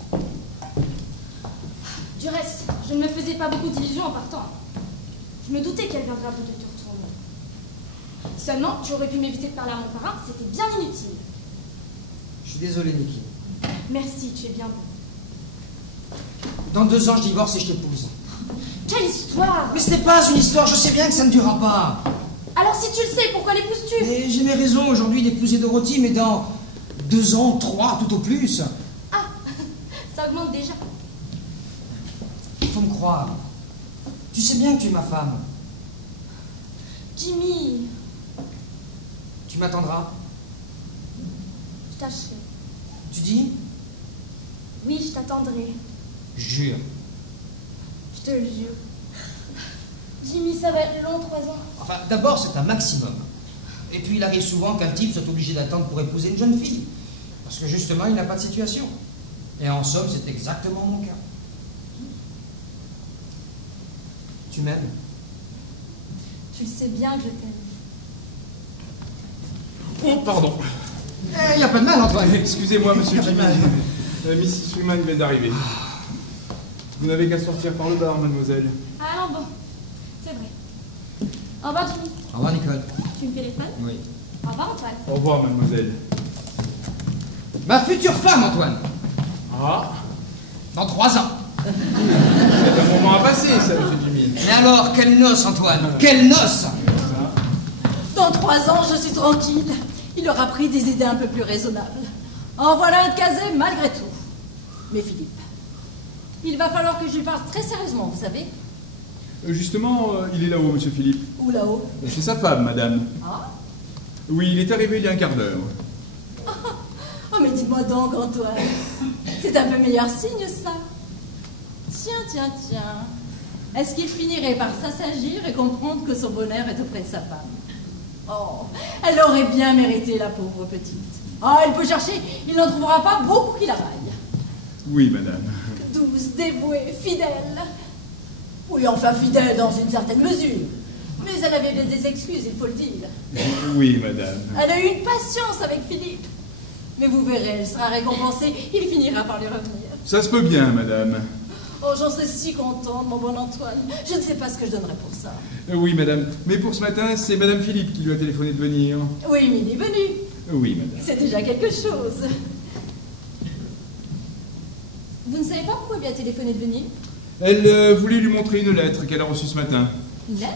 Du reste, je ne me faisais pas beaucoup d'illusions en partant. Je me doutais qu'elle viendrait un peu de te retourner. Seulement, tu aurais pu m'éviter de parler à mon parrain, c'était bien inutile. Je suis désolé, Niki. Merci, tu es bien bon. Dans 2 ans, je divorce et je t'épouse. Quelle histoire! Mais ce n'est pas une histoire, je sais bien que ça ne durera pas. Alors si tu le sais, pourquoi l'épouses-tu? Mais j'ai mes raisons aujourd'hui d'épouser Dorothy, mais dans 2 ans, 3, tout au plus. Ah, ça augmente déjà. Il faut me croire. Tu sais bien que tu es ma femme. Jimmy, Tu m'attendras. je tâcherai. Tu dis? Oui, je t'attendrai. Jure. Je te le jure. Jimmy, ça va être long, 3 ans. Enfin, d'abord, c'est un maximum. Et puis, il arrive souvent qu'un type soit obligé d'attendre pour épouser une jeune fille. Parce que justement, il n'a pas de situation. Et en somme, c'est exactement mon cas. Tu m'aimes? Tu le sais bien que je t'aime. Oh, pardon. Il n'y a pas de mal, Antoine. Excusez-moi, monsieur Jimmy. Mrs. Freeman vient d'arriver. Vous n'avez qu'à sortir par le bar, mademoiselle. Ah non, bon, c'est vrai. Au revoir, Jimmy. Au revoir, Nicole. Tu me téléphones? Oui. Au revoir, Antoine. Au revoir, mademoiselle. Ma future femme, Antoine. Ah, Dans 3 ans. c'est un moment à passer, ça, monsieur Jimmy. Mais alors, quelle noce, Antoine. Quelle noce. Dans 3 ans, je suis tranquille. Il aura pris des idées un peu plus raisonnables. En voilà un de casé, malgré tout. Mais Philippe, il va falloir que je lui parle très sérieusement, vous savez. Justement, il est là-haut, monsieur Philippe. Où là-haut? Chez sa femme, madame. Ah? Oui, il est arrivé il y a un quart d'heure. Oh, mais dis-moi donc, Antoine. C'est un peu meilleur signe, ça. Tiens. Est-ce qu'il finirait par s'assagir et comprendre que son bonheur est auprès de sa femme? Oh, elle aurait bien mérité, la pauvre petite. Ah, elle peut chercher, il n'en trouvera pas beaucoup qui la raillent. Oui, madame. Douce, dévouée, fidèle. Oui, enfin fidèle dans une certaine mesure. Mais elle avait bien des excuses, il faut le dire. Oui, madame. Elle a eu une patience avec Philippe. Mais vous verrez, elle sera récompensée, il finira par lui revenir. Ça se peut bien, madame. Oh, j'en serais si contente, mon bon Antoine. Je ne sais pas ce que je donnerais pour ça. Oui, madame. Mais pour ce matin, c'est madame Philippe qui lui a téléphoné de venir. Oui, mais il est venu. Oui, madame. C'est déjà quelque chose. Vous ne savez pas pourquoi il lui a téléphoné de venir? Elle voulait lui montrer une lettre qu'elle a reçue ce matin. Une lettre?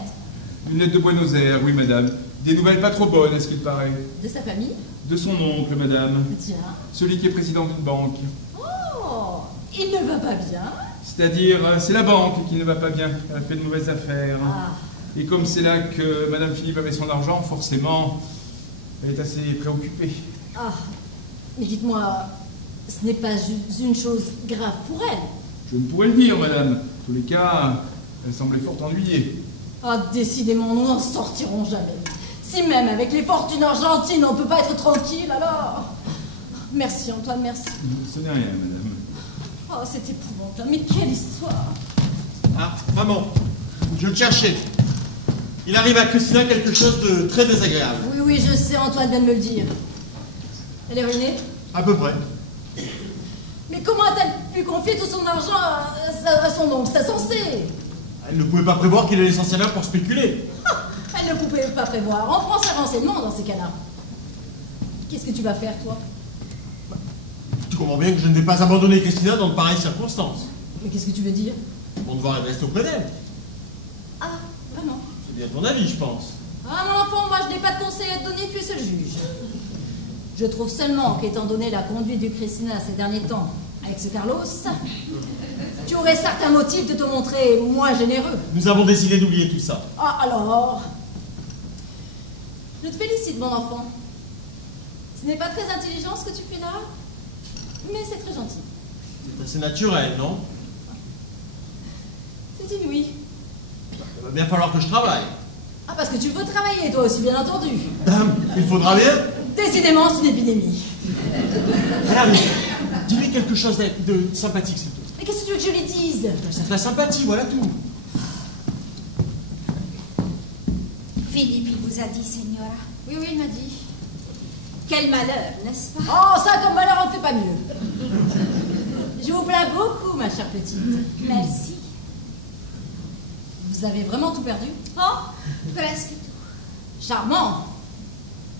Une lettre de Buenos Aires, oui, madame. Des nouvelles pas trop bonnes, à ce qu'il paraît. De sa famille? De son oncle, madame. Tiens. Celui qui est président d'une banque. Oh, il ne va pas bien. C'est-à-dire, c'est la banque qui ne va pas bien. Elle a fait de mauvaises affaires. Ah. Et comme c'est là que madame Philippe avait son argent, forcément, elle est assez préoccupée. Ah, mais dites-moi, ce n'est pas juste une chose grave pour elle. Je ne pourrais le dire, madame. En tous les cas, elle semblait fort ennuyée. Ah, décidément, nous n'en sortirons jamais. Si même avec les fortunes argentines, on ne peut pas être tranquille, alors... Merci, Antoine, merci. Ce n'est rien, madame. Oh, c'est épouvantable, mais quelle histoire! Ah, maman, je le cherchais. Il arrive à Christina quelque chose de très désagréable. Oui, je sais, Antoine vient de me le dire. Elle est ruinée? À peu près. Mais comment a-t-elle pu confier tout son argent à son oncle? C'est insensé! Elle ne pouvait pas prévoir qu'il allait s'en servir pour spéculer. Elle ne pouvait pas prévoir. On prend ses renseignements dans ces cas-là. Qu'est-ce que tu vas faire, toi? Tu comprends bien que je ne vais pas abandonner Christina dans de pareilles circonstances. Mais qu'est-ce que tu veux dire? On devoir rester auprès d'elle. Ah non. C'est bien ton avis, je pense. Ah, mon enfant, moi je n'ai pas de conseil à te donner, tu es seul juge. Je trouve seulement qu'étant donné la conduite du Christina ces derniers temps avec ce Carlos, tu aurais certains motifs de te montrer moins généreux. Nous avons décidé d'oublier tout ça. Ah, alors... Je te félicite, mon enfant. Ce n'est pas très intelligent ce que tu fais là, mais c'est très gentil. C'est assez naturel, non? C'est inouï. Il va bien falloir que je travaille. Ah, parce que tu veux travailler, toi aussi, bien entendu. Dame, il faudra bien. Décidément, c'est une épidémie. Madame, dis-lui quelque chose de sympathique, s'il te plaît. Mais qu'est-ce que tu veux que je lui dise? C'est de la sympathie, voilà tout. Philippe, il vous a dit, Señora. Oui, il m'a dit. Quel malheur, n'est-ce pas? Oh, ça, comme malheur, on ne fait pas mieux. Je vous plains beaucoup, ma chère petite. Merci. Vous avez vraiment tout perdu? Oh, presque tout. Charmant.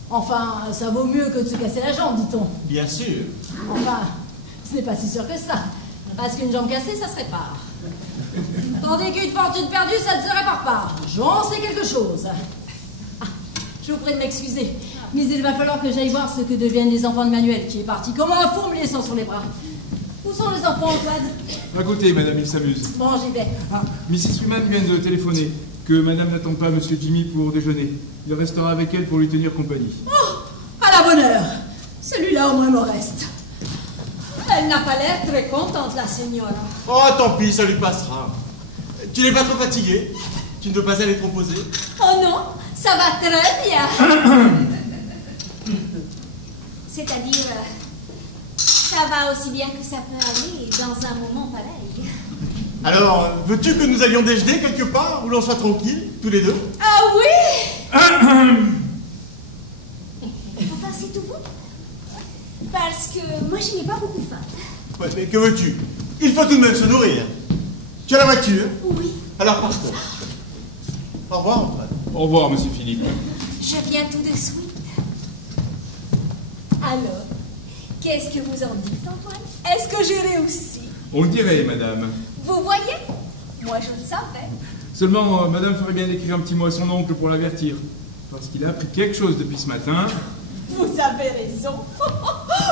Enfin, ça vaut mieux que de se casser la jambe, dit-on. Bien sûr. Enfin, ce n'est pas si sûr que ça. Parce qu'une jambe cassée, ça se répare. Tandis qu'une fortune perdue, ça ne se répare pas. J'en sais quelque chose. Ah, je vous prie de m'excuser, mais il va falloir que j'aille voir ce que deviennent les enfants de Manuel, qui est parti comme un fou me laissant sur les bras. Où sont les enfants, Antoine? À côté, madame, il s'amuse. Bon, j'y vais. Ah, Mrs. Freeman vient de téléphoner que madame n'attend pas monsieur Jimmy pour déjeuner. Il restera avec elle pour lui tenir compagnie. Oh, à la bonne heure. Celui-là, au moins, me reste. Elle n'a pas l'air très contente, la Señora. Oh, tant pis, ça lui passera. Tu n'es pas trop fatigué? Tu ne veux pas aller te reposer? Oh non, ça va très bien. C'est-à-dire, ça va aussi bien que ça peut aller dans un moment pareil. Alors, veux-tu que nous allions déjeuner quelque part où l'on soit tranquille, tous les deux? Ah oui? Enfin, c'est tout bon. Parce que moi, je n'ai pas beaucoup faim. Ouais, mais que veux-tu? Il faut tout de même se nourrir. Tu as la voiture? Oui, Alors partons. Au revoir, Antoine. Au revoir, monsieur Philippe. je viens tout de suite. Alors, qu'est-ce que vous en dites, Antoine? Est-ce que j'ai réussi? On le dirait, madame. Vous voyez? Moi, je le savais. Seulement, madame ferait bien d'écrire un petit mot à son oncle pour l'avertir. Parce qu'il a appris quelque chose depuis ce matin. Vous avez raison.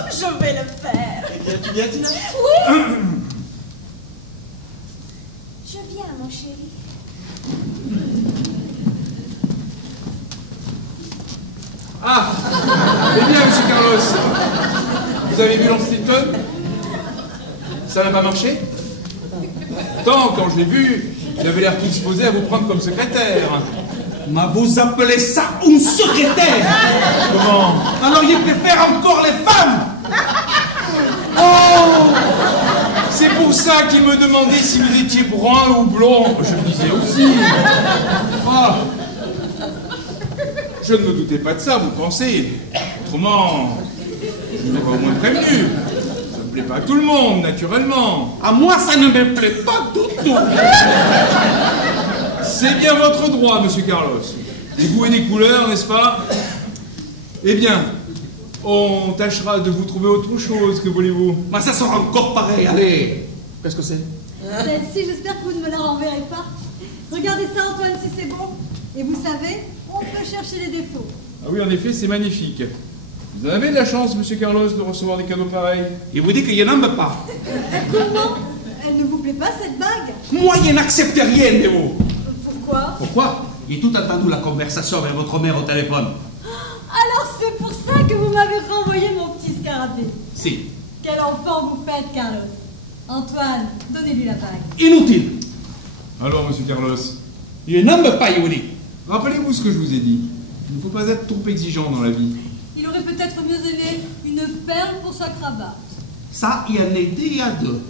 Je vais le faire. Tu viens, Tina? Oui. Je viens, mon chéri. Ah! Eh bien, monsieur Carlos, vous avez vu Lonstilton? Ça n'a pas marché? Tant, quand je l'ai vu, il avait l'air tout disposé à vous prendre comme secrétaire. Mais vous appelez ça une secrétaire? Comment? Alors il préfère encore les femmes? Oh! C'est pour ça qu'il me demandait si vous étiez brun ou blond. Je le disais aussi. Ah. Je ne me doutais pas de ça, vous pensez. Autrement, je m'aurais au moins prévenu. Ça ne plaît pas à tout le monde, naturellement. À moi, ça ne me plaît pas du tout. C'est bien votre droit, monsieur Carlos. Des goûts et des couleurs, n'est-ce pas? Eh bien, on tâchera de vous trouver autre chose, que voulez-vous? Mais ça sera encore pareil, allez. Qu'est-ce que c'est? Celle-ci, j'espère que vous ne me la renverrez pas. Regardez ça, Antoine, si c'est beau. Et vous savez, on peut chercher les défauts. Ah oui, en effet, c'est magnifique. Vous avez de la chance, monsieur Carlos, de recevoir des cadeaux pareils. Il vous dit qu'il n'en aime pas. Comment? Elle ne vous plaît pas, cette bague? Moi, je n'accepte rien de vous. Pourquoi? Pourquoi? J'ai tout entendu la conversation avec votre mère au téléphone. Alors c'est pour ça que vous m'avez renvoyé mon petit scarabée. Si. Quel enfant vous faites, Carlos. Antoine, donnez-lui la bague. Inutile. Alors, monsieur Carlos, Je n'aime pas, il vous dit. rappelez-vous ce que je vous ai dit. Il ne faut pas être trop exigeant dans la vie. Il aurait peut-être mieux aimé une perle pour sa cravate. Ça, il y en a déjà deux.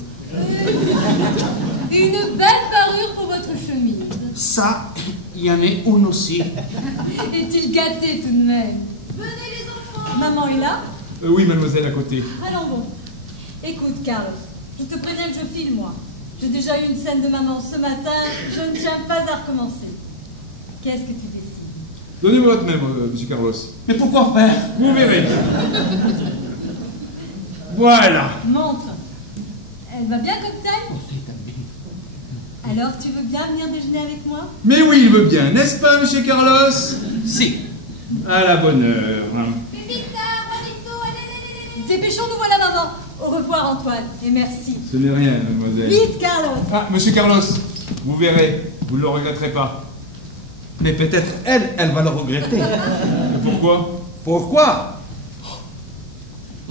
Et une belle parure pour votre chemise. Ça, il y en a une aussi. Est-il gâté tout de même? Venez les enfants. Maman est là? Oui, mademoiselle, à côté. Allons bon. Écoute, Carlos, je te préviens que je file, moi. J'ai déjà eu une scène de maman ce matin, je ne tiens pas à recommencer. Qu'est-ce que tu décides? Donnez-moi votre main, monsieur Carlos. Mais pourquoi faire? Vous verrez. Voilà. Montre. Elle va bien comme taille? Alors, tu veux bien venir déjeuner avec moi? Mais oui, il veut bien, n'est-ce pas, monsieur Carlos? Si. À la bonne heure. Dépêchons-nous, voilà maman. Au revoir, Antoine, et merci. Ce n'est rien, mademoiselle. Vite, Carlos. Ah, monsieur Carlos, vous verrez, vous ne le regretterez pas. Mais peut-être elle va le regretter. Et pourquoi? Pourquoi?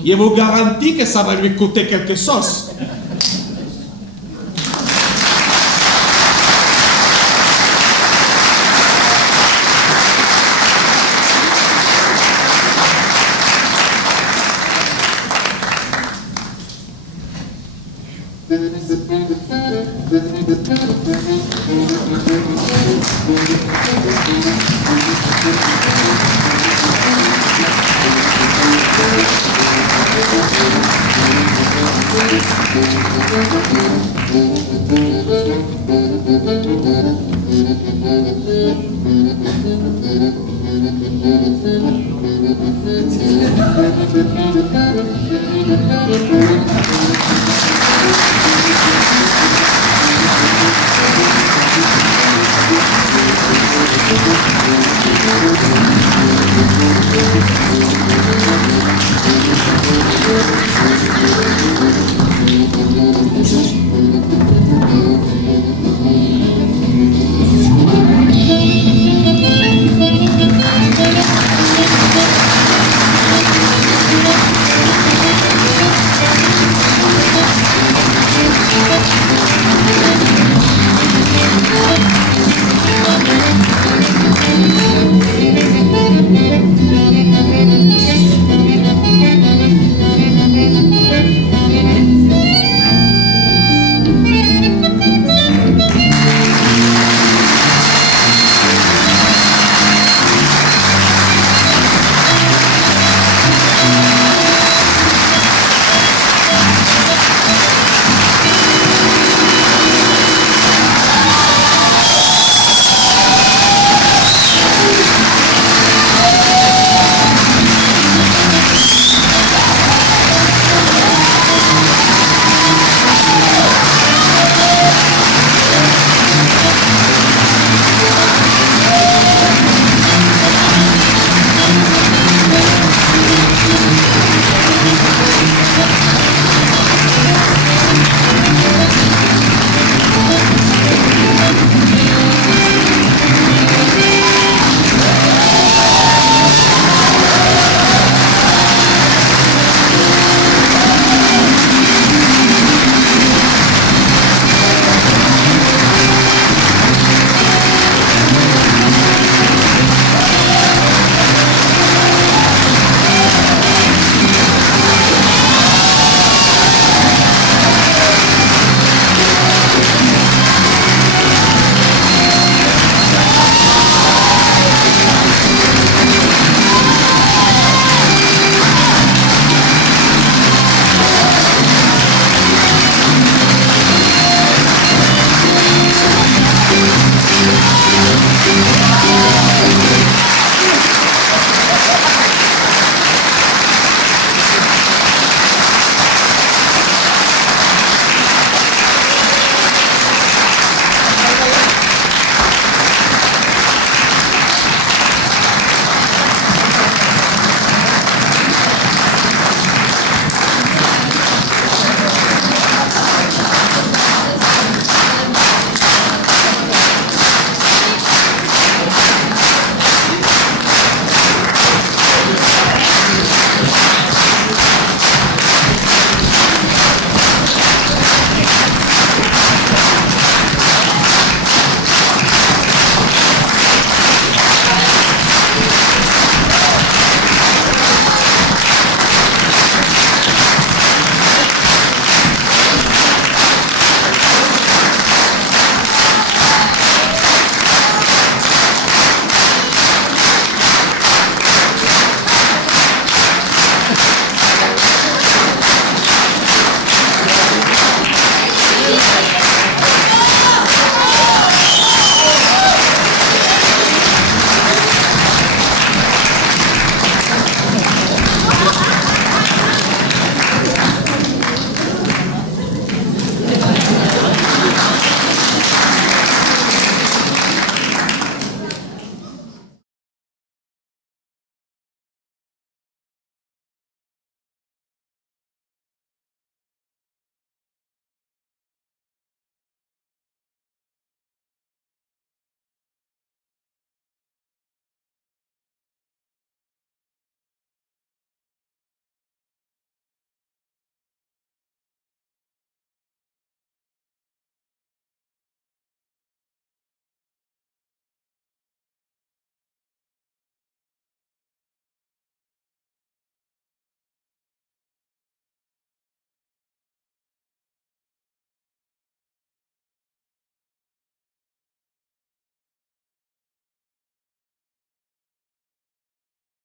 Je vous garantis que ça va lui coûter quelque chose.